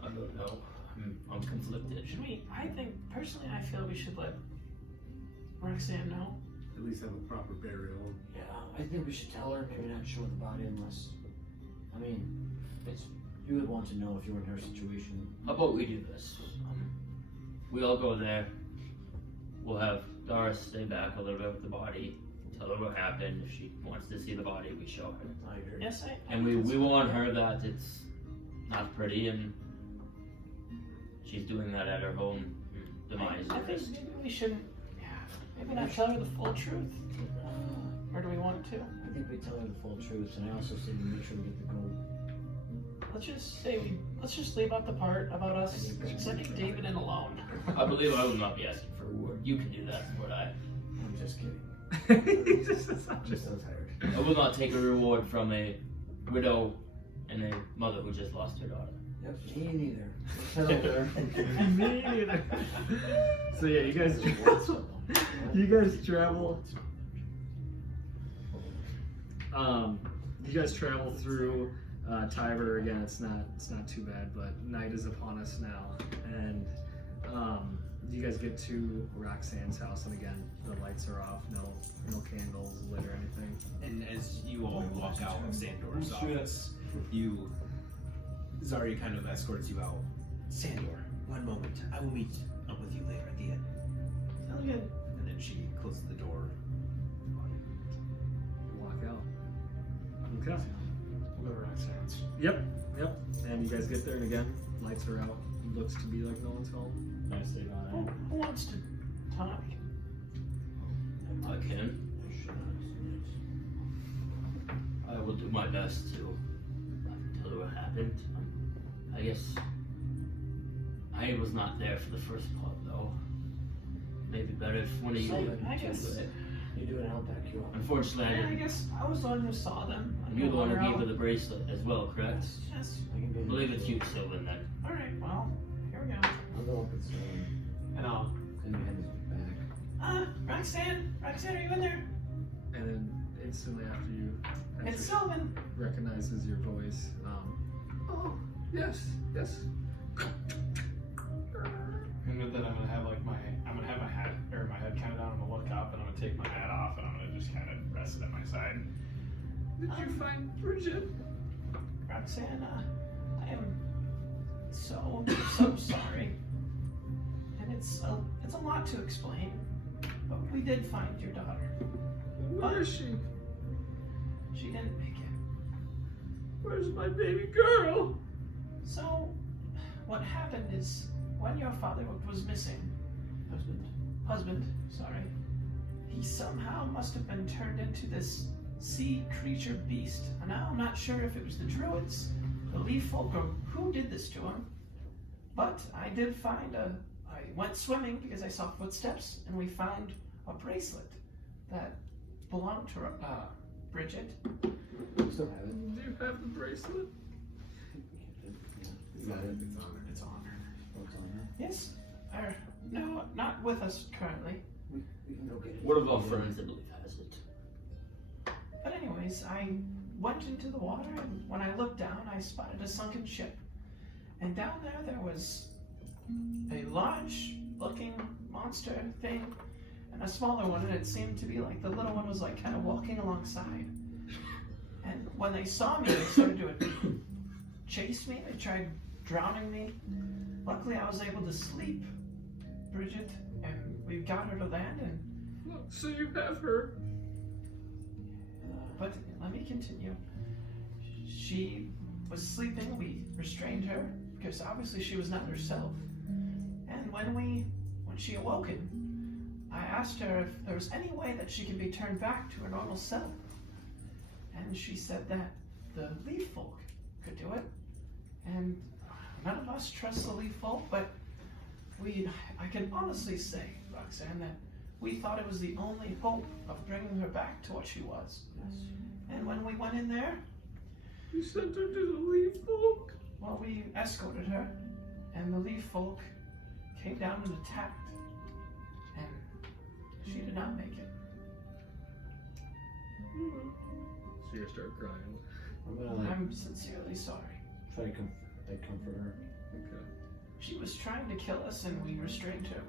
I don't know. I'm conflicted. Should we? I think, personally, I feel we should let Roxanne know. At least have a proper burial. Yeah, I think we should tell her. Maybe not show the body unless. I mean, you would want to know if you were in her situation. How about we do this? We all go there. We'll have Doris stay back a little bit with the body. Tell her what happened. If she wants to see the body, we show her. I agree. Yes, And we warn her that it's not pretty and she's doing that at her own demise. I think maybe we shouldn't. Yeah, maybe not tell her the full truth. Or do we want to? I think we tell her the full truth, and I also say we make sure we get the gold. Let's just leave out the part about us sending David in alone. I believe I will not be asking for a reward. You can do that, Mordai. I'm just kidding. He's just I'm just so tired. I will not take a reward from a widow and a mother who just lost her daughter. Yep, me neither. Head over there. Me neither. So yeah, you guys travel. You guys travel through Tiber again. It's not too bad, but night is upon us now, and you guys get to Roxanne's house, and again the lights are off, no candles lit or anything. And as you all walk out of Sandor's office, Zarya kind of escorts you out. Sandor, one moment. I will meet up with you later at the end. Sounds good. And then she closes the door. Walk out. Okay. We'll go to Roxanne's. Yep. And you guys get there, and again lights are out. Looks to be like no one's home. Nice day on it. Who wants to talk? I can. I will do my best to tell you what happened. I guess I was not there for the first part, though. Maybe better if one of you I can guess. do it. You do it, I'll back you up. Unfortunately, I Yeah, I didn't. guess I was the one who saw them. You're the one who gave her the bracelet as well, correct? Yes. I can be I believe it's you, Sylvan, then. Alright, well, here we go. I'll go up and stay. And I'll Clean your head back. Roxanne, are you in there? And then instantly after you It's Sylvan. recognizes your voice. Oh, yes. And with that, I'm gonna have my hat or my head kind of down. I'm gonna look up and I'm gonna take my hat off and I'm gonna just kind of rest it at my side. Did you find Bridget? Roxanne, I am so sorry. And it's a lot to explain, but we did find your daughter. Where is she? She didn't make it. Where's my baby girl? So, what happened is, when your father was missing, husband, sorry, he somehow must have been turned into this sea creature beast. And now I'm not sure if it was the druids, the leaf folk, or who did this to him. But I did find I went swimming because I saw footsteps, and we found a bracelet that belonged to Bridget. Still have it. Do you have the bracelet? It's on her. It's on her. Oh, it's on her. Yes. No, not with us currently. We can go get it. One of our friends, I believe, has it. But anyways, I went into the water, and when I looked down, I spotted a sunken ship. And down there was a large-looking monster thing, and a smaller one, and it seemed to be like the little one was like kind of walking alongside. And when they saw me, they started to chase me. They tried drowning me. Luckily, I was able to sleep Bridget, and we got her to land. And So you have her. but let me continue. She was sleeping. We restrained her because obviously she was not herself. And when we she awoken, I asked her if there was any way that she could be turned back to her normal self. And she said that the leaf folk could do it. And none of us trust the leaf folk, but I can honestly say, Roxanne, that we thought it was the only hope of bringing her back to what she was. Yes. And when we went in there, You sent her to the leaf folk? well, we escorted her, and the leaf folk came down and attacked. And she did not make it. So you start crying. I'm gonna I'm sincerely sorry. try to comfort her. Okay. She was trying to kill us, and we restrained her.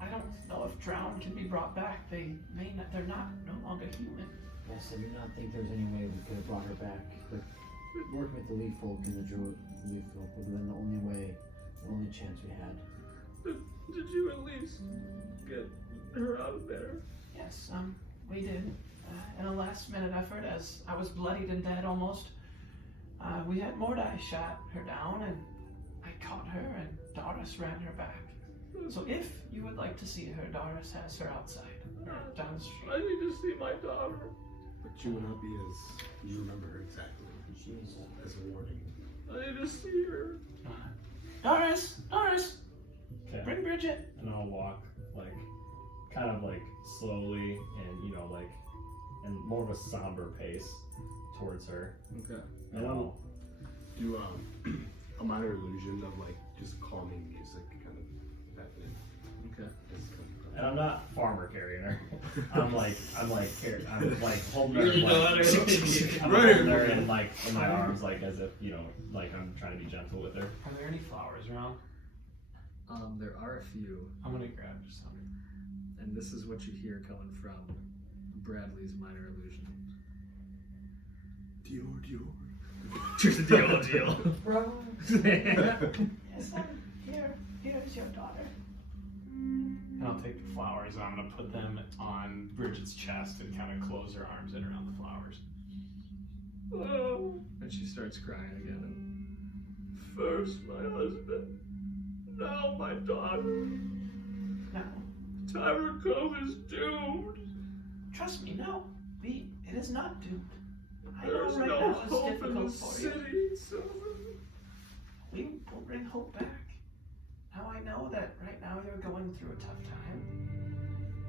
I don't know if drowned can be brought back. They're no longer human. Yes, I do not think there's any way we could have brought her back. But working with the leaf folk and the druid leaf folk would have been the only chance we had. Did you at least get her out of there? Yes, we did. In a last-minute effort, as I was bloodied and dead almost, we had Mordai shot her down, and I caught her, and Doris ran her back. So if you would like to see her, Doris has her outside, or down the street. I need to see my daughter. But you will not be as you remember her exactly. She's As a warning. I need to see her. Doris! Okay. Bring Bridget! And I'll walk kind of slowly and and more of a somber pace towards her. Okay. And I'll Do a minor illusion of just calming music, kind of that thing. Okay. and I'm not farmer carrying her. I'm holding her You're the daughter. I'm holding her in my arms as if I'm trying to be gentle with her. Are there any flowers around? There are a few, I'm gonna grab some. and this is what you hear coming from Bradley's minor illusion. Dior. Just a deal. Bro. Yes, here's your daughter. And I'll take the flowers and I'm gonna put them on Bridget's chest and kind of close her arms in around the flowers. Oh. And she starts crying again. First my husband, now my daughter. No, Tyra Cove is doomed. trust me, no. It is not doomed. I know There's right no now it's hope in difficult the for you. city, so We will bring hope back. Now I know that right now you're going through a tough time,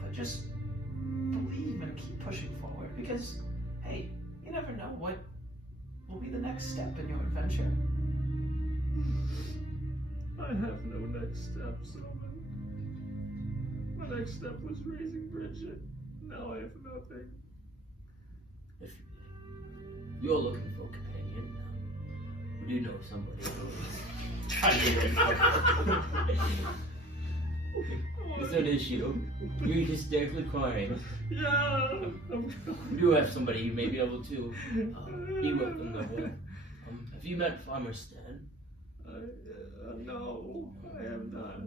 but just believe and keep pushing forward because, hey, you never know what will be the next step in your adventure. I have no next step, Sylvan. My next step was raising Bridget. Now I have nothing. If you're looking for a companion, we do know somebody. It's an issue. You're hysterically crying. Yeah. We do have somebody you may be able to be with them though. Have you met Farmer Stan? No, I have not.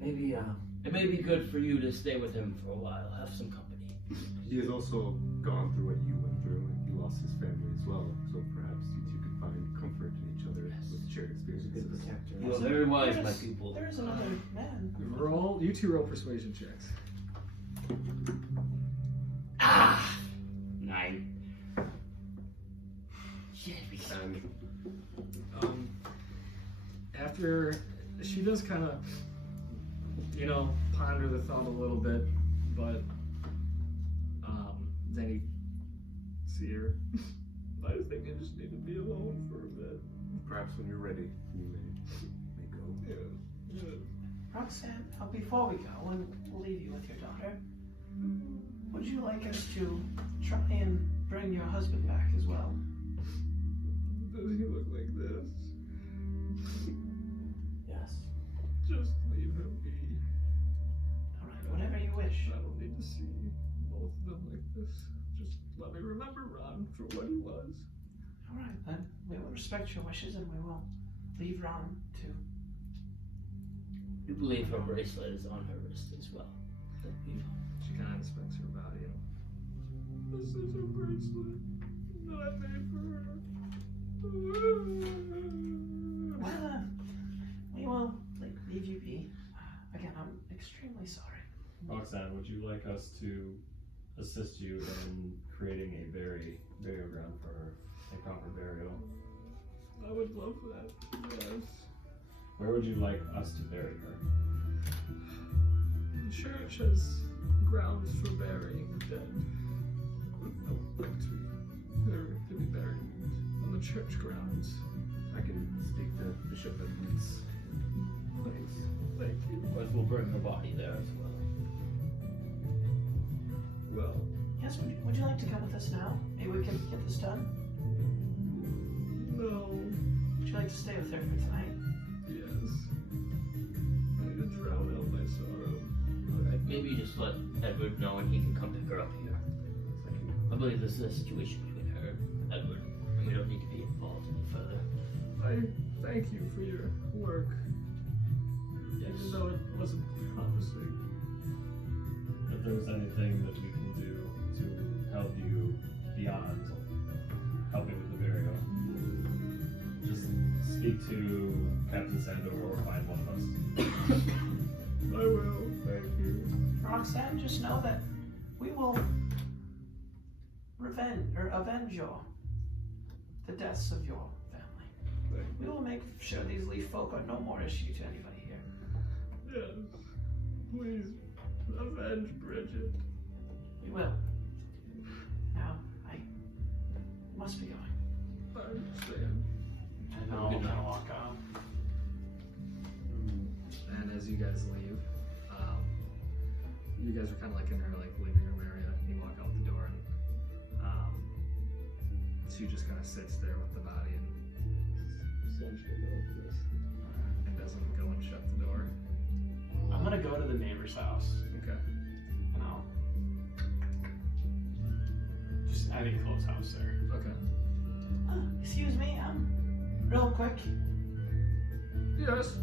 Maybe, It may be good for you to stay with him for a while. Have some company. He has also gone through what you went through, and he lost his family as well. So perhaps you two could find comfort in each other with shared he's a good experiences. protector. You are very wise, my There's- people. There's another man. You two roll persuasion checks. 9. Shit, And After she does kind of, ponder the thought a little bit, but then you see her. I think I just need to be alone for a bit. perhaps when you're ready, you may go. Yeah. Roxanne, before we go, and we'll leave you with your daughter, would you like us to try and bring your husband back as well? Does he look like this? Yes. Just leave him be. Alright, whatever you wish. I don't need to see both of them like this. Just let me remember Ron for what he was. Alright then, we will respect your wishes and we will leave Ron too. You believe her bracelet is on her wrist as well. She kind of inspects her body. This is a bracelet that I made for her. Well, we will leave you be. Roxanne, would you like us to assist you in creating a burial ground for her, a proper burial? I would love that. Yes. Where would you like us to bury her? The church has grounds for burying the dead. I would like to be buried on the church grounds. I can speak to Bishop Edmonds. Thanks. Thank you. But we'll bring the body there as well. Well, Yes, would you like to come with us now? Maybe we can get this done. no. Would you like to stay with her for tonight? Yes. I need to drown out my sorrow. Alright, maybe just let Edward know and he can come pick her up here. I believe this is a situation between her and Edward, and we don't need to be involved any further. I thank you for your work. Even though it wasn't promising. If there's anything that we can do to help you beyond helping with the burial, just speak to Captain Sandor or find one of us. I will. Thank you. Roxanne, just know that we will avenge the deaths of your family. We will make sure these leaf folk are no more issue to anybody here. Yes. Please avenge Bridget. We will. Now, I must be going. I understand. And I'll kind of walk out. And as you guys leave, you guys are kind of like in her like living room area. You walk out the door, and she just kind of sits there with the body and doesn't go and shut the door. I'm gonna go to the neighbor's house Okay. and I'll just any close house there. Okay. Excuse me, real quick. Yes.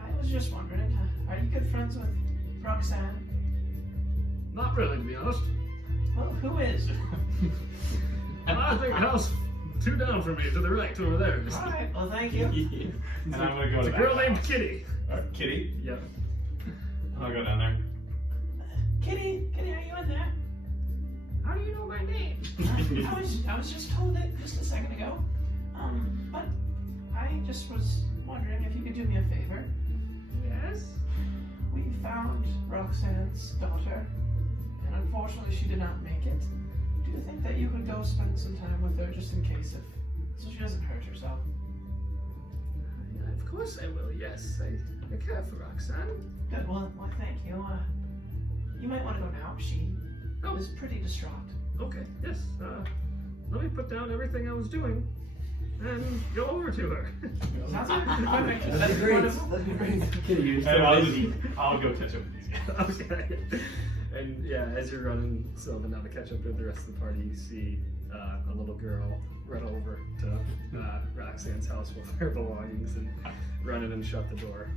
I was just wondering, are you good friends with Roxanne? Not really, to be honest. Well, who is? I think house 2 down from me to the right over there. Alright, well, thank you. And I'm gonna go It's to a that girl named house. Kitty. Kitty? Yep. I'll go down there. Kitty, are you in there? How do you know my name? I was just told it just a second ago. But I just was wondering if you could do me a favor. Yes. We found Roxanne's daughter, and unfortunately she did not make it. Do you think that you could go spend some time with her just in case so she doesn't hurt herself? Of course I will, yes. I care for Roxanne. Good, well, thank you. You might want to go now. She was pretty distraught. Okay, yes. Let me put down everything I was doing and go over to her. Sounds like perfect. That'd be great. Wonderful. That'd be great. Kitty, you're And so I'll, busy. I'll go catch up with these guys. Okay. And yeah, as you're running Sylvan now to catch up with the rest of the party, you see a little girl run over to Roxanne's house with her belongings and run in and shut the door.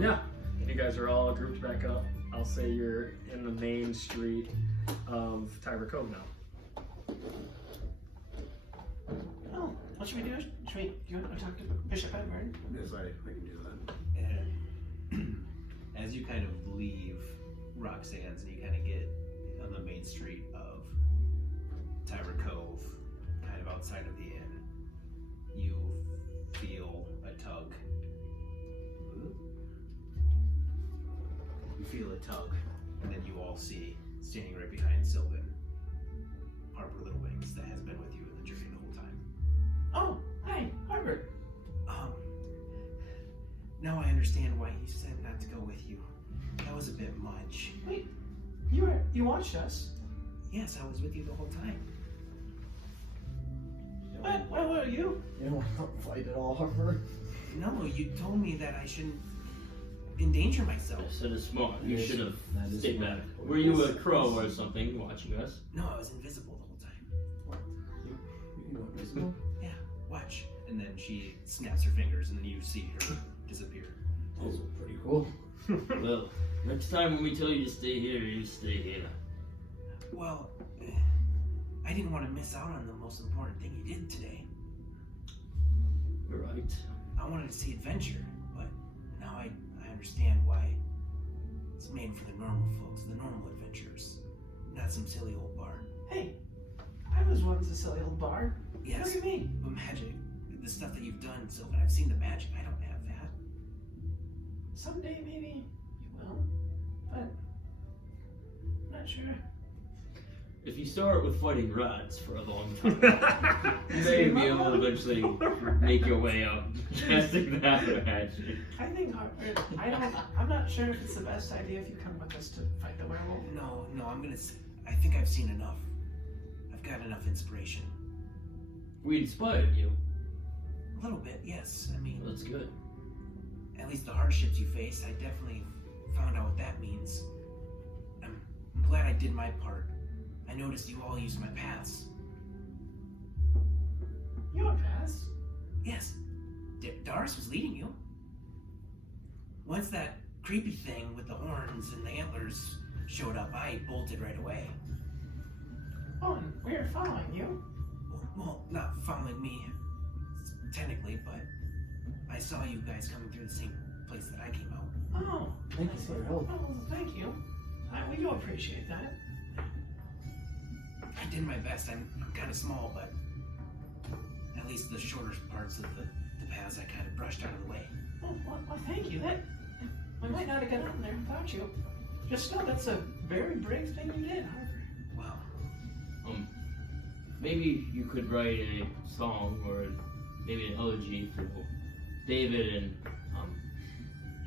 Yeah, you guys are all grouped back up. I'll say you're in the main street of Tiber Cove now. Oh, what should we do? Do you want to talk to Bishop Edward? Yes, I can do that. And as you kind of leave Roxanne's and you kind of get on the main street of Tiber Cove, kind of outside of the inn, you feel a tug. You feel a tug, and then you all see, standing right behind Sylvan, Harper Littlewings, that has been with you in the journey the whole time. Oh, hi, Harper. Now I understand why he said not to go with you. That was a bit much. Wait, you watched us? Yes, I was with you the whole time. Where were you? You don't want to fight at all, Harper. No, you told me that I shouldn't endanger myself. So it's smart. You Yes, should have that is stayed smart. back. Were you a crow or something watching us? No, I was invisible the whole time. You were invisible? Yeah, watch. And then she snaps her fingers, and then you see her disappear. Those are pretty cool. Well, next time when we tell you to stay here, you stay here. Well, I didn't want to miss out on the most important thing you did today. Right. I wanted to see adventure, but now I understand why it's made for the normal folks, the normal adventurers, not some silly old bar. Hey, I was once a silly old bard. Yes, What do you mean? but magic, the stuff that you've done, Sylvan, I've seen the magic. I don't have that. Someday maybe you will, but I'm not sure. If you start with fighting rats for a long time, you may be able to eventually make your way up. Casting that magic. I think I'm not sure if it's the best idea if you come with us to fight the werewolf. No, I think I've seen enough. I've got enough inspiration. We inspired you. A little bit, yes. I mean, That's good. at least the hardships you faced, I definitely found out what that means. I'm glad I did my part. I noticed you all used my paths. Your pass? Yes, Darius was leading you. Once that creepy thing with the horns and the antlers showed up, I bolted right away. Oh, and we're following you. Well, not following me, technically, but I saw you guys coming through the same place that I came out. Oh, Thank you for your help. oh, thank you. We do appreciate that. I did my best. I'm kind of small, but at least the shorter parts of the paths I kind of brushed out of the way. Well, thank you. That we might not have got out there without you. Just know that's a very brave thing you did, Harvard. Wow. Maybe you could write a song or maybe an elegy for David and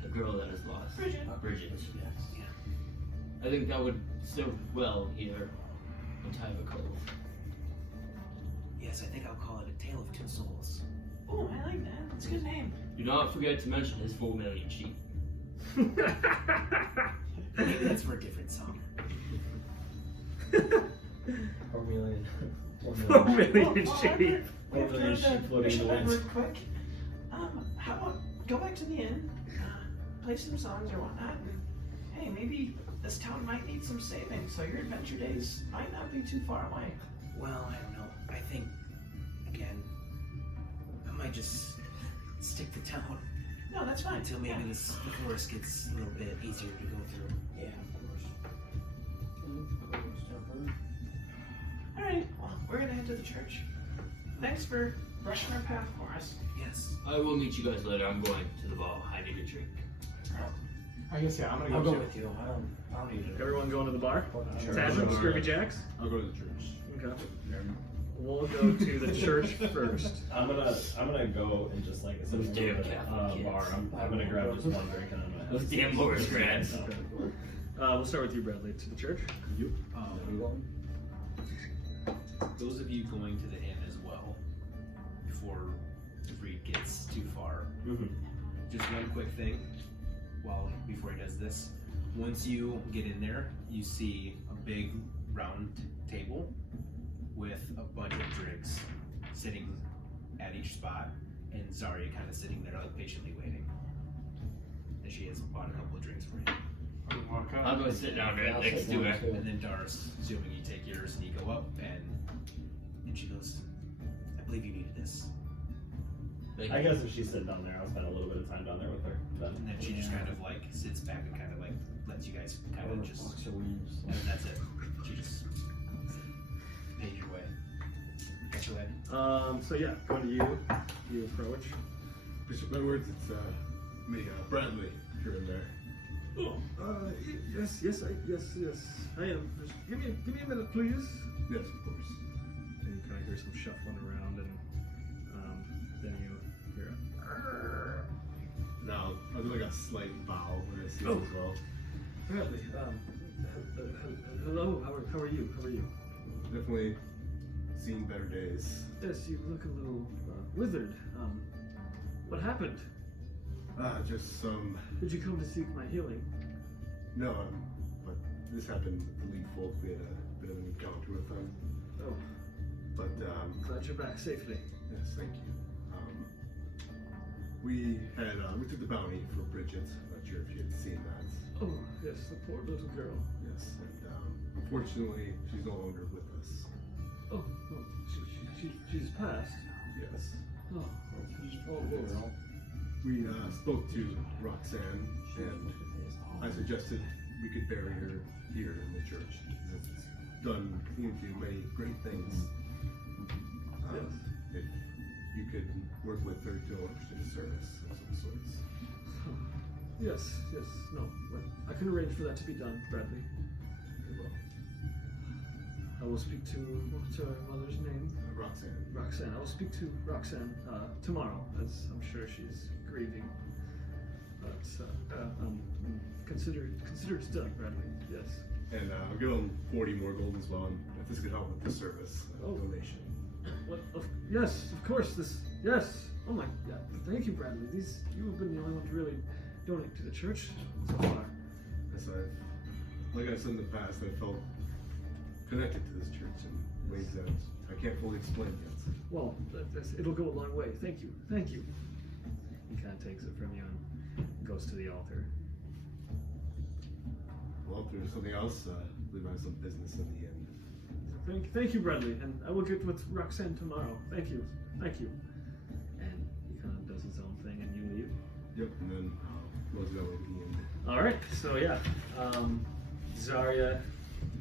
the girl that is lost. Bridget. Yeah. I think that would serve well here in Tyler Cove. Yes, I think I'll call it A Tale of Two Souls. Oh, I like that. That's a good name. Do not forget to mention his 4 million sheep. Maybe that's for a different song. 4 million. 4 million Harvard, sheep. we have to Million sheep floating finish in the that woods. real quick. How about go back to the inn, play some songs or whatnot, and hey, maybe this town might need some saving, so your adventure days might not be too far away. Well, I don't know. I think, again, I might just stick to town No, that's fine. until maybe Yeah. the forest gets a little bit easier to go through. Yeah, of course. All right. Well, we're gonna head to the church. Thanks for brushing our path for us. Yes. I will meet you guys later. I'm going to the bar. I need a drink. I guess yeah, I'm gonna I'll go go too. with you. I don't need it. Everyone going to the bar? Sure. Tavern, Sure. Scurvy Jacks? I'll go to the church. Okay. We'll go to the church first. I'm gonna go and just like Those damn Catholic bar. I'm gonna grab just one drink and I'm gonna. Those damn Loris grads. Okay. We'll start with you, Bradley. To the church? Those of you going to the inn as well, before the read gets too far, just one quick thing before he does this. Once you get in there, you see a big round table with a bunch of drinks sitting at each spot, and Zarya kind of sitting there like patiently waiting. And she has bought a couple of drinks for you. Walk up. I'll go sit down right I'll next sit to down her. too. And then Dars, assuming you take yours and you go up, and she goes, I believe you needed this. Thank I you. guess if she's sitting down there, I'll spend a little bit of time down there with her. Then. And then she just kind of like sits back and kind of like lets you guys kind of just, Box of weeds. and that's it. She just pays your way. Go ahead. So yeah, going to you. You approach. Bishop Edwards, it's me, Bradley, if you're in there. Yes, I am. Just give me a minute, please. Yes, of course. And you kind of hear some shuffling around, and then you hear Now, I'll do like a slight bow when I see Oh. him as well. Bradley. Hello. How are you? Definitely seen better days. Yes, you look a little withered. What happened? Just some, Did you come to seek my healing? no, but this happened with the League folk. We had a bit of an encounter with them. Oh, But, glad you're back safely. yes, thank you. We took the bounty for Bridget. Not sure if you had seen that. Oh, yes, the poor little girl. Yes, and unfortunately, she's no longer with us. Oh, she's passed. Yes. Oh, Yes. We spoke to Roxanne, and I suggested we could bury her here in the church. It's done into many great things. If you could work with her to orchestrate a service of some sorts. Yes, no. Well, I can arrange for that to be done, Bradley. Very well. I will speak to, what's her mother's name? Roxanne. Roxanne. I will speak to Roxanne tomorrow, as I'm sure she's grieving. But consider it done, Bradley. Yes. And I'll give them 40 more gold as well, and if this could help with the service donation. What? Yes, of course. Yes. Oh my God. Thank you, Bradley. You have been the only one to really donate to the church so far. Yes, like I said in the past, I felt connected to this church in ways that I can't fully explain yet. Well, it'll go a long way. Thank you. He kind of takes it from you and goes to the altar. Well, if there's something else, I believe I have some business in the end. Thank you, Bradley, and I will get with Roxanne tomorrow. Thank you. And he kind of does his own thing, and you leave. Yep, and then close it out at the end. All right. So yeah, Zarya.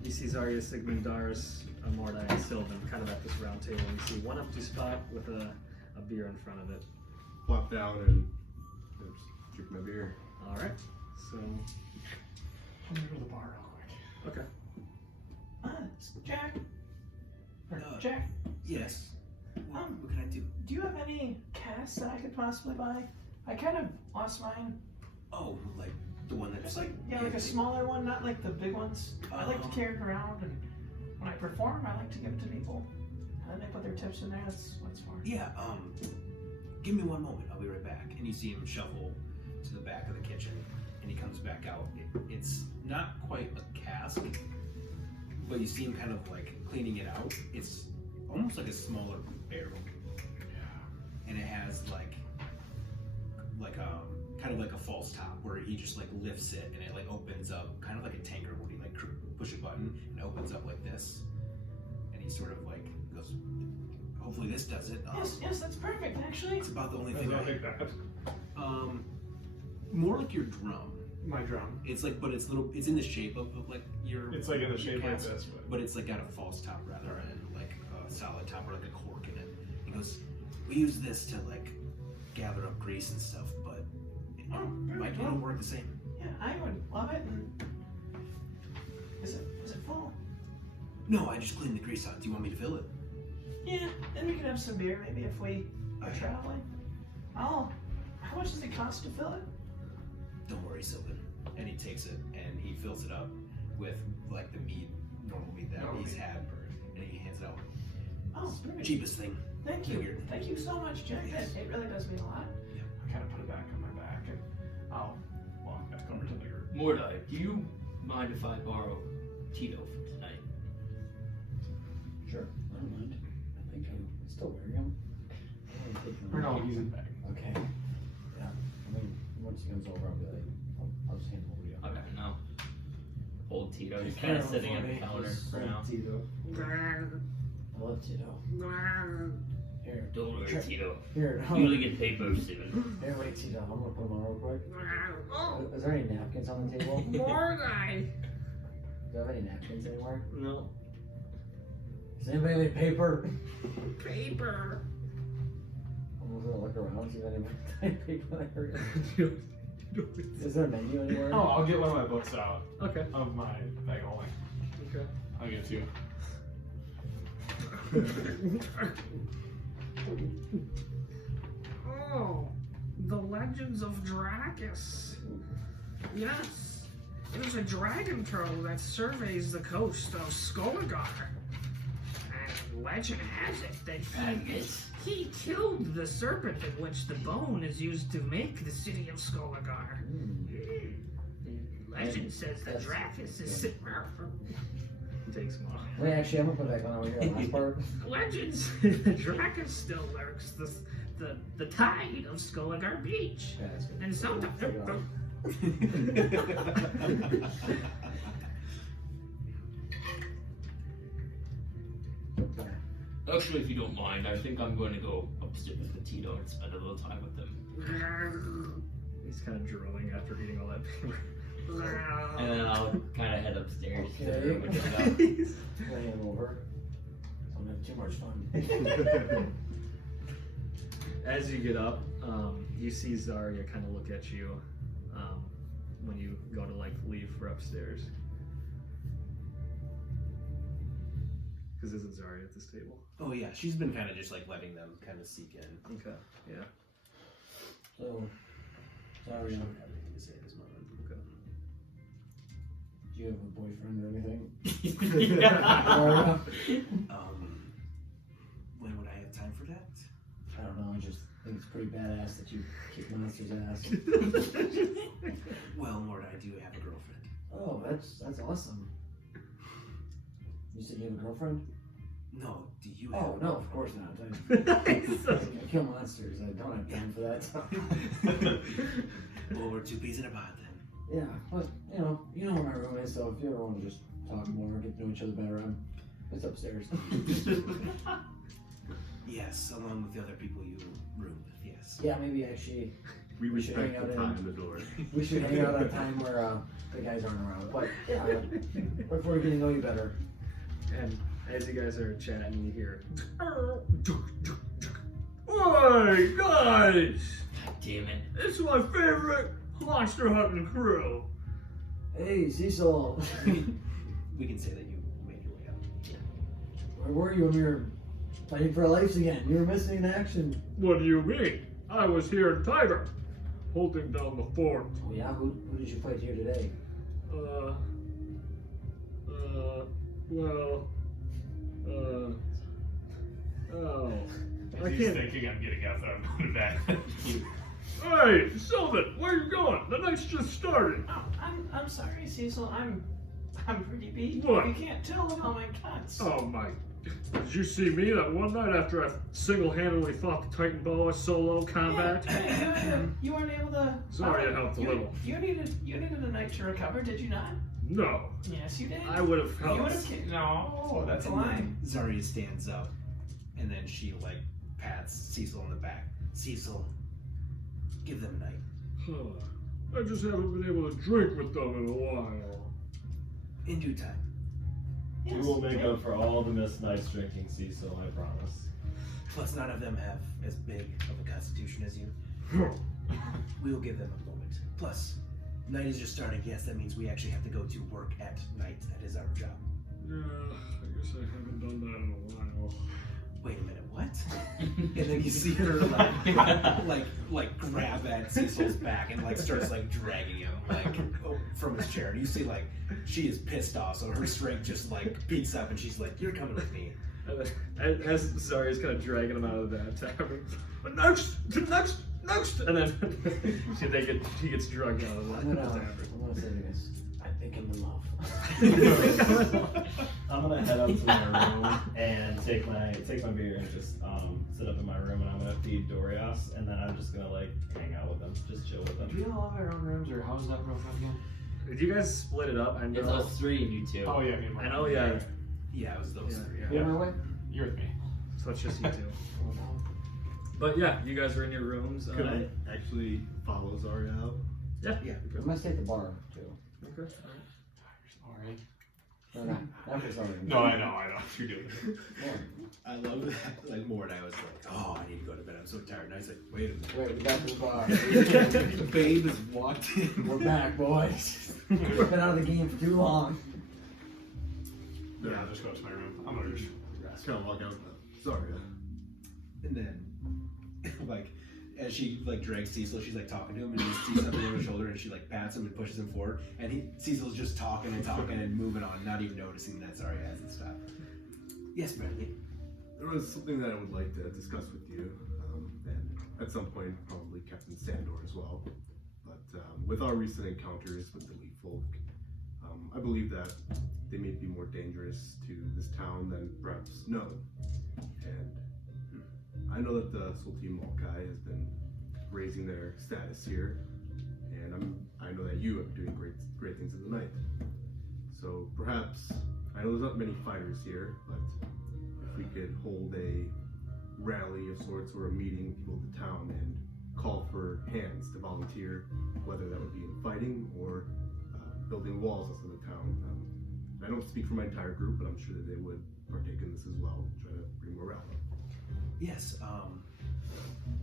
You see Zarya, Sigmund, Dars, Mordai, and Sylvan kind of at this round table. And you see one empty spot with a beer in front of it. Plop down and just drink my beer. All right. So. I'm gonna go to the bar real quick. Okay. Jack. Jack. Yes. What can I do? Do you have any casts that I could possibly buy? I kind of lost mine. Oh, like the one that's Just like a smaller one, not like the big ones. I like to carry it around, and when I perform, I like to give it to people. And then they put their tips in there. That's what it's for. Yeah. Give me one moment. I'll be right back. And you see him shuffle to the back of the kitchen, and he comes back out. It's not quite a cask, but you see him kind of like cleaning it out. It's almost like a smaller barrel. Yeah. And it has kind of like a false top where he just like lifts it and it like opens up, kind of like a tanker where he like push a button and it opens up like this. And he sort of like goes, hopefully this does it. Yes, that's perfect. Actually, it's about the only thing I think that. more like your drum. My drum. It's like, but it's little. It's in the shape of like your. It's like in the shape like cask, this, but it's like got a false top rather than like a solid top or like a cork in it. He goes, we use this to like gather up grease and stuff, but it don't work the same. Yeah, I would love it. And is it full? No, I just cleaned the grease out. Do you want me to fill it? Yeah, then we could have some beer maybe if we are traveling. How much does it cost to fill it? Don't worry, Sylvan. And he takes it and he fills it up with like the normal meat that he's had, and he hands it out. Oh, perfect. Cheapest thing. Thank you. Figured. Thank you so much, Jack. Yes. It really does mean a lot. I kind of put it back on my back, and I'll walk back over to the group. Mordai, do you mind if I borrow Tito for tonight? Sure, I don't mind. I think I'm still wearing him. Or no, he's in the bag. Okay. Yeah. I mean, once he comes over, I'll be like, I'll just hand him over to you. Okay, no. Old Tito, he's kind of sitting at the counter for now. I love Tito. Here. Don't worry, Try- Tito. Here. You only get paid most of it. Here, wait, Tito. I'm gonna put them on real quick. Is there any napkins on the table? Mordai! Do you have any napkins anywhere? No. Does anybody have any paper? Paper! I'm gonna look around, see if anybody has paper there. Is there a menu anywhere? Oh, I'll get one of my books out Okay. of my bag only. Okay. I'll give it to you. Oh, the legends of Dracus. Yes, it was a dragon turtle that surveys the coast of Skolagar. And legend has it that he killed the serpent in which the bone is used to make the city of Skolagar. Legend says that Dracus is sitting there for Takes him off. Wait, actually, I'm gonna put that one over here. The last part. legends. Dracus still lurks the tide of Skolagar Beach. Yeah, that's good. And sometimes Take it off. Okay. Actually, if you don't mind, I think I'm going to go upstairs with Tito and spend a little time with them. He's kind of drooling after eating all that paper. And then I'll kind of head upstairs to the Okay. room and get up. Play him over. Don't have too much fun. As you get up, you see Zarya kind of look at you when you go to like leave for upstairs. Because isn't Zarya at this table? Oh yeah, she's been kind of just like letting them kind of seek in. Okay. Yeah. So, I sorry, don't have anything to say at this moment. Okay. do you have a boyfriend or anything? Yeah. When would I have time for that? I don't know, I just think it's pretty badass that you kick monsters' ass. Well, Mordai, I do have a girlfriend. Oh, that's awesome. You said you have a girlfriend? No, do you have? Oh, no, of course not. I kill monsters. I don't have time for that. Well, we're two peas in a pod then. Yeah, but, you know where my room is, so if you ever want to just talk more, get to know each other better, it's upstairs. Yes, along with the other people you room with, yes. Yeah, maybe actually We We should respect hang out the in- time in the door. we should hang out at a time where the guys aren't around. But, yeah, before we get to know you better. And as you guys are chatting, you hear, "Hey guys, Damn it. it's my favorite monster hunting crew." Hey, Cecil, We can say that you made your way out. where were you when we were fighting for our lives again? You were missing in action. What do you mean? I was here in Tiger, holding down the fort. Oh yeah, who did you fight here today? I He's can't. thinking I'm getting out there. I'm going back. Hey, Sylvan, where you going? The night's just started. Oh, I'm sorry, Cecil. I'm pretty beat. What? You can't tell with all my cuts. Oh my. Did you see me that one night after I single-handedly fought the Titan Boa solo combat? You weren't able to. Sorry, I helped a little. You needed a night to recover, did you not? No, Yes, you did. I would have You would helped. have. No, that's a And lie. then Zarya stands up, and then she like pats Cecil on the back. Cecil, give them a night. Huh. I just haven't been able to drink with them in a while. In due time. We will make up for all the missed nights drinking, Cecil, I promise. Plus, none of them have as big of a constitution as you. We will give them a moment. Plus, night is just starting. Yes, that means we actually have to go to work at night. That is our job. Yeah, I guess I haven't done that in a while. Wait a minute, what? And then you see her like grab at Cecil's back and like starts like dragging him like from his chair. And you see like she is pissed off, so her strength just like beats up, and she's like, "You're coming with me." As Zarya's kind of dragging him out of that tavern. Next! And then he gets drugged out of I'm the gonna tavern. say this. I think I'm in love. I'm gonna head up to my room and take my beer and just sit up in my room, and I'm gonna feed Dorias, and then I'm just gonna like hang out with them, just chill with them. Do we all have our own rooms, or how's that real quick again? Did you guys split it up? I It's know. us three and you two. Oh yeah, me and I know, yeah. Yeah, it was those. Yeah, Who yeah. am I with? You're with me. So it's just you two. But yeah, you guys are in your rooms. Could I actually follow Zarya out? Yeah. Yeah. I'm gonna stay at the bar too. Okay. Sorry. No, not for sorry. No, I know. You're doing it. Yeah. I love that. Like Mordai was like, "Oh, I need to go to bed. I'm so tired." And I was like, "Wait a minute." Wait, we got to the bar. The babe has walked in. We're back, boys. We've been out of the game for too long. Yeah, I'll just go to my room. I'm gonna just rest. Kind of walk out. Zarya. And then, like, as she like drags Cecil, she's like talking to him, and he sees something over her shoulder, and she like pats him and pushes him forward, and Cecil's just talking and moving on, not even noticing that Zarya hasn't stopped. Yes, Bradley. There was something that I would like to discuss with you, and at some point probably Captain Sandor as well. But with our recent encounters with the Leaf Folk, I believe that they may be more dangerous to this town than perhaps known. And I know that the Soti Maulkeye has been raising their status here, and I know that you are doing great things in the night. So perhaps, I know there's not many fighters here, but if if we could hold a rally of sorts or a meeting with people of the town and call for hands to volunteer, whether that would be in fighting or building walls outside the town. I don't speak for my entire group, but I'm sure that they would partake in this as well, try to bring morale up. Yes,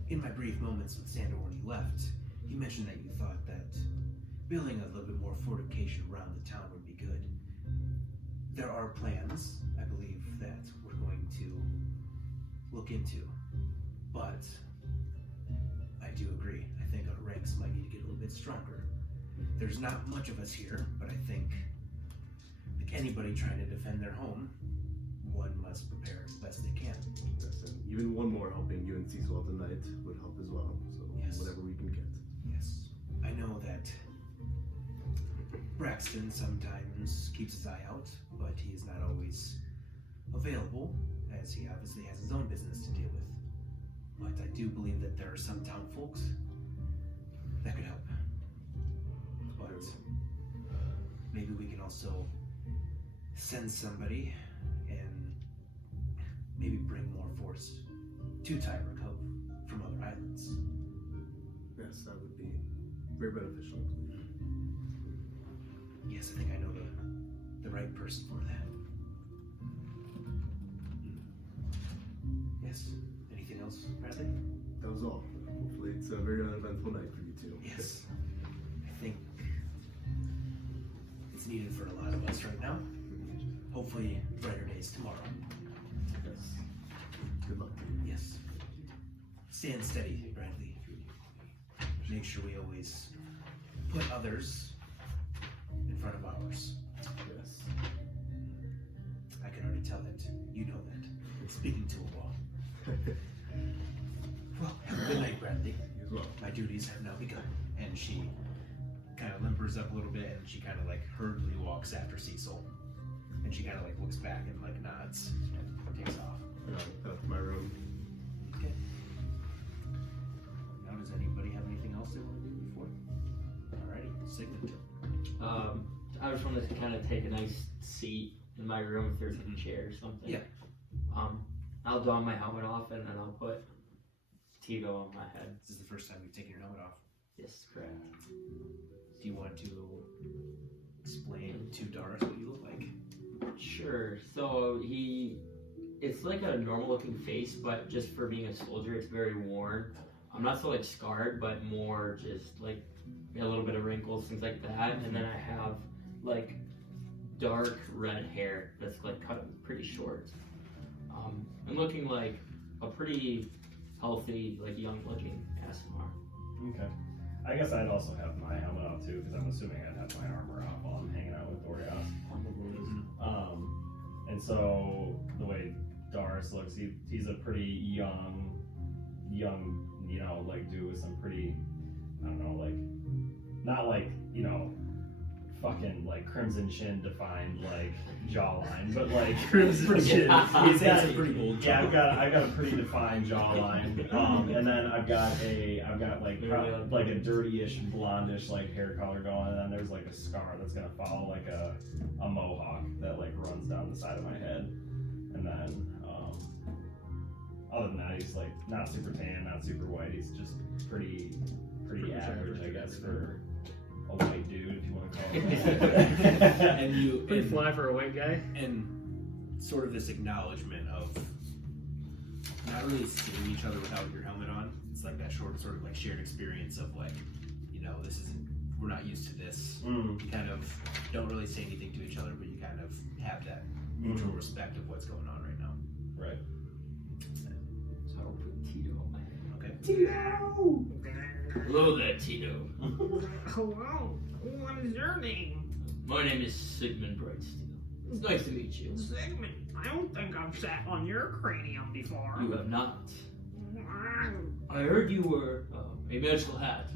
in my brief moments with Sandor when you left, you mentioned that you thought that building a little bit more fortification around the town would be good. There are plans, I believe, that we're going to look into, but I do agree. I think our ranks might need to get a little bit stronger. There's not much of us here, but I think like anybody trying to defend their home, one must prepare as best they can. Yes, and even one more helping you and Cecil out tonight would help as well. So Yes. whatever we can get. Yes, I know that Braxton sometimes keeps his eye out, but he is not always available, as he obviously has his own business to deal with. But I do believe that there are some town folks that could help. But maybe we can also send somebody and maybe bring more force to Tyra Cove from other islands. Yes, that would be very beneficial, I believe. Yes, I think I know the right person for that. Yes. Anything else, Bradley? That was all. Hopefully it's a very uneventful night for you two. Yes. I think it's needed for a lot of us right now. Hopefully brighter days tomorrow. Yes. Good luck to you. Yes. Stand steady, Bradley. Make sure we always put others in front of ours. Yes. I can already tell that you know that. Speaking to a wall. Well, have a good night, Bradley. You as well. My duties have now begun. And she kind of limpers up a little bit, and she kind of like hurriedly walks after Cecil. And she kind of like looks back and like nods and takes off. And I'll head up to my room. Okay. Now, does anybody have anything else they want to do before? Alrighty, Sigmund. I just wanted to kind of take a nice seat in my room if there's a chair or something. Yeah. I'll don my helmet off and then I'll put Tito on my head. This is the first time you've taken your helmet off. Yes, correct. Do you want to explain to Doris what you look like? Sure. So it's like a normal looking face, but just for being a soldier, it's very worn. I'm not so like scarred, but more just like a little bit of wrinkles, things like that. And then I have like dark red hair that's like cut pretty short. I'm looking like a pretty healthy, like young looking Asimar. Okay. I guess I'd also have my helmet off too, because I'm assuming I'd have my armor off while I'm hanging out with Dorias. And so the way Doris looks, he's a pretty young, you know, like dude with some pretty, I don't know, like, not like, you know, fucking like crimson chin defined like jawline, but like crimson chin. He's got a pretty bold yeah, I've got a pretty defined jawline, and then I've got like a dirtyish blondish like hair color going, and then there's like a scar that's gonna follow like a mohawk that like runs down the side of my head, and then other than that he's like not super tan, not super white. He's just pretty average, I guess, for a white dude, if you want to call it that. And you Pretty fly for a white guy. and sort of this acknowledgement of not really seeing each other without your helmet on. It's like that sort of like shared experience of like, you know, this isn't, we're not used to this. You kind of don't really say anything to each other, but you kind of have that mutual respect of what's going on right now. Right. So I'll put Tito on my head. Okay. Tito! Hello there, Tito. Hello. What is your name? My name is Sigmund Brightsteel. It's nice to meet you. Sigmund. I don't think I've sat on your cranium before. You have not. I heard you were a magical hat,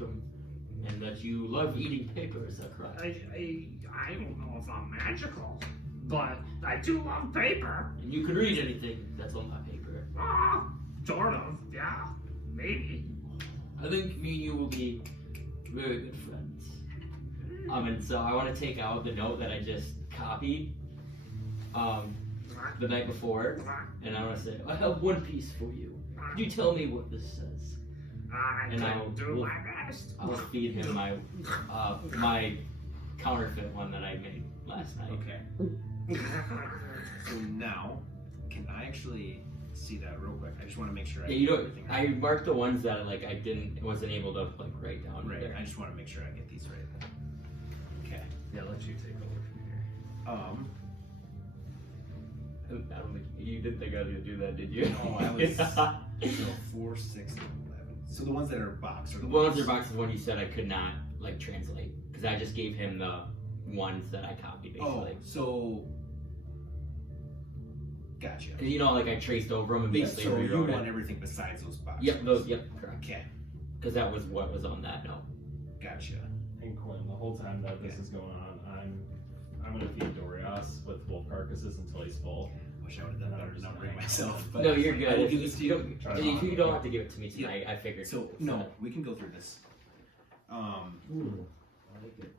and that you love eating paper. Is that correct? I don't know if I'm magical, but I do love paper. And you can read anything that's on my paper. Sort of, yeah. Maybe. I think me and you will be very good friends. And so I want to take out the note that I just copied. the night before, and I want to say, I have one piece for you. Can you tell me what this says? I And can do my best. I'll feed him my my counterfeit one that I made last night. Okay. So now, can I actually see that real quick? I just want to make sure I Yeah, you get don't. everything I right. marked the ones that like I wasn't able to like write down. Right. Either. I just want to make sure I get these right. Okay. Yeah, I'll let you take over from here. I don't think you didn't think I was gonna do that, did you? No, I was. So 4, 6, and 11. So the ones that are boxed are The the ones that are boxes, one you said I could not like translate because I just gave him the ones that I copied Oh, basically. so. Gotcha. Because you know, like I traced over them and Yeah, basically so you rewrote want it. everything besides those boxes. Yep, those. Yep, correct. Okay. Because that was what was on that note. Gotcha. And Quinn, the whole time that this is going on, I'm gonna feed Dorias with wolf carcasses until he's full. Wish I would have done better numbering myself. But No, you're I good. will If give this to you you. don't, Try if to- you don't have to give it to me tonight. I figured. So no, we can go through this. Ooh, I like it.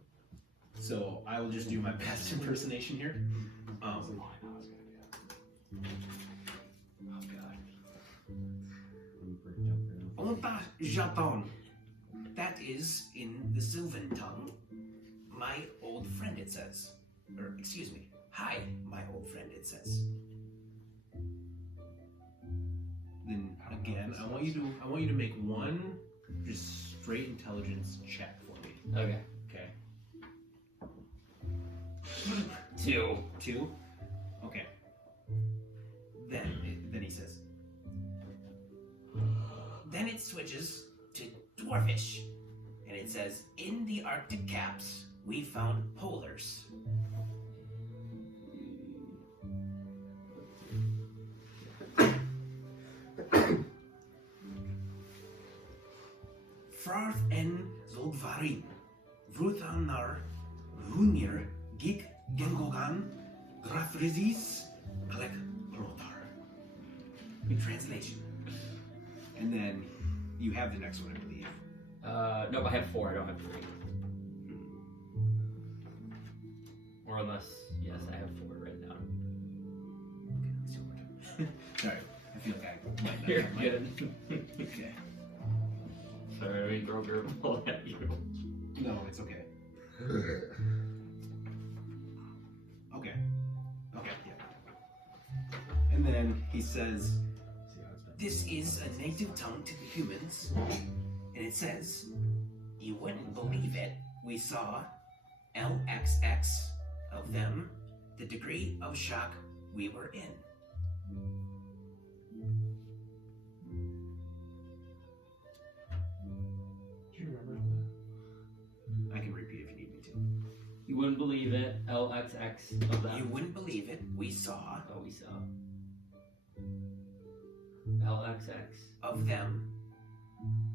So I will just do my best impersonation here. Oh god. Onta Jaton. That is in the Sylvan tongue. My old friend, it says. Or excuse me. Hi, my old friend, it says. Then again, I want you to make one just straight intelligence check for me. Okay. Okay. 2. 2? Okay. Then he says. Then it switches to dwarfish. And it says, in the Arctic caps, we found polars. Frarf en Zoldvarin, Vruthanar, Runir, Gik Gengogan, Grafrizis, Alek Rotar. In translation. And then you have the next one, I believe. Nope, I have 4. I don't have 3. Or unless, yes, I have 4 written down. Sorry, I feel like I might not You're have good. Okay. Sorry, we throw curveball at you. No, it's okay. Okay. Okay, yeah. And then he says, this is a native tongue to the humans. And it says, you wouldn't believe it. We saw LXX of them, the degree of shock we were in. Do you remember I can repeat if you need me to. You wouldn't believe it. LXX of them. You wouldn't believe it. We saw Oh, we saw. LXX. of them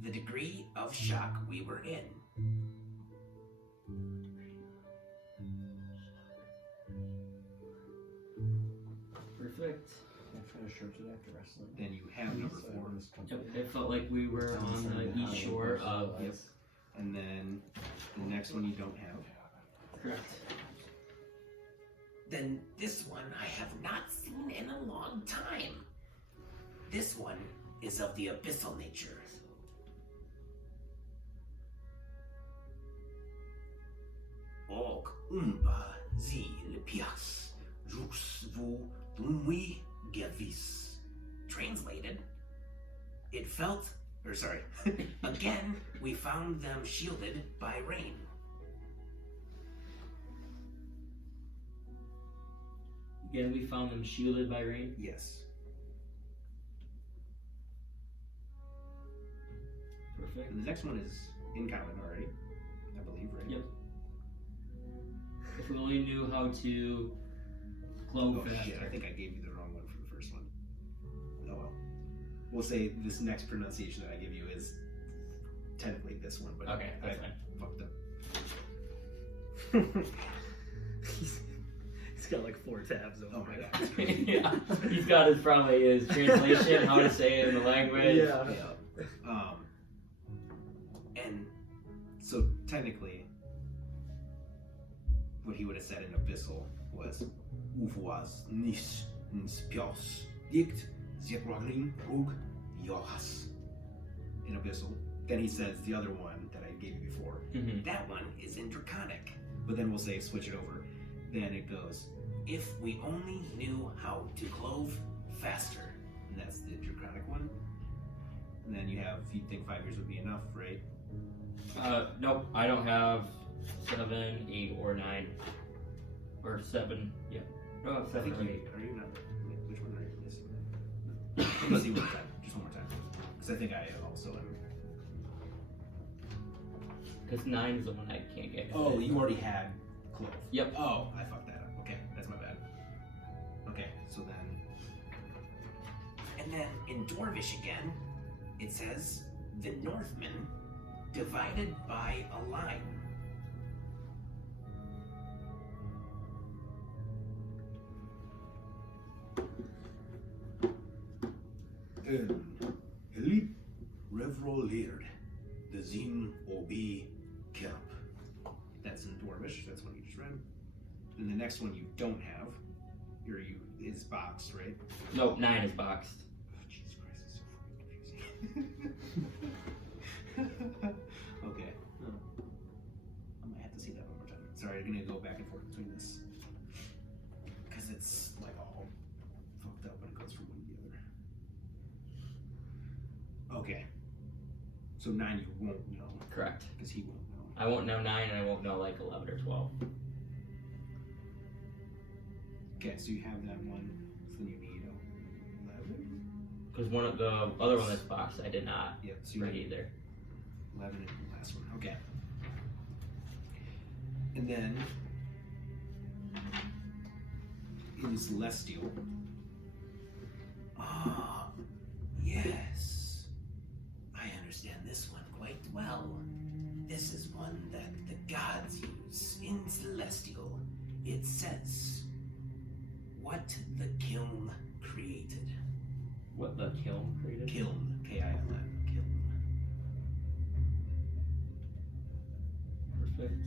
the degree of shock we were in. Perfect. Can I finish shirts it after wrestling? Then you have number 4. Yep, it felt like we were on the east shore of. Yep. And then the next one you don't have. Correct. Then this one I have not seen in a long time. This one is of the abyssal nature. Ok umba zi lepias jux vu dumwi gevis. Translated, it felt, or sorry, again we found them shielded by rain. Again, we found them shielded by rain. Yes. Perfect. And the next one is in common already, I believe, right? Yep. If we only knew how to clone Oh faster. shit, I think I gave you the wrong one for the first one. Oh well. We'll say this next pronunciation that I give you is technically this one, but Okay, that's I fine. fucked up. He's got like 4 tabs open. Oh my god. Yeah. He's got his translation, how to say it in the language. Yeah. Yeah. And so technically, what he would have said in Abyssal was "Uvwas nis Spios dict zekwagling og yohas in abyssal. Then he says the other one that I gave you before. That one is in draconic. But then we'll say switch it over. Then it goes, if we only knew how to clove faster. And that's the draconic one. And then you have, you think 5 years would be enough, right? Nope, I don't have 7, 8, or 9. Or 7, yeah. No, I have 7 or 8. Are you not? Which one are you missing? Let me see one more time. Just one more time. Because I think I also am. Because 9 is the one I can't get. Oh, you already had clove. Yep. Oh, I fucked that up. Okay, that's my bad. Okay, so then. And then in Dwarvish again, it says the Northmen divided by a line. Elip Revroleerd, the Zin Obi Kelp. That's in Dwarvish, that's what you just read. And the next one you don't have, is boxed, right? Nope, 9 is boxed. Oh, Jesus Christ, it's so fucking confusing. Okay. I might have to see that one more time. Sorry, I'm gonna go back and forth between this. Because it's like all fucked up when it goes from one to the other. Okay. So 9 you won't know. Correct. Because he won't know. I won't know 9 and I won't know like 11 or 12. Okay, so you have that one. So then you need 11. Because one of the other one that's boxed, I did not Yep, so you read need either. 11 in the last one. Okay. And then in Celestial. Ah, yes. I understand this one quite well. This is one that the gods use in Celestial. It says, what the kiln created. What the kiln created? Kiln, K-I-L-N, kiln. Perfect.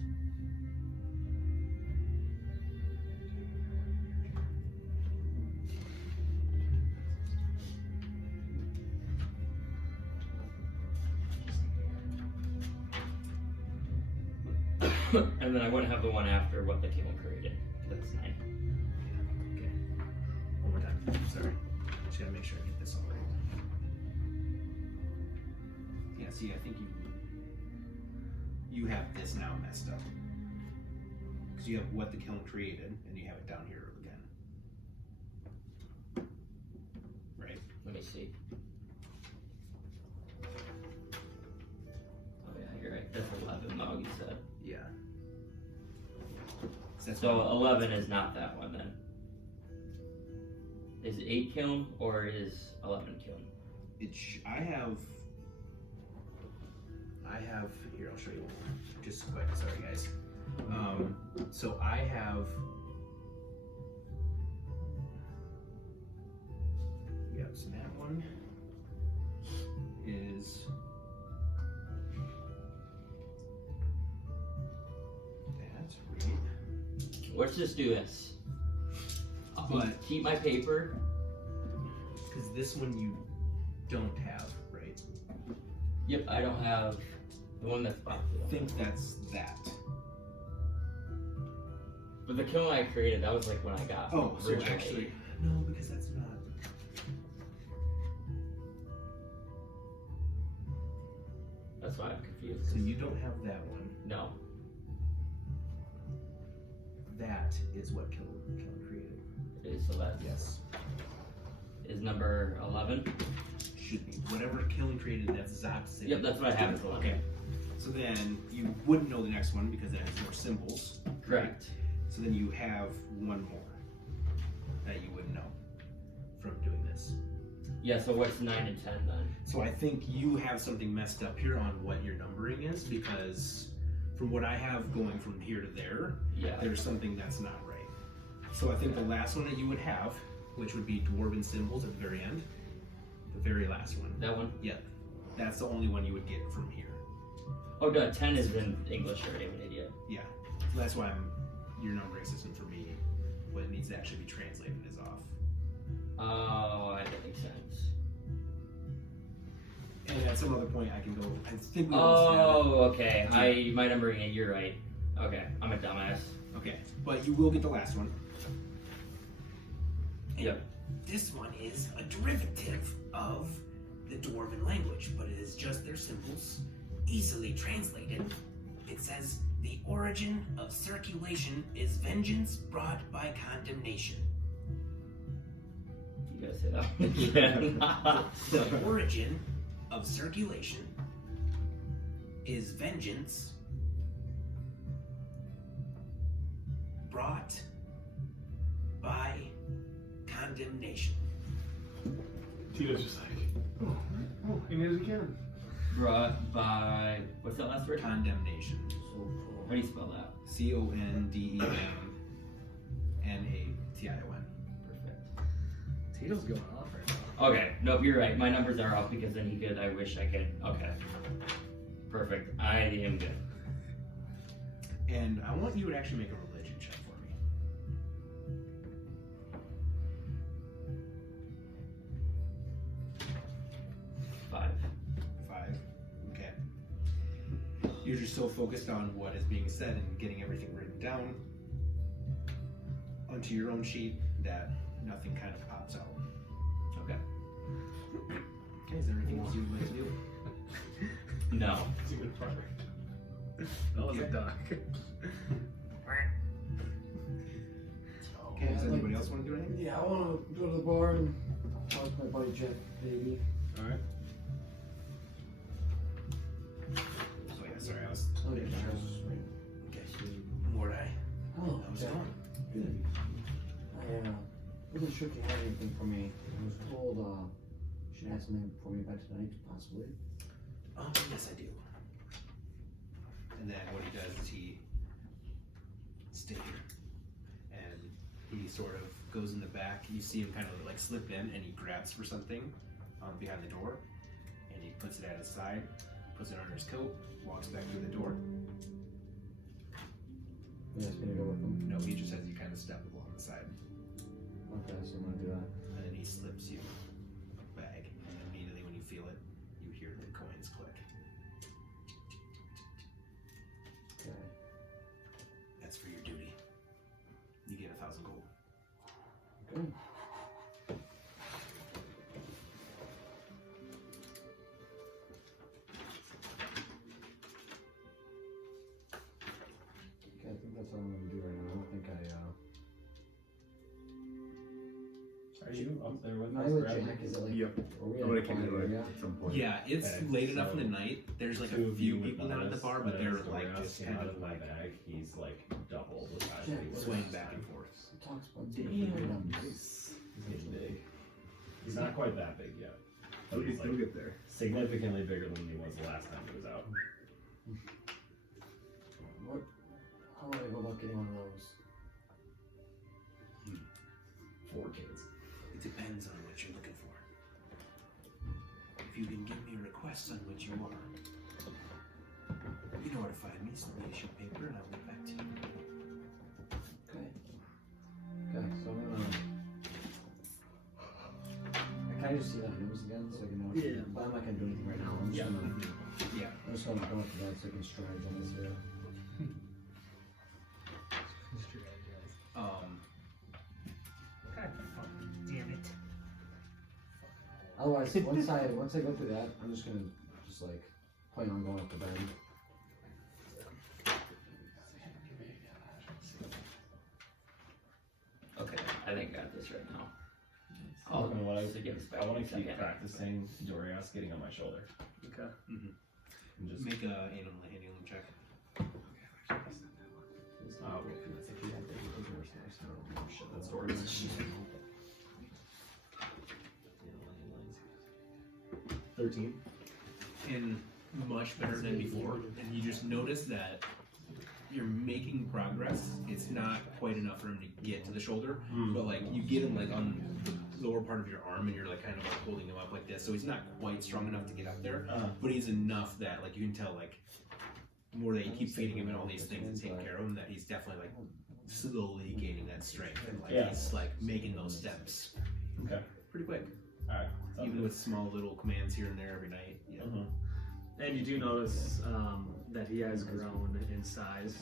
And then I wouldn't have the one after what the kiln created. That's 9. Okay. One more time. Sorry. Just gotta make sure I get this all right. Yeah, see, I think you have this now messed up. Because you have what the kiln created, and you have it down here again. Right? Let me see. Oh yeah, you're right. That's 11 though, you said. Yeah. That's So 11 is not that one then. Is 8 kiln or is 11 kiln? I have here, I'll show you just quick, sorry guys. So I have so that one is that's right. Let's just do this. I'll But- keep my paper. Because this one you don't have, right? Yep, I don't have the one that's boxed. I think that's that. But the kiln I created, that was like when I got. Oh, so originally. actually, no, because that's not. That's why I'm confused. So you don't have that one. No. That is what Kiln created. Okay, so that Yes. is number 11. Should be. Whatever Kiln created, that's Zop's city. Yep, that's what I have as 11. Okay. So then you wouldn't know the next one because it has more symbols. Correct. So then you have one more that you wouldn't know from doing this. Yeah, so what's 9 and 10 then? So I think you have something messed up here on what your numbering is because from what I have going from here to there, Yeah. there's something that's not right. So I think the last one that you would have, which would be dwarven symbols at the very end, the very last one. That one? Yeah, that's the only one you would get from here. Oh, no, 10 is in English already. I'm an idiot. Yeah, so that's why your numbering system for me, what it needs to actually be translated is off. Oh, that makes sense. And at some other point, I can go. I think we almost have Oh, okay. My numbering it. You're right. Okay, I'm a dumbass. it. Okay, but you will get the last one. And Yep. This one is a derivative of the Dwarven language, but it is just their symbols, easily translated. It says, the origin of circulation is vengeance brought by condemnation. You gotta say that one again. The origin of circulation is vengeance brought by condemnation. Tito's just like, oh, he did it again. Brought by what's that last word? Condemnation. How do you spell that? Condemenation. Perfect. Tito's going off right now. Okay, nope, you're right. My numbers are off because then he could. I wish I could. Okay. Perfect. I am good. And I want you to actually make a religion check for me. 5. 5. Okay. You're just so focused on what is being said and getting everything written down onto your own sheet that nothing kind of pops out. Okay. Okay, is there anything else you would like to do? No. It's a good part. That was a Okay. duck. Okay, does anybody else want to do anything? Yeah, I want to go to the bar and talk to my buddy Jeff, baby. Alright. So yeah, sorry, I was... Oh, yeah, Okay. Mordai. Oh, How's it Jeff. going? Good. I wasn't sure if you had anything for me. I was told you should have something for me by tonight, possibly. Yes, I do. And then what he does is he stay here, and he sort of goes in the back. You see him kind of like slip in, and he grabs for something behind the door, and he puts it at his side, puts it under his coat, walks back through the door. You guys gonna go with him? No, he just has you kind of step along the side, Okay, so I'm gonna do that. and then he slips you a bag, and immediately when you feel it, you hear the coins click. Okay. That's for your duty. You get 1,000 gold. Good. Okay, I think that's all I'm gonna do right now. I don't think Are you up there with I. us, with Brad? Jack, is it like. Yep. Are we I'm at gonna a kick quiet it like area? at some point. Yeah, it's Okay, late enough in so the night. There's like Two a of few you people with down at the us, bar, but and they're Dorias like just came kind out of my like bag. He's like double the size Yeah, that he was swaying last back time. and forth. Talks about Damn. He's getting big. He's not quite that big yet. But he's He'll like get there. significantly bigger than he was the last time he was out. What? How would I go about getting one of those? 4 kids. It depends on what you're looking for. If you can give me requests on what you are, you know where to find me. Send me a sheet of paper, and I'll get back to you. Okay. Okay, so I'm gonna. Can I just see that nose again so I can know? Yeah. But I'm not gonna do anything right now. I'm just gonna. Yeah. I'm just gonna go up to that so I can strides on this video. Damn it. Otherwise, once I go through that, I'm just gonna just like plan on going up to bed. Okay, I think I got this right now. Oh, I'll and what just again I want to keep second. practicing Dorias getting on my shoulder. Okay. And just Make a animal handling check. Shit, that's Dorias. 13. And much better than before. And you just notice that you're making progress. It's not quite enough for him to get to the shoulder, but like you get him like on the lower part of your arm, and you're like kind of like holding him up like this. So he's not quite strong enough to get up there, but he's enough that like you can tell like more that you keep feeding him and all these things and taking care of him, that he's definitely like slowly gaining that strength, and like Yeah. he's like making those steps Okay. pretty quick. Alright. Even with small little commands here and there every night. Yeah. And you do notice that he has grown in size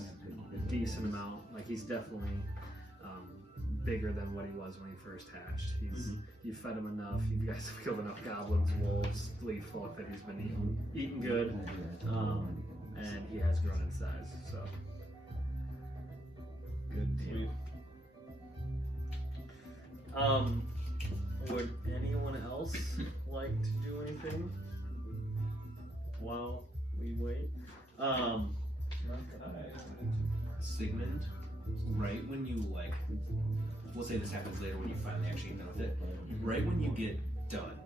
a decent amount. Like he's definitely bigger than what he was when he first hatched. You fed him enough. You guys have killed enough goblins, wolves, fleet folk that he's been eating good, and he has grown in size. So good deal. Would anyone else like to do anything while we wait? Sigmund, right when you we'll say this happens later when you finally actually get done with it. Right when you get done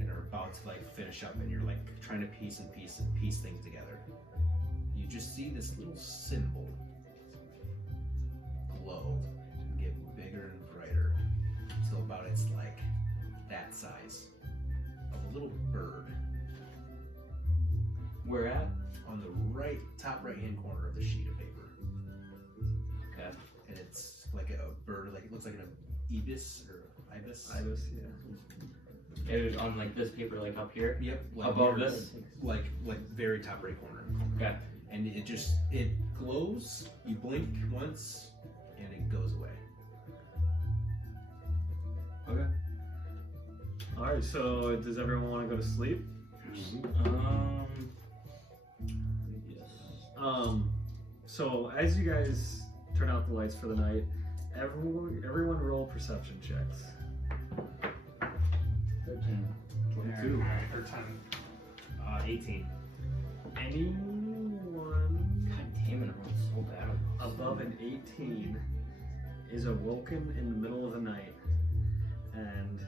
and are about to finish up and you're trying to piece things together, you just see this little symbol glow and get bigger and brighter until about it's that size of a little bird. Where at? On the top right hand corner of the sheet of paper. Okay. And it's like a bird, it looks like an ibis or ibis. Ibis, yeah. It was on this paper, up here. Yep. Above this. Very top right corner. Okay. And it glows. You blink once, and it goes away. Okay. All right. So, does everyone want to go to sleep? Yes. So as you guys turn out the lights for the night, everyone roll perception checks. 13. 22. Or 10. 18. Anyone God damn it, I rolled so bad. above an 18 is awoken in the middle of the night, and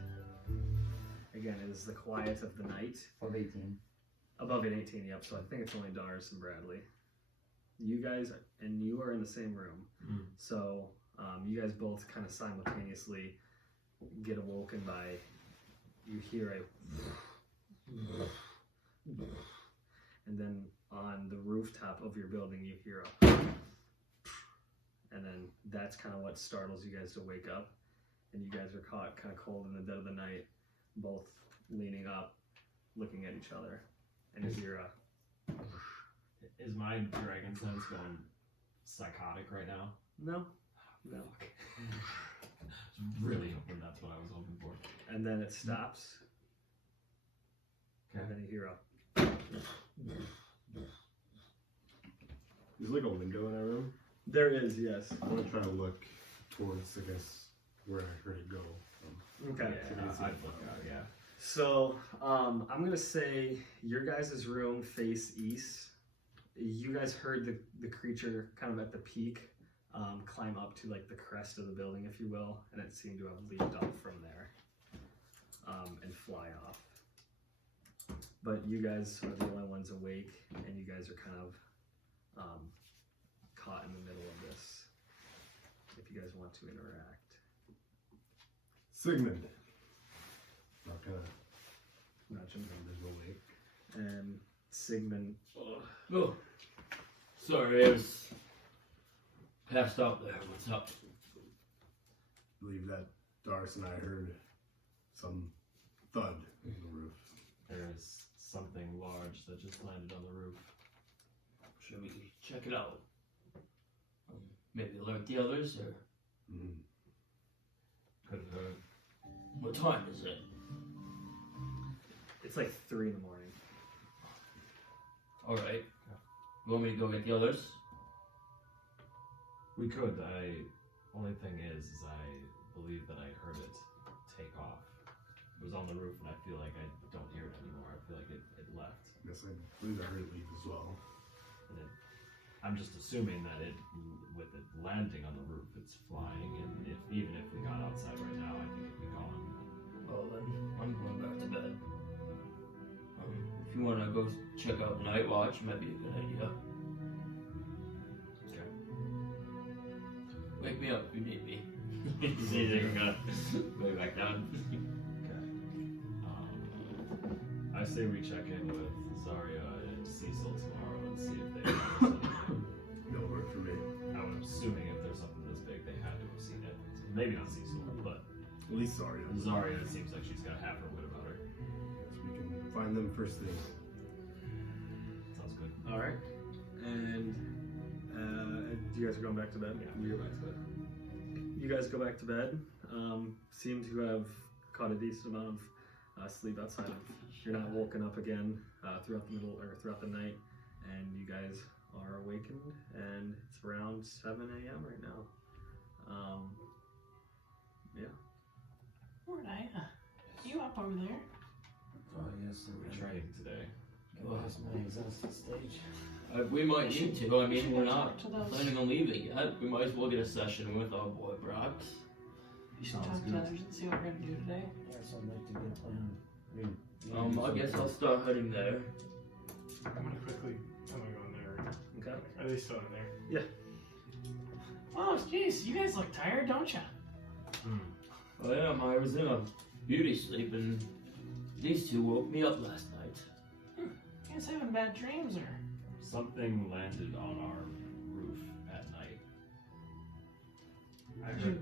again, it is the quiet of the night. Of 18. Above an 18, yep. So I think it's only Doris and Bradley. You guys and you are in the same room, so you guys both kind of simultaneously get awoken by, you hear a, and then on the rooftop of your building you hear a, and then that's kind of what startles you guys to wake up, and you guys are caught kind of cold in the dead of the night, both leaning up, looking at each other, and you hear a. Is my dragon sense going psychotic right now? No. No. Really hoping that's what I was hoping for. And then it stops. Okay. And then you hear a. There's a window in our room. There is, yes. I want to try to look towards, I guess, where I heard it go. Okay. Yeah, I'd look out, yeah. So, I'm gonna say your guys' room face east. You guys heard the creature kind of at the peak climb up to the crest of the building, if you will, and it seemed to have leaped up from there and fly off. But you guys are the only ones awake, and you guys are kind of caught in the middle of this. If you guys want to interact. Sigmund. Not gonna Nudge him. there's no way. And Sigmund. Oh, sorry, I was passed out there. What's up? I believe that Doris and I heard some thud in the roof. There's something large that just landed on the roof. Should we check it out? Maybe alert the others, or Could have heard. what time is it? It's 3 in the morning. All right. You want me to go get the others? We could. Only thing is I believe that I heard it take off. It was on the roof, and I feel like I don't hear it anymore. I feel like it left. Yes, I believe I heard it leave as well. And I'm just assuming that with it landing on the roof, it's flying. And even if we got outside right now, I think it'd be gone. Well then, I'm going back to bed. If you want to go check out the night watch, it might be a good idea. Okay. Wake me up if you need me. He's gonna go back down. Okay. I say we check in with Zarya and Cecil tomorrow and see if they have anything. No word for me. I'm assuming if there's something this big, they had to have seen it. Maybe not Cecil, but At least Zarya. Zarya, it seems like she's got half her wit about her. Yes, we can find them first thing. Sounds good. All right. And you guys are going back to bed? Yeah, we go back to bed. You guys go back to bed. Seem to have caught a decent amount of sleep outside of. You're not woken up again throughout the night, and you guys are awakened, and it's around 7 a.m. right now. Yeah. Mordai, you up over there? Oh, yes. We're training today. Go past my exhausted stage. We might need to. I mean, we're not Talk to those. planning on leaving yet. We might as well get a session with our boy Brox. You should talk to others and see what we're gonna do today. Yes, I'd like to get a plan. I guess I'll start heading there. I'm gonna go in there. Okay. Are they still in there? Oh, jeez, you guys look tired, don't you? Oh yeah, I was in a beauty sleep, and these two woke me up last night. You guys having bad dreams, or? Something landed on our roof at night.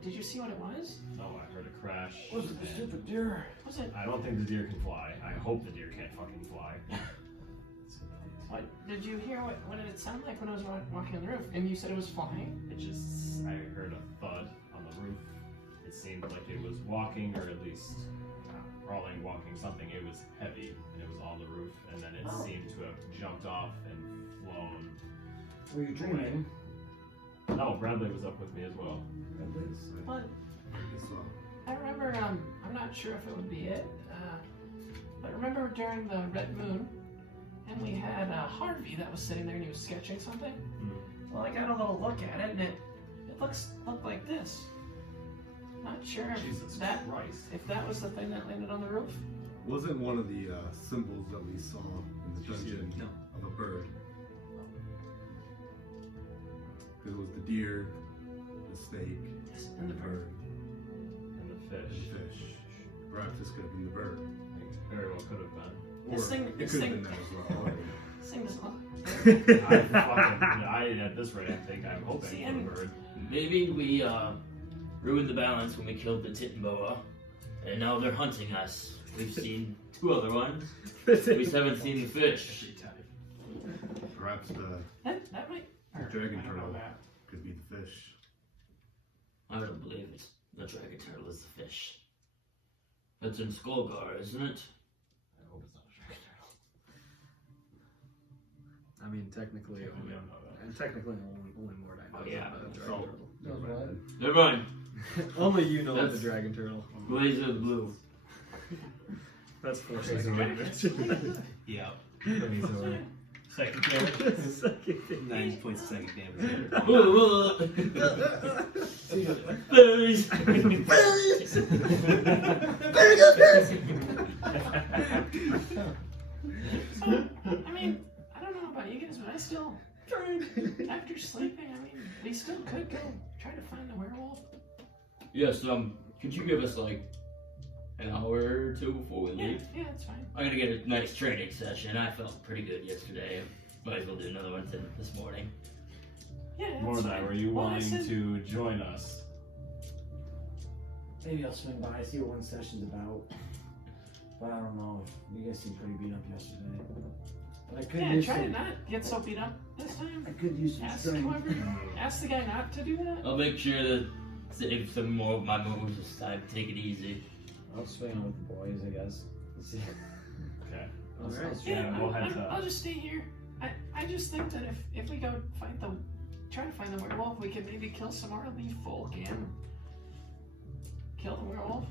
Did you see what it was? No, I heard a crash. Was it the stupid deer? Was it? I don't think the deer can fly. I hope the deer can't fucking fly. What did you hear? What did it sound like when I was walking on the roof? And you said it was flying. I heard a thud on the roof. It seemed like it was walking, or at least crawling, walking, something. It was heavy, and it was on the roof, and then it seemed to have jumped off and flown. Were you dreaming? No, Bradley was up with me as well. But I remember. I'm not sure if it would be it. But remember during the red moon, and we had Harvey that was sitting there and he was sketching something. Well, I got a little look at it, and it looked like this. Not sure Jesus Christ. if that was the thing that landed on the roof. Wasn't one of the symbols that we saw in the dungeon of a bird? Because it was the deer, the snake, Yes, and the bird. And the and fish. the fish. Perhaps this could have been the bird. Very well could have been. Or This thing- it this could have thing- been that as well. This thing doesn't At this rate, I think I'm hoping See, for and- the bird. Maybe we ruined the balance when we killed the Tittenboa, and now they're hunting us. We've seen 2 other ones. We just haven't seen the fish. Perhaps the that might. dragon I don't know turtle that. could be the fish. I don't believe it. The dragon turtle is the fish. That's in Skullgar, isn't it? I hope it's not a dragon turtle. I mean, technically, We only don't know that. only Mordai knows Oh, yeah. about the So, dragon turtle. never mind. Never mind. Only you know That's- the dragon turtle. Blaze of blue. That's 4 Okay, seconds. Yeah. Second damage. Second. 9 points of psychic damage. Berries. I mean, I don't know about you guys, but I still, after sleeping, I mean, we still could go try to find the werewolf. Yes, could you give us like an hour or 2 before we leave? Yeah, it's fine. I'm gonna get a nice training session. I felt pretty good yesterday. Might as well do another one this morning. Yeah, it's Mordai, fine. were you Well, I wanting said- to join us? Maybe I'll swing by, see what one session's about. But I don't know. You guys seemed pretty beat up yesterday. But I could Yeah, use try to some. not get so beat up this time. I could use some Ask strength. whoever, ask the guy not to do that. I'll make sure to save some more of my moves this time. Take it easy. I'll swing on with the boys, I guess. Let's see. Okay. I'll Alright. swing Yeah, on. we'll head to- I'll just stay here. I just think that if we go try to find the werewolf, we can maybe kill some more of these folk and kill the werewolf.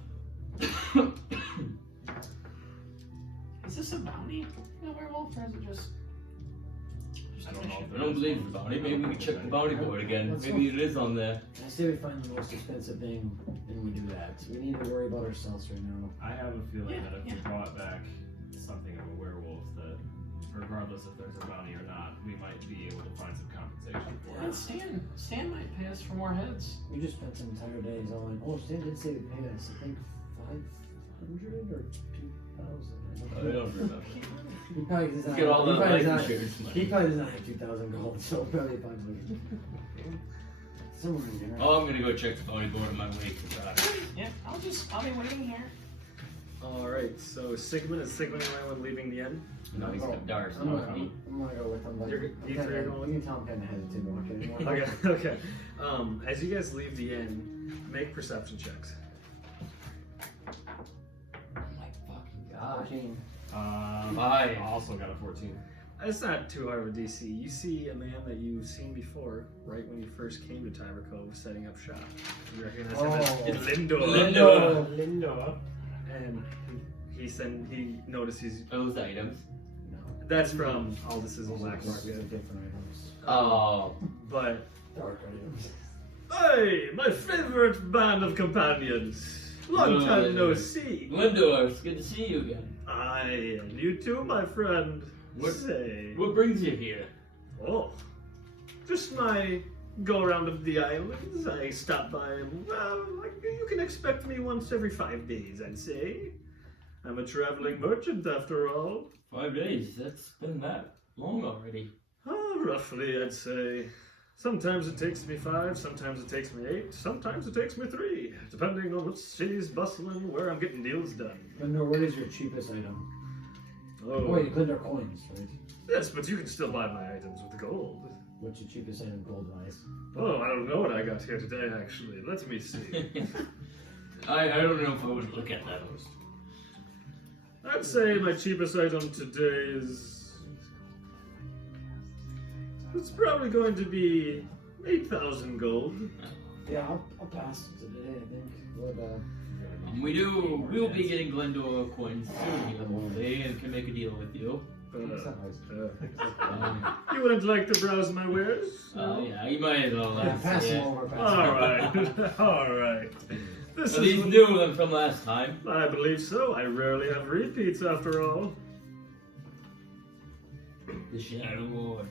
Is this a bounty, the werewolf, or is it just I don't a know. mission? I don't believe the bounty. Maybe we can check the bounty board again. Maybe it is on there. I say we find the most expensive thing and we do that. We need to worry about ourselves right now. I have a feeling Yeah, that if yeah. we brought back something of a werewolf, that regardless if there's a bounty or not, we might be able to find some compensation for And it. Stan might pay us for more heads. We just spent some entire days all in. Oh, Stan did say to pay us, I think 500 or 2,000. I don't remember. He probably does not. Get all he the probably life does not- insurance money. He probably does not have 2,000 gold, so probably 500. Somewhere in here. Oh, I'm gonna go check the bodyboard on my way to Yeah, I'll be waiting here. Alright, so Sigmund is signaling anyone leaving the inn? No, he's got Dars. I'm gonna go with him. But You're- you three are going? You can tell I'm kind of hesitant to walk anymore. Okay, okay. As you guys leave the inn, make perception checks. Oh my fucking god. 14. Five. I also got a 14. It's not too hard of a DC. You see a man that you've seen before, right when you first came to Tiber Cove, setting up shop. You recognize him as Lindo. Lindo. And he noticed he's. Are those items? No. That's from Aldous' Those are Black Market. different items. Oh. But Dark items. hey, my favorite band of companions. Long time no see. Lindo, it's good to see you again. Aye, and you too, my friend. What- Say. What brings you here? Oh, just my go around of the islands. I stop by and, well, like, you can expect me once every 5 days, I'd say. I'm a traveling merchant after all. 5 days. That's been that long already. Oh, roughly, I'd say. Sometimes it takes me 5, sometimes it takes me 8, sometimes it takes me 3, depending on which city's bustling, where I'm getting deals done. Glinda, what is your cheapest item? Oh, Wait, Glinda coins, right? yes, but you can still buy my items with gold. What's your cheapest item gold-wise? Oh, I don't know what I got here today, actually. Let me see. I don't know if I would look at that. I'd say my cheapest item today is. It's probably going to be 8,000 gold. Yeah, I'll pass it today, I think. What, We will be getting Glendora coins soon, hopefully, and can make a deal with you. You wouldn't like to browse my wares? Yeah, you might as well. yeah, pass them over, pass them over. Alright, alright. This Are is. these new than from last time? I believe so. I rarely have repeats after all. The Shadow Lord.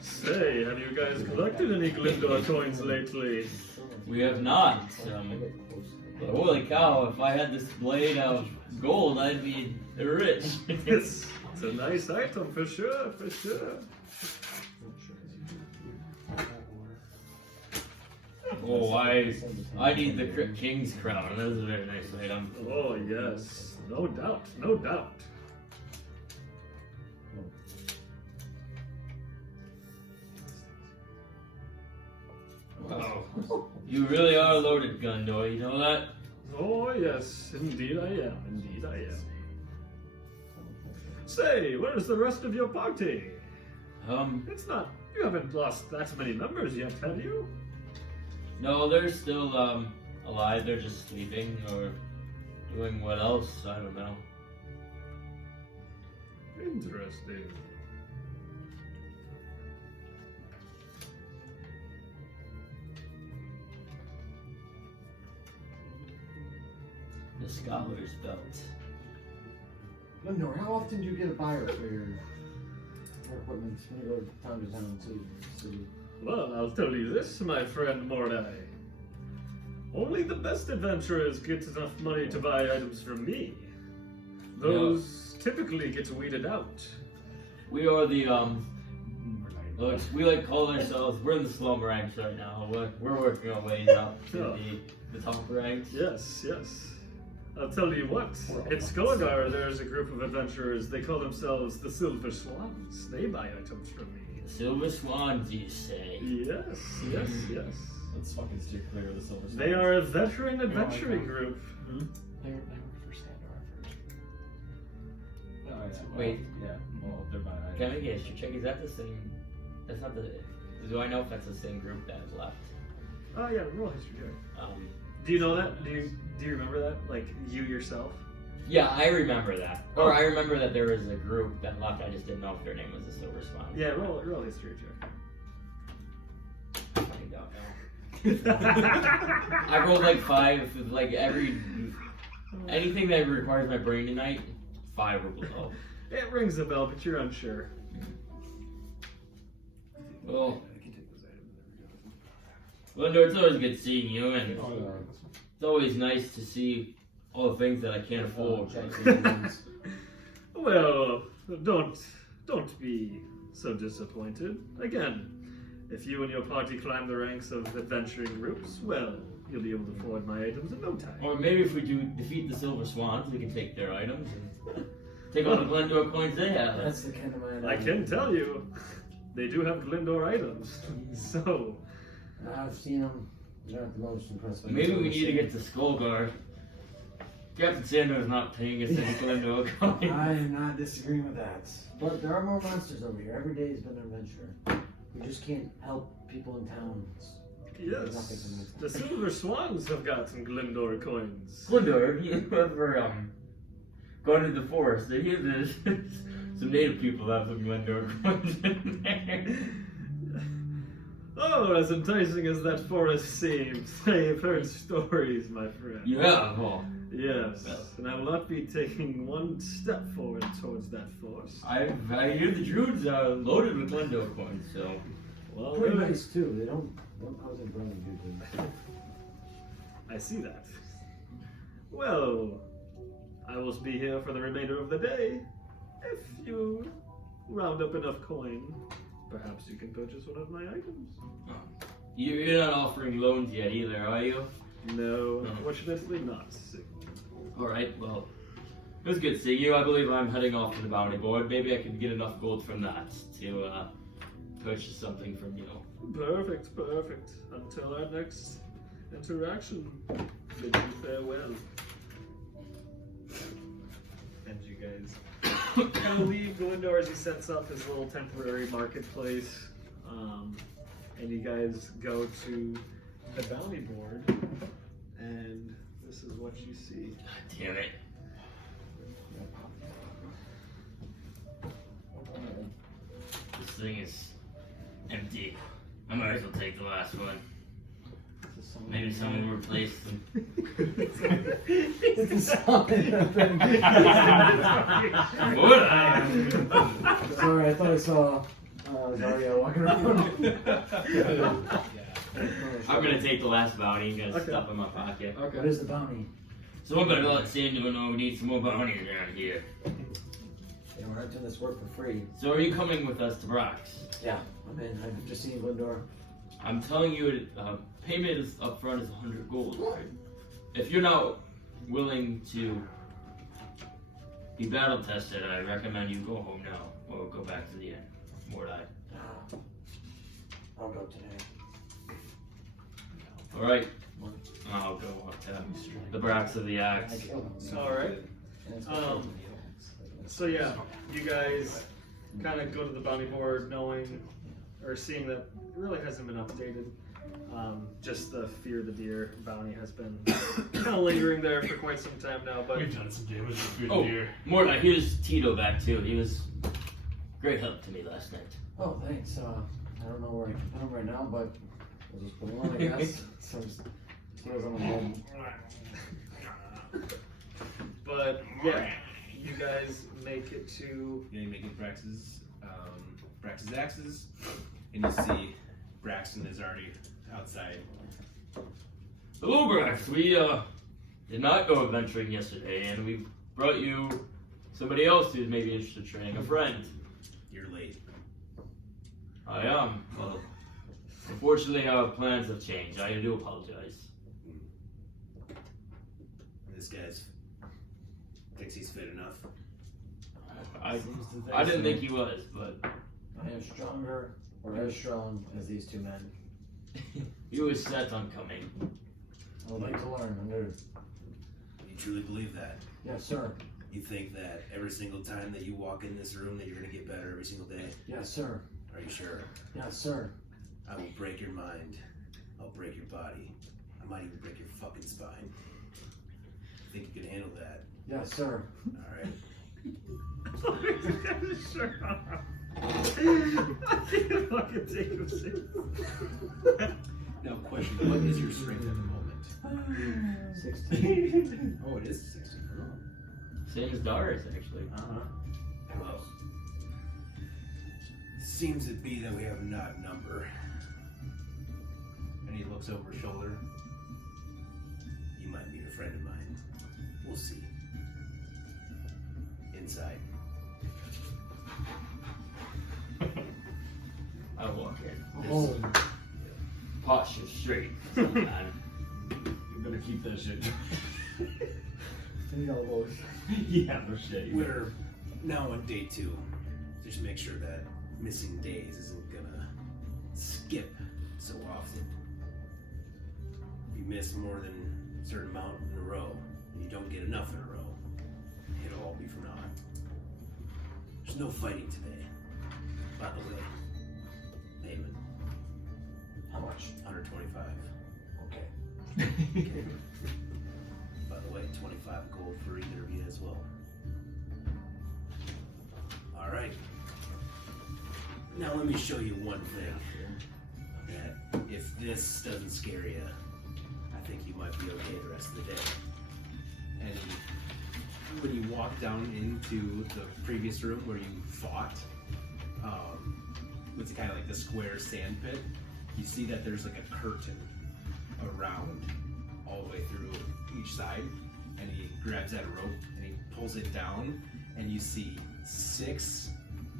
Say, have you guys collected any Glimdor coins lately? We have not. But holy cow, if I had this blade of gold, I'd be rich. It's a nice item for sure, for sure. Oh, I need the King's Crown. That is a very nice item. Oh yes, no doubt, no doubt. Wow. You really are loaded, Gundor, you know that? Oh yes, indeed I am, indeed I am. Say, where's the rest of your party? It's not, you haven't lost that many members yet, have you? No, they're still, alive. They're just sleeping or doing what else, I don't know. Interesting. The Scholar's Belt. Glinda, how often do you get a buyer for your equipment when you go town to town to Well, I'll tell you this, my friend Mordai. Only the best adventurers get enough money to buy items from me. Those typically get weeded out. We are the, look, we like call ourselves, we're in the slum ranks right now. We're working our ways up to the top ranks. Yes, yes. I'll tell you what, in Skolagar there's a group of adventurers, they call themselves the Silver Swans. They buy items from me. Silver Swans, you say? Yes, yes, yes. Let's fucking steer clear of the silver. They are a veteran adventuring group. They were for Sandor Oh, yeah. Wait. Yeah. Well, they're buying Can I make a history check? Is that the same? That's not the. Do I know if that's the same group that has left? Oh yeah, roll history check. Do you know that? Do you remember that? Like you yourself? Yeah, I remember that. Or I remember that there was a group that left. I just didn't know if their name was the Silver Swan. Yeah, roll history check. I don't know. I rolled like 5. With like anything that requires my brain tonight, 5 or below. It rings a bell, but you're unsure. Well, I can take those items. Lindo, it's always good seeing you, and it's always nice to see all the things that I can't afford. Well, Well, don't be so disappointed. Again, if you and your party climb the ranks of adventuring groups, well, you'll be able to afford my items in no time. Or maybe if we do defeat the Silver Swans, we can take their items and take all the Glendor coins they have. That's the kind of mind I can tell you, they do have Glendor items. So, I've seen them. They're not the most impressive. Maybe we need to get to Skullguard. Captain Sandor is not paying us any Glendor coins. I am not disagreeing with that. But there are more monsters over here. Every day has been an adventure. We just can't help people in town. yes, the Silver Swans have got some Glendor coins. Glendor, have you ever gone into the forest? They hear there's some native people have some Glendor coins in there. Oh, as enticing as that forest seems, I have heard stories, my friend. You have, oh. Yes, and I will not be taking one step forward towards that force. I hear the druids are loaded with Glendor coins, so. Well, Pretty nice too. They don't cause any problems usually. I see that. Well, I will be here for the remainder of the day. If you round up enough coin, perhaps you can purchase one of my items. You're not offering loans yet either, are you? No, unfortunately not. Alright, well, it was good seeing you. I believe I'm heading off to the bounty board. Maybe I can get enough gold from that to purchase something from you. Perfect. Until our next interaction, bid you farewell. And you guys kind of leave Glendor as he sets up his little temporary marketplace. And you guys go to the bounty board, and this is what you see. God damn it. This thing is empty. I might as well take the last one. Maybe someone will replace them. Sorry, I thought I saw Daria walking around. I'm gonna take the last bounty and gonna Okay. stuff in my pocket. What is the bounty? Someone better let Sandor know we need some more bounties around here. Yeah, we're not doing this work for free. So are you coming with us to Brox? Yeah, I'm in. I've just seen Glendor. I'm telling you, payment is up front is 100 gold. Right? If you're not willing to be battle tested, I recommend you go home now or go back to the inn. Mordai. I'll go today. Alright. I'll go the Brox of the Axe. Alright. So yeah, you guys kind of go to the bounty board knowing, or seeing that it really hasn't been updated. Just the Fear the Deer bounty has been kind of lingering there for quite some time now, but... We've done some damage with Fear the Oh, Deer. Mordai, here's Tito back too. He was great help to me last night. Oh, thanks. I don't know where I can put him right now, but we'll just put him on, I guess. So just put him on the home. But yeah, you guys make it to... You make it Brax's axes, and you see Braxton is already outside. Hello, Brax. We did not go adventuring yesterday, and we brought you somebody else who's maybe interested in training, a friend. You're late. I am. Well, unfortunately, our plans have changed. I do apologize. This guy's thinks he's fit enough. I didn't think he was, but I am stronger, or as strong as these two men. he was set on coming. I would like to learn. I'm good. You truly believe that? Yes, sir. You think that every single time that you walk in this room that you're gonna get better every single day? Yes, sir. Are you sure? Yes, sir. I will break your mind. I'll break your body. I might even break your fucking spine. Think you can handle that? Yes, sir. Alright. Sure. I can't fucking take him seriously. Now, question: what is your strength at the moment? 16. Oh, it is 16. Same as Darius, actually. Well, seems to be that we have an odd number. And he looks over his shoulder. You might meet a friend of mine. We'll see. Inside. Boom. Posture straight. Man. You better keep that shit. $3 elbows. Yeah, no shit. We're now on day 2. Just make sure that missing days isn't gonna skip so often. If you miss more than a certain amount in a row, and you don't get enough in a row, it'll all be for naught. There's no fighting today. By the way, payment How much? 125. Okay. Okay. By the way, 25 gold for either of you as well. All right. Now let me show you one thing. That if this doesn't scare you, I think you might be okay the rest of the day. And when you walk down into the previous room where you fought, it's kind of like the square sand pit. You see that there's like a curtain around all the way through each side, and he grabs that rope and he pulls it down, and you see 6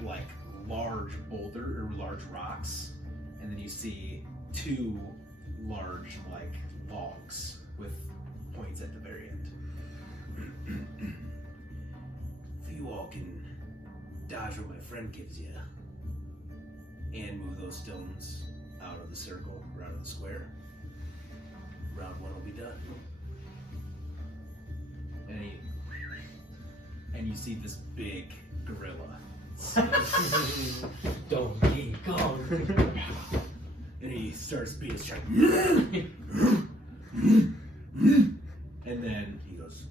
like large large rocks, and then you see 2 large like logs with points at the very end. If you all can dodge what my friend gives you and move those stones out of the circle or out of the square, round 1 will be done. And you see this big gorilla. Donkey Kong. And he starts being his chest. And then he goes,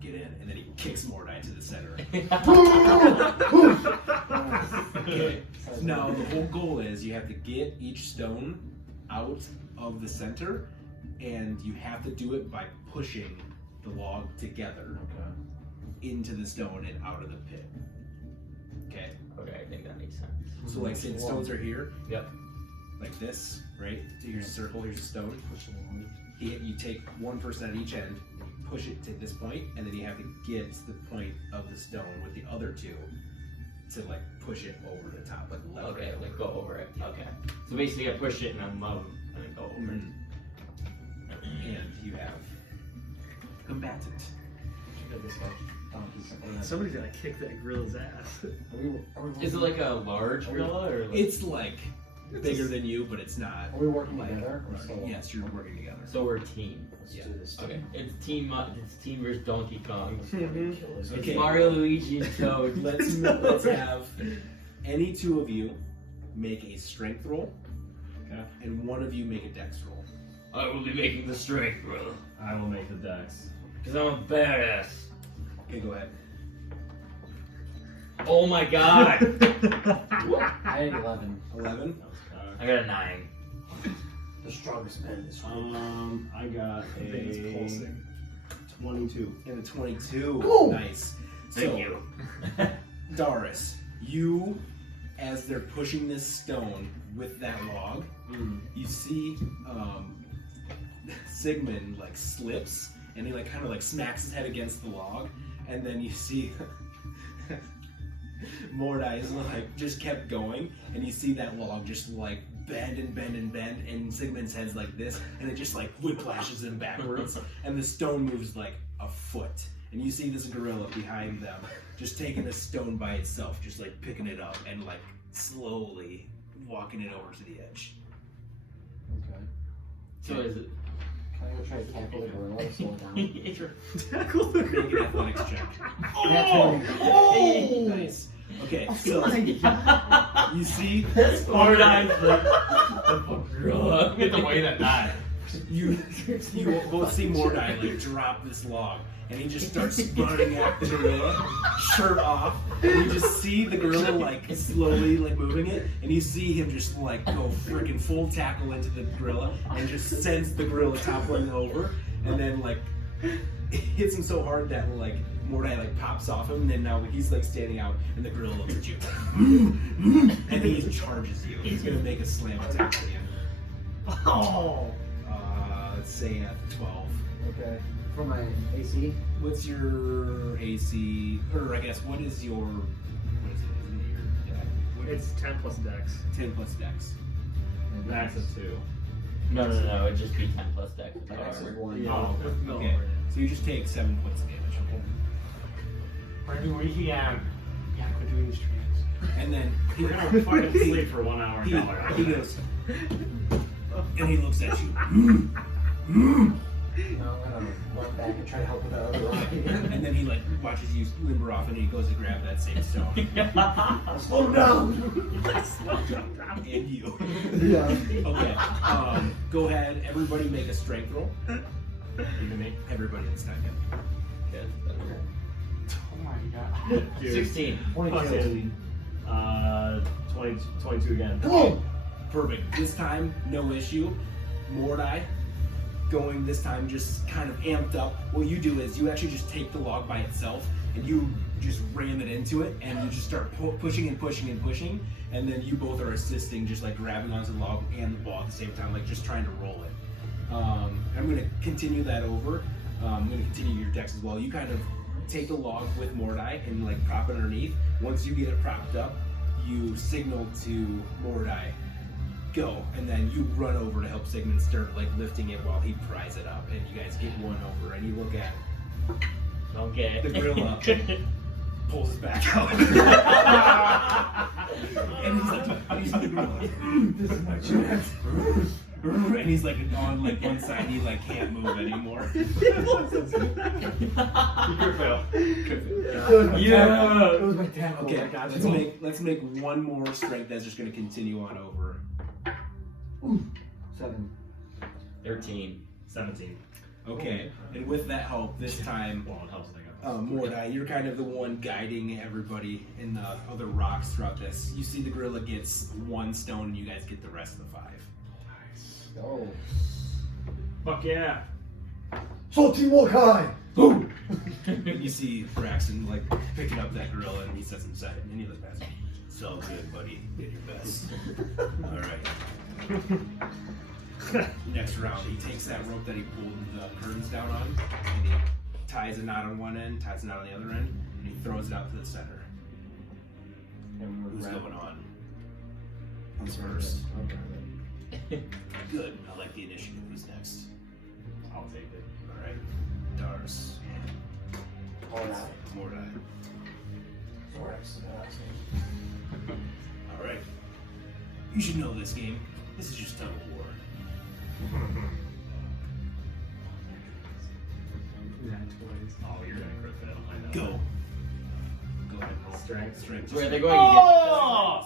get in. And then he kicks Mordai to the center. Okay. Now, the whole goal is you have to get each stone out of the center, and you have to do it by pushing the log together into the stone and out of the pit. Okay? Okay, I think that makes sense. So, like, say the stones are here. Yep. Like this, right? So here's a circle, here's a stone. You take one person at each end, and you push it to this point, and then you have to get to the point of the stone with the other 2 to like push it over the top, like lever Okay, it like over. go over it. Okay. So basically I push it and then love and then go over it. And you have combatant. Somebody's gotta kick that gorilla's ass. Is it like a large gorilla or like... It's like bigger than you, but it's not. Are we working like, together? Or solo? Yes, you're working together. So we're a team. Let's Yeah. do this. Okay. It's team versus Donkey Kong. Okay. It's Mario, Luigi, and Toad. Let's have any 2 of you make a strength roll, and one of you make a dex roll. I will be making the strength roll. I will make the dex. Because I'm a badass. Okay, go ahead. Oh my god! I had 11. 11. I got a 9. The strongest man in this room. I got It's a pulsing. 22. And a 22. Ooh. Nice. Thank So, you. Doris, you, as they're pushing this stone with that log, you see Sigmund like slips, and he like kind of like smacks his head against the log, and then you see Mordai is like just kept going, and you see that log just like bend and bend and bend, and Sigmund's head's like this, and it just like whiplashes him backwards, and the stone moves like a foot, and you see this gorilla behind them just taking the stone by itself, just like picking it up and like slowly walking it over to the edge. Okay. So is it... Can I go try to tackle the gorilla and slow it down? Tackle the Make an gorilla. athletics check. Oh! Nice. Okay, so you see Mordai's the gorilla. Get the way that died. you both see Mordai like drop this log, and he just starts running at the gorilla, shirt off, and you just see the gorilla like slowly like moving it, and you see him just like go freaking full tackle into the gorilla and just sends the gorilla toppling over, and then like it hits him so hard that like Mordai like pops off him, and then now he's like standing out, and the gorilla looks at you, and he charges you. He's gonna make a slam attack on you. Oh. Let's say at 12. Okay. For my AC? What's your AC? Or I guess what is your? What is it? Isn't it your? Yeah. What It's 10 plus dex. 10 plus dex. Max of 2. No, it'd just be 10 plus dex. My max is 1. Oh, Okay. So you just take 7 points of damage. Okay. We're gonna do what he can. Yeah, quit doing these tricks. And then We're gonna fucking sleep for 1 hour. he goes, and he looks at you. Now I'm gonna run back and try to help with that other rock again. And then he like watches you limber off, and he goes to grab that same stone. Slow down! And you. Yeah. Okay. Go ahead. Everybody make a strength roll. Even me? Everybody this time. Yeah. Oh my god. Dude. 16. Fucking, 22 again. Come on! Perfect. This time, no issue. Mordai, going this time just kind of amped up. What you do is you actually just take the log by itself and you just ram it into it, and you just start pushing and pushing and pushing, and then you both are assisting, just like grabbing onto the log and the ball at the same time, like just trying to roll it. I'm going to continue that over. I'm going to continue your decks as well. You kind of take the log with Mordai and like prop it underneath. Once you get it propped up, you signal to Mordai, go, and then you run over to help Sigmund start like lifting it while he pries it up, and you guys get one over, and you look at Okay. the gorilla pulls his back out. And he's like, this is my chance. And he's like on like one side, he like can't move anymore. Crit fail. Yeah. It was my tackle. Okay, I got let's make one more strength that's just gonna continue on over. 7. 13. 17. Okay, and with that help, this time, Well, it helps if I got Mordai, you're kind of the one guiding everybody in the other rocks throughout this. You see the gorilla gets 1 stone, and you guys get the rest of the 5. Oh. Fuck yeah. Soti Maulkeye! Boom! And you see Braxton like picking up that gorilla, and he sets him aside, and he looks past him. It's all good, buddy. Did your best. All right. Next round, he takes that rope that he pulled the curtains down on, and he ties a knot on one end, ties a knot on the other end, and he throws it out to the center. Who's going on? Who's first? Good. I like the initiative. Who's next? I'll take it. All right. Dars. Mordai. All right. You should know this game. This is just tug of war. Oh, you're gonna crit fail. I know. Go. Go ahead and roll. Strength. Strength. Where they're going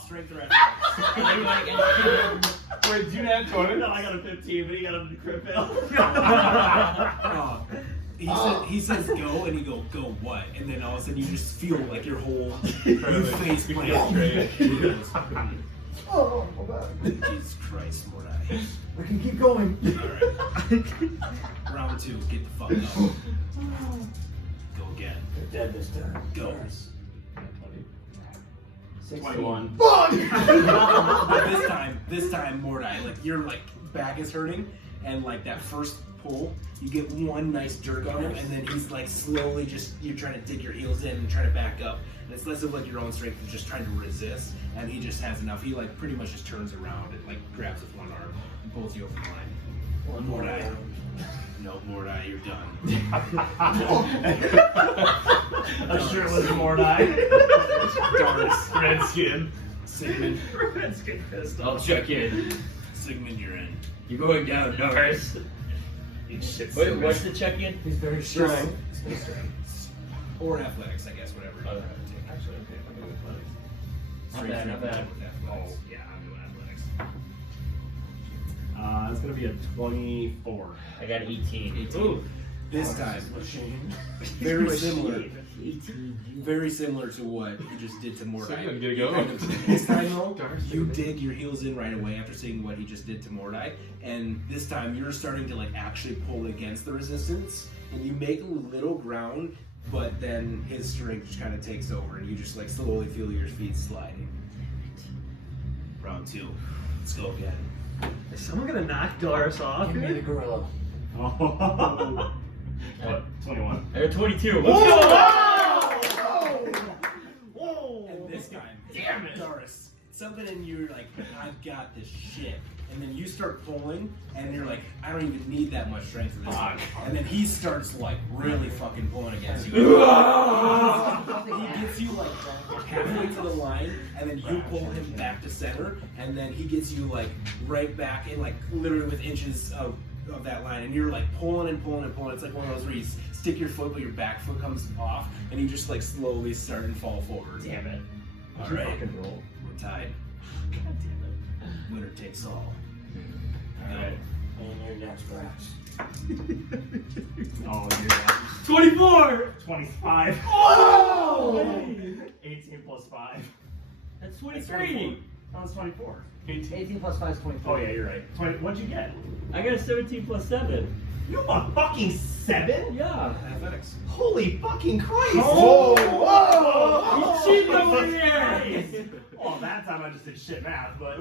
Strength or athletics. Wait, do you have 20? No, I got a 15, but he got a crit fail. He says go, and you go what? And then all of a sudden you just feel like your whole face plant. Oh, my bad. Jesus Christ, Mordai. We can keep going. Alright. Round 2, get the fuck up. Go again. They're dead this time. Go. 21. Fuck! But this time, Mordai, like your like back is hurting, and like that first pull, you get one nice jerk on him, and then he's like slowly just you're trying to dig your heels in and try to back up, and it's less of like your own strength of just trying to resist, and he just has enough. He like pretty much just turns around and like grabs with one arm and pulls you over the line. One more Mordai. round. No, Mordai, you're done. A shirtless Mordai. Dars. Red skin. Sigmund. Red skin pistol. I'll check in. Sigmund, you're in. You're going down, Norris. Wait, what's the check-in? He's very strong. Or athletics, I guess, whatever. Okay. Actually, okay, I'm doing athletics. Not bad, not bad. Oh, yeah, I'm doing athletics. It's gonna be a 24. I got 18. Ooh. This time, very similar. Very similar to what you just did to Mordai. Sigmund, get it going. This time though, you dig your heels in right away after seeing what he just did to Mordai, and this time you're starting to like actually pull against the resistance, and you make a little ground, but then his strength just kind of takes over, and you just like slowly feel your feet sliding. Round 2, let's go again. Is someone gonna knock Doris off Give me the here? gorilla. Oh. What? 21. I got 22. Whoa! Let's go! Whoa! And this time, Damn it. Doris, something in you like, I've got this shit. and then you start pulling, and you're like, I don't even need that much strength for this one. And then he starts like really fucking pulling against you. He gets you like halfway to the line, and then you pull him back to center, and then he gets you like right back in like literally with inches of that line, and you're like pulling and pulling and pulling. It's like one of those where you stick your foot, but your back foot comes off, and you just like slowly start and fall forward. Damn it. All right, we're tied. God damn it. Winner takes all. Alright. And your next brass. Oh, you're right. 24! 25. Oh! 18 plus 5. That's 23! Oh, it's 24. 18 plus 5 is 24. Oh, yeah, you're right. 20, what'd you get? I got a 17 plus 7. You a fucking 7? Yeah. Athletics. Holy fucking Christ! Oh! Whoa! You cheated over here! Well, that time I just did shit math, but.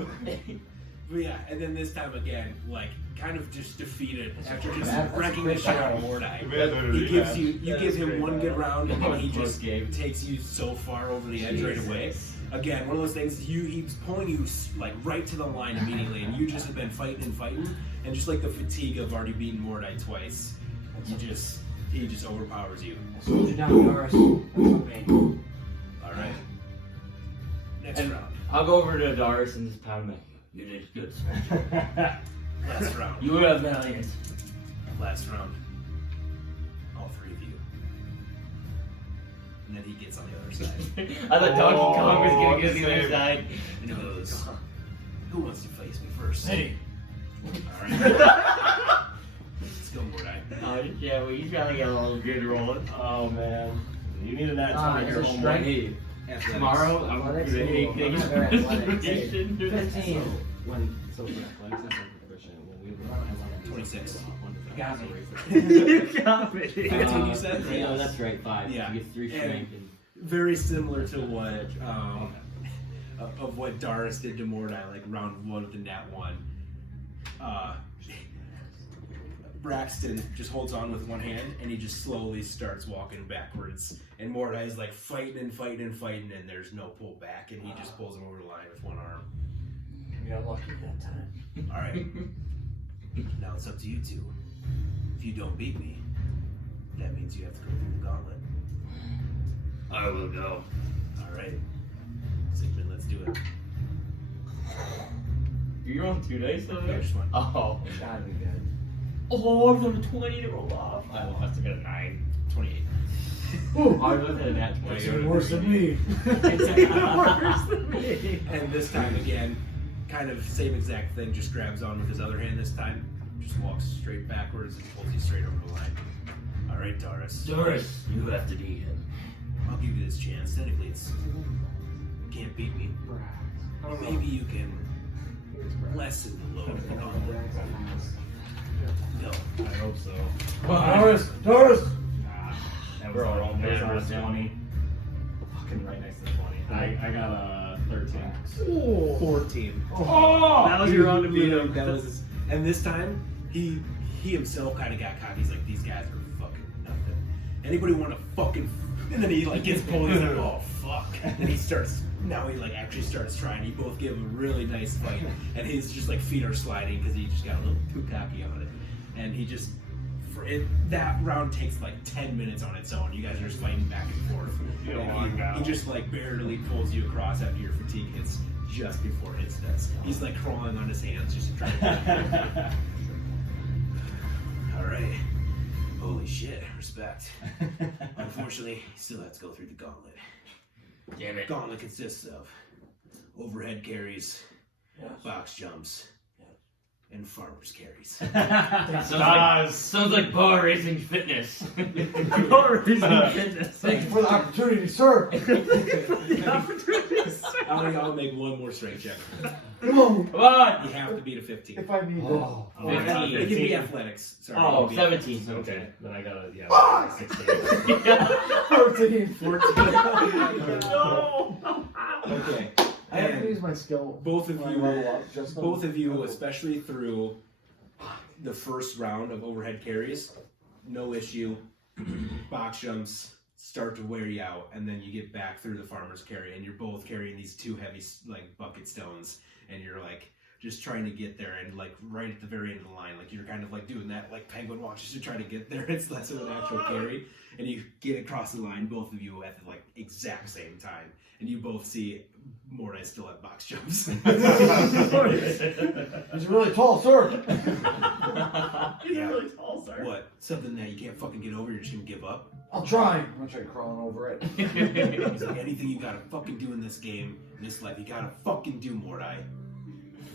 But yeah, and then this time again, like, kind of just defeated after just That's wrecking the pretty shit out of Mordai. He gives you give him one good round, and then he just takes you so far over the edge right away. Again, one of those things. He's pulling you like right to the line immediately, and you just have been fighting and fighting, and just like the fatigue of already beating Mordai twice, he just overpowers you. Slow you down, Doris. All right. Next And round. I'll go over to Darius and just pound him. You did good, sir. Last round. You were valiant. Last round. All three of you. And then he gets on the other side. I thought Donkey Kong was gonna get to the other side. And he goes, who wants to face me first? Hey. Alright. Let's go, Mordai. Yeah, well, you gotta get a little good rolling. Oh, man. You needed that time it's here, a homeboy. strength. Hey, Athletics. tomorrow I'm gonna Athletics. do a Athletics. vacation. 15. When so for athletics and proficient, when we were 26. Got me. You got me. 15 you said? Right? No, that's right, 5. Yeah. You get 3 And- strength and Very similar to what of what Darius did to Mordai, like round 1 of the Nat 1. Braxton just holds on with one hand, and he just slowly starts walking backwards. And Mordai's like fighting and fighting and fighting, and there's no pull back, and he just pulls him over the line with one arm. We got lucky that time. All right. Now it's up to you two. If you don't beat me, that means you have to go through the gauntlet. I will go. All right. Sigmund, let's do it. You're on 2 dice though? Yeah, just one. Oh. It's gotta be good. Oh, I've done a 20 to roll off. I lost. I got a 9. 28. I was looking at that 20. It's worse than me. Worse than me. And this time again, kind of same exact thing, just grabs on with his other hand this time. Just walks straight backwards and pulls you straight over the line. All right, Darius. Doris, you have to beat him. I'll give you this chance. Technically, you can't beat me. Maybe you can lessen the load of the gauntlet. No. I hope so. Doris! Nah, that was We're all on bad that was right now. 20. Fucking right next to the 20. I got a 13. 14. Oh, that was your round to beat him. That was, and this time he himself kind of got cocky. He's like, these guys are fucking nothing. Anybody want to fucking? And then he like gets pulled. He's like, oh fuck. And he starts. Now he like actually starts trying. You both give him a really nice fight, and his just like feet are sliding because he just got a little too cocky on it. And he just that round takes like 10 minutes on its own. You guys are just fighting back and forth. And he just like barely pulls you across after your fatigue hits just before it hits nuts. He's like crawling on his hands just to try to. All right. Holy shit! Respect. Unfortunately, you still have to go through the gauntlet. Damn it. Gauntlet consists of overhead carries, box jumps, and farmer's carries. Sounds like bar racing fitness. Bar racing fitness. Thank you for the opportunity, sir. I'm gonna y'all make one more strength check. Come on. Come on. You have to beat a 15. If I need Oh, Oh, It 15. can be athletics. Sorry. Oh, it can be 17. Okay, then I got a 16. it. 14. No. Okay. I have to And use my skill. both of when I you, level up, just both on- of you, especially through the first round of overhead carries, no issue. Box jumps start to wear you out, and then you get back through the farmer's carry, and you're both carrying these 2 heavy like bucket stones, and you're like just trying to get there, and like right at the very end of the line, like you're kind of like doing that like penguin walk just to try to get there. It's less of an actual carry, and you get across the line, both of you at the like exact same time, and you both see Mordai still at box jumps. He's a really tall sword. He's Yeah. really tall, sir. What? Something that you can't fucking get over? You're just gonna give up? I'll try. I'm gonna try crawling over it. He's like, anything you gotta fucking do in this game, in this life, you gotta fucking do, Mordai.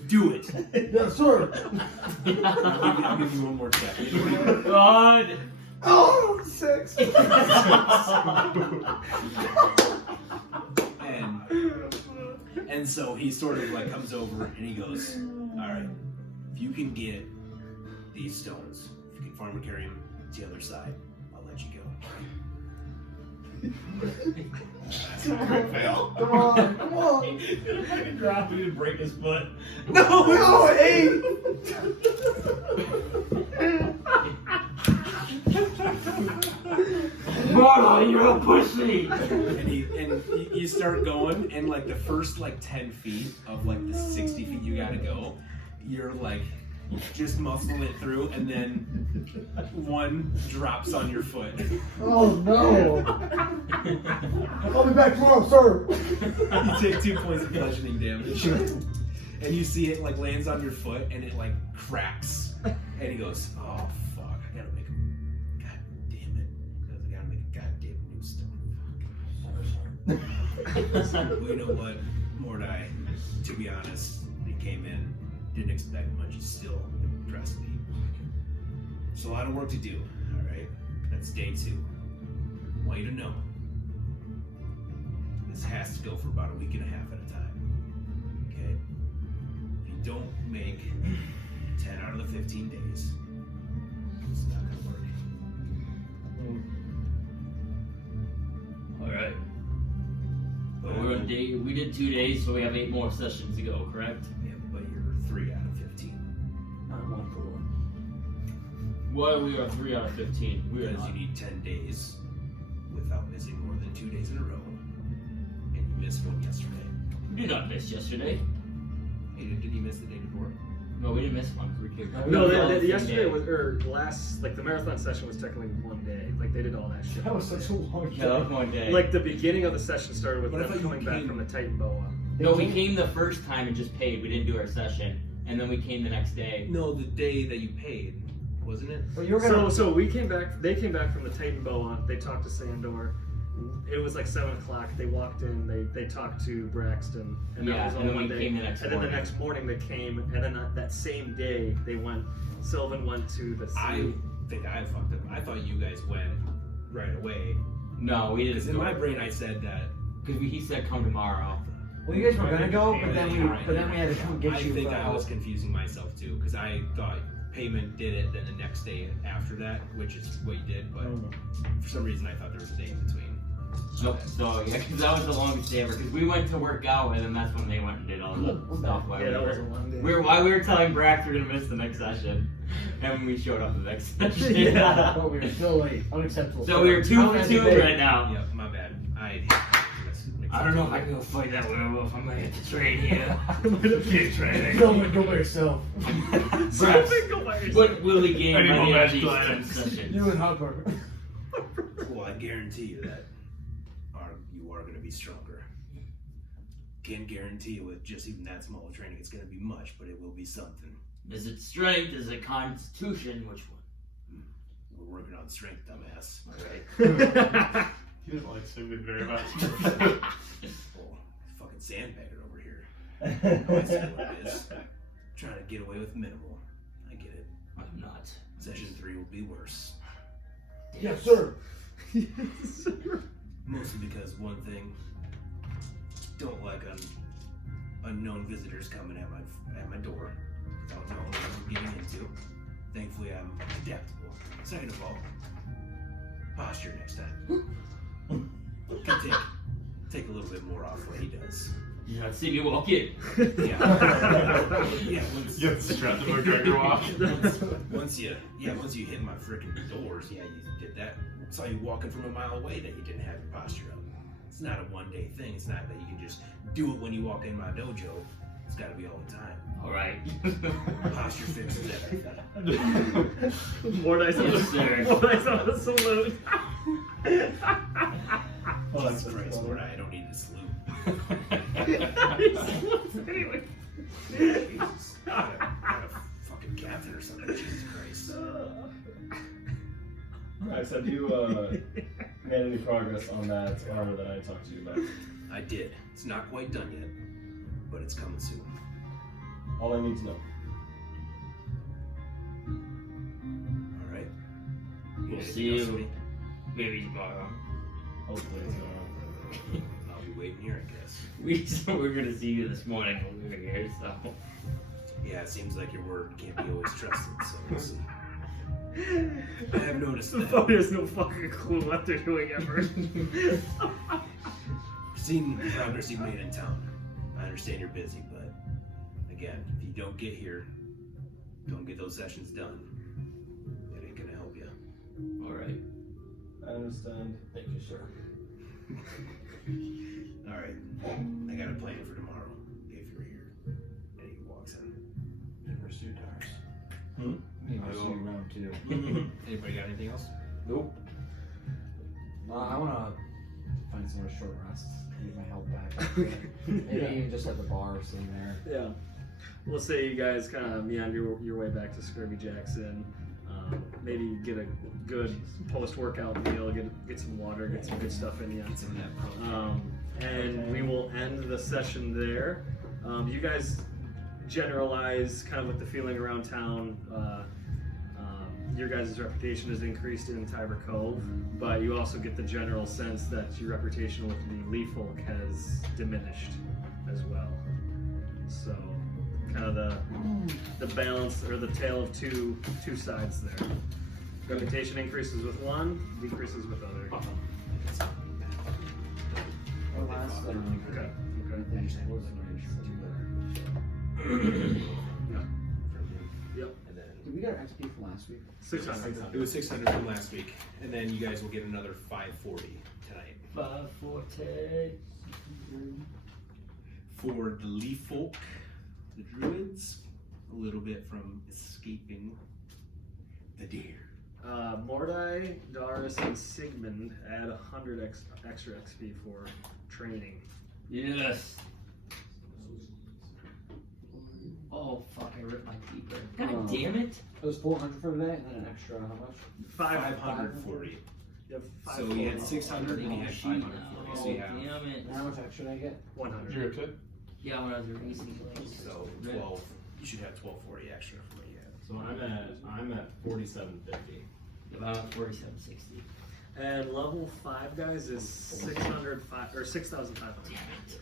Do it. Yes, sir. I'll give you one more check. God. Oh, 6. And so he sort of like comes over and he goes, all right, if you can get these stones, if you can farm and carry them to the other side, I'll let you go. Quick fail. Come on, come on. He's gonna fucking drop it and break his foot. No, 8. Mordai, you're a pussy. And you start going, and like the first like 10 feet of like the 60 feet you gotta go, you're like just muscling it through, and then one drops on your foot. Oh no. I'll be back tomorrow, sir. You take 2 points of bludgeoning damage, and you see it like lands on your foot, and it like cracks, and he goes, "Oh fuck, I gotta make a god damn it, because I gotta make a goddamn new stone." Well, you know what, Mordai? To be honest, when he came in, didn't expect much. He still impressed me. There's a lot of work to do. All right, that's day 2. I want you to know. This has to go for about a week and a half at a time. Okay? If you don't make 10 out of the 15 days, it's not gonna work. Alright. We did 2 days, so we have 8 more sessions to go, correct? Yeah, but you're 3 out of 15. Not 1 for 1. Why we are 3 out of 15? We are Because not. you need 10 days without missing more than 2 days in a row. And you missed one yesterday. We did not miss yesterday. Hey, did you miss the day before? No, we didn't miss one. No, We did yesterday day. was, or last, like the marathon session was technically 1 day. Like they did all that shit. That was such a long Yeah, that was 1 day. Like the beginning of the session started with But I them thought you coming back came- from the Titan Boa. No, we came the first time and just paid. We didn't do our session. And then we came the next day. No, the day that you paid, wasn't it? But you were gonna. So we came back. They came back from the Titan Boa. They talked to Sandor. It was like 7 o'clock. They walked in. They talked to Braxton, and that Yeah, was and on then one we day. came the next and then the morning. next morning they came, and then that same day they went. Sylvan went to the sea. I think I fucked up. I thought you guys went right away. No, we didn't. Because in my brain I said that. Because he said come tomorrow. Well, you guys were gonna go, but then we had to come get I you. think for I help. was confusing myself too, because I thought payment did it, then the next day after that, which is what you did, but for some reason I thought there was a day in between. Nope. So yeah, because that was the longest day ever. Because we went to work out, and then that's when they went and did all the stuff. While Yeah, that was a long day. we were telling Brax we were gonna miss the next session, and when we showed up the next session. Yeah. But we were still late. Unacceptable. So we were 2 for 2 right now. Yeah, my bad. I don't know if I can go fight that werewolf. I might have to train here. Keep training. Go by yourself. What will he gain Any by more the end of match these plans? 10 sessions? You and Hopper. Well, I guarantee you that you are going to be stronger. Can't guarantee you with just even that small of training it's going to be much, but it will be something. Is it strength? Is it constitution? Which one? We're working on strength, dumbass. Alright. He doesn't like swimming very much. Oh, fucking sandbagger over here. I see what it is. Trying to get away with minimal. I get it. I'm not. Session 3 will be worse. Yes, sir. Mostly because one thing, don't like unknown visitors coming at my door. Don't know what I'm getting into. Thankfully, I'm adaptable. Second of all, posture next time. Can take a little bit more off what he does. You not see me walk in. Yeah. Yeah. You have to strut the McGregor walk. Once you hit my freaking doors, yeah, you did that. I saw you walking from a mile away that you didn't have your posture up. It's not a one-day thing. It's not that you can just do it when you walk in my dojo. It's got to be all the time. All right. Posture fixes everything. Mordai's on Yes, sir. Mordai's on the salute. Oh, that's Christ, Mordai. I don't need to salute. Anyway. Jesus. Got a fucking captain or something. Jesus Christ. Max, have you made any progress on that armor that I talked to you about? I did. It's not quite done yet, but it's coming soon. All I need to know. All right. We'll Anything see else for you me? maybe tomorrow. Hopefully it's going I'll be waiting here, I guess. We're gonna see you this morning when we were here, so. Yeah, it seems like your word can't be always trusted, so we'll see. I have noticed The that. phone has no fucking clue what they're doing ever. Seen the progress you've made in town. I understand you're busy, but again, if you don't get here, don't get those sessions done, it ain't gonna help you. All right. I understand. Thank you, sir. All right, I got a plan for tomorrow. If you're here, and he walks in. Never suit ours. Hmm? Maybe we'll see you around too. Anybody got anything else? Nope. I wanna find somewhere short rests. Get my health back. Maybe just at the bar or sitting there. Yeah. We'll say you guys kind of meander your way back to Scurvy Jackson. Maybe get a good post-workout meal, get some water, get some good stuff in you. Get some of that protein. And we will end the session there. You guys generalize kind of with the feeling around town. Your guys' reputation has increased in Tiber Cove, but you also get the general sense that your reputation with the Leaf Folk has diminished as well. So, kind of the balance or the tale of two sides there. Reputation increases with one, decreases with other. Or last, Okay. Thanks, Yep. And then Did we get our XP from last week? 600. it was 600 from last week, and then you guys will get another 540 tonight. 540. For the Leaf Folk, the druids, a little bit from escaping the deer. Mordai, Darius, and Sigmund add 100 extra XP for training. Yes. Oh fuck! I ripped my keeper. God damn it! It was 400 for today, and then an extra, how much? 540. You have So you had 600 and you had 540. So you have Damn it! And how much extra did I get? 100. You're good? Yeah, when I was releasing blades. so 12. You should have 1240 extra from what you had. So I'm at 4750. About 4760. And level 5 guys is 6,500. Damn it!